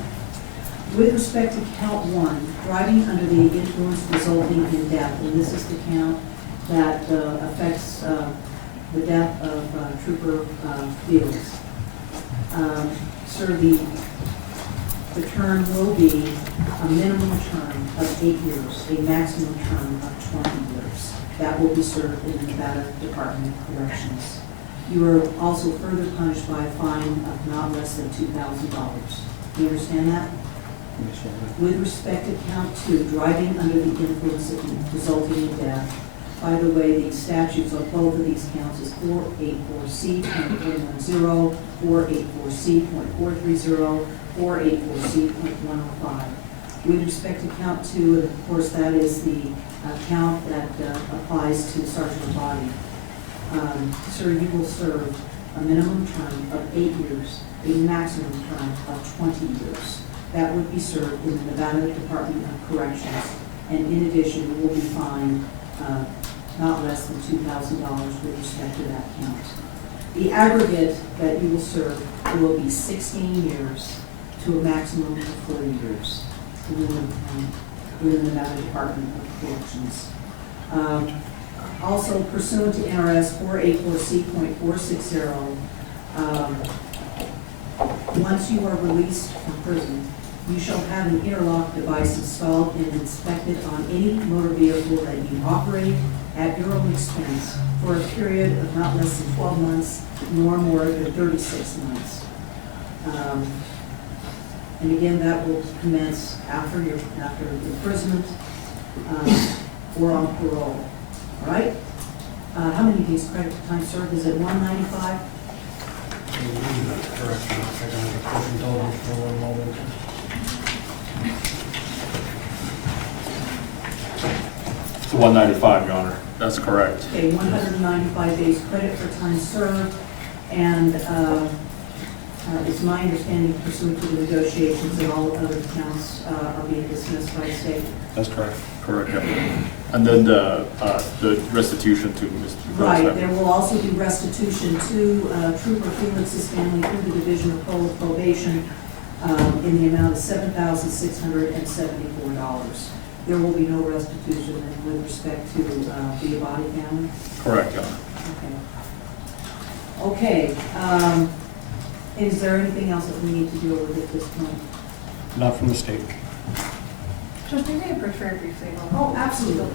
With respect to count 1, driving under the influence resulting in death, and this is the count that affects the death of Trooper Felix. Sir, the term will be a minimum term of 8 years, a maximum term of 20 years. That will be served in the Nevada Department of Corrections. You are also further punished by a fine of not less than $2,000. Do you understand that? With respect to count 2, driving under the influence resulting in death, by the way, the statutes on both of these counts is 484C.310, 484C.430, 484C.105. With respect to count 2, and of course that is the count that applies to Sergeant Abbate. Sir, you will serve a minimum term of 8 years, a maximum term of 20 years. That would be served in the Nevada Department of Corrections, and in addition, you will be fined not less than $2,000 with respect to that count. The aggregate that you will serve will be 16 years to a maximum of 40 years within the Nevada Department of Corrections. Also, pursuant to NRS 484C.460, once you are released from prison, you shall have an interlock device installed and inspected on any motor vehicle that you operate at your own expense for a period of not less than 12 months, nor more than 36 months. And again, that will commence after imprisonment or on parole. All right? How many days credit time served? Is it 195? It's 195, Your Honor. That's correct. Okay, 195 days credit for time served, and it's my understanding pursuant to the negotiations that all other counts are being dismissed by the state. That's correct. Correct, yeah. And then the restitution to Mr. Right, there will also be restitution to Trooper Felix's family through the Division of Probation in the amount of $7,674. There will be no restitution with respect to the Abbate family? Correct, Your Honor. Okay. Okay, is there anything else that we need to deal with at this point? Not from the state. Judge, may I prefer briefly? Oh, absolutely.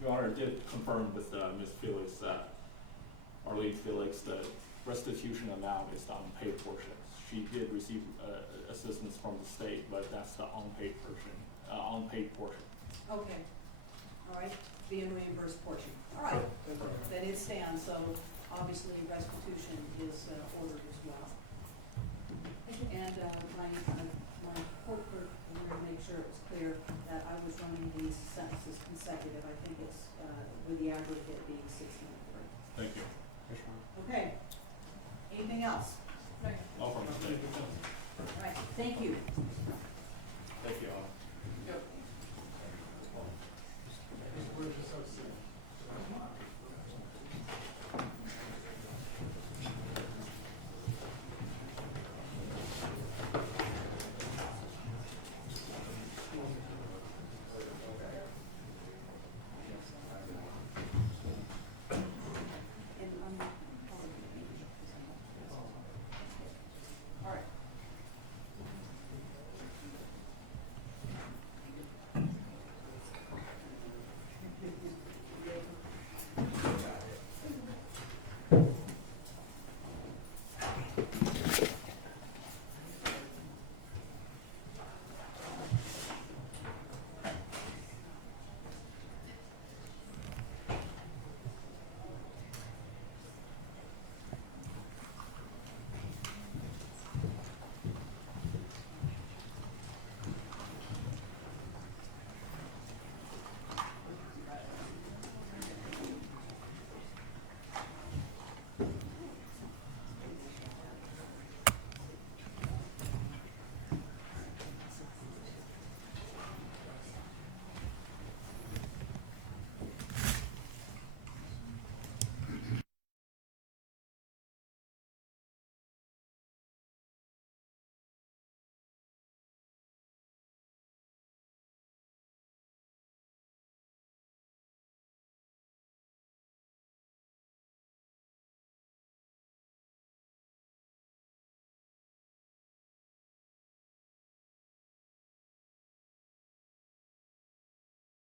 Your Honor, I did confirm with Ms. Felix, Arlene Felix, the restitution amount is the unpaid portion. She did receive assistance from the state, but that's the unpaid portion. Okay, all right, being reimbursed portion. All right, then it stands, so obviously restitution is ordered as well. And my court clerk wanted to make sure it was clear that I was running these sentences consecutive. I think it's with the aggregate being 16 and 3. Thank you. Okay, anything else? All from the state. All right, thank you.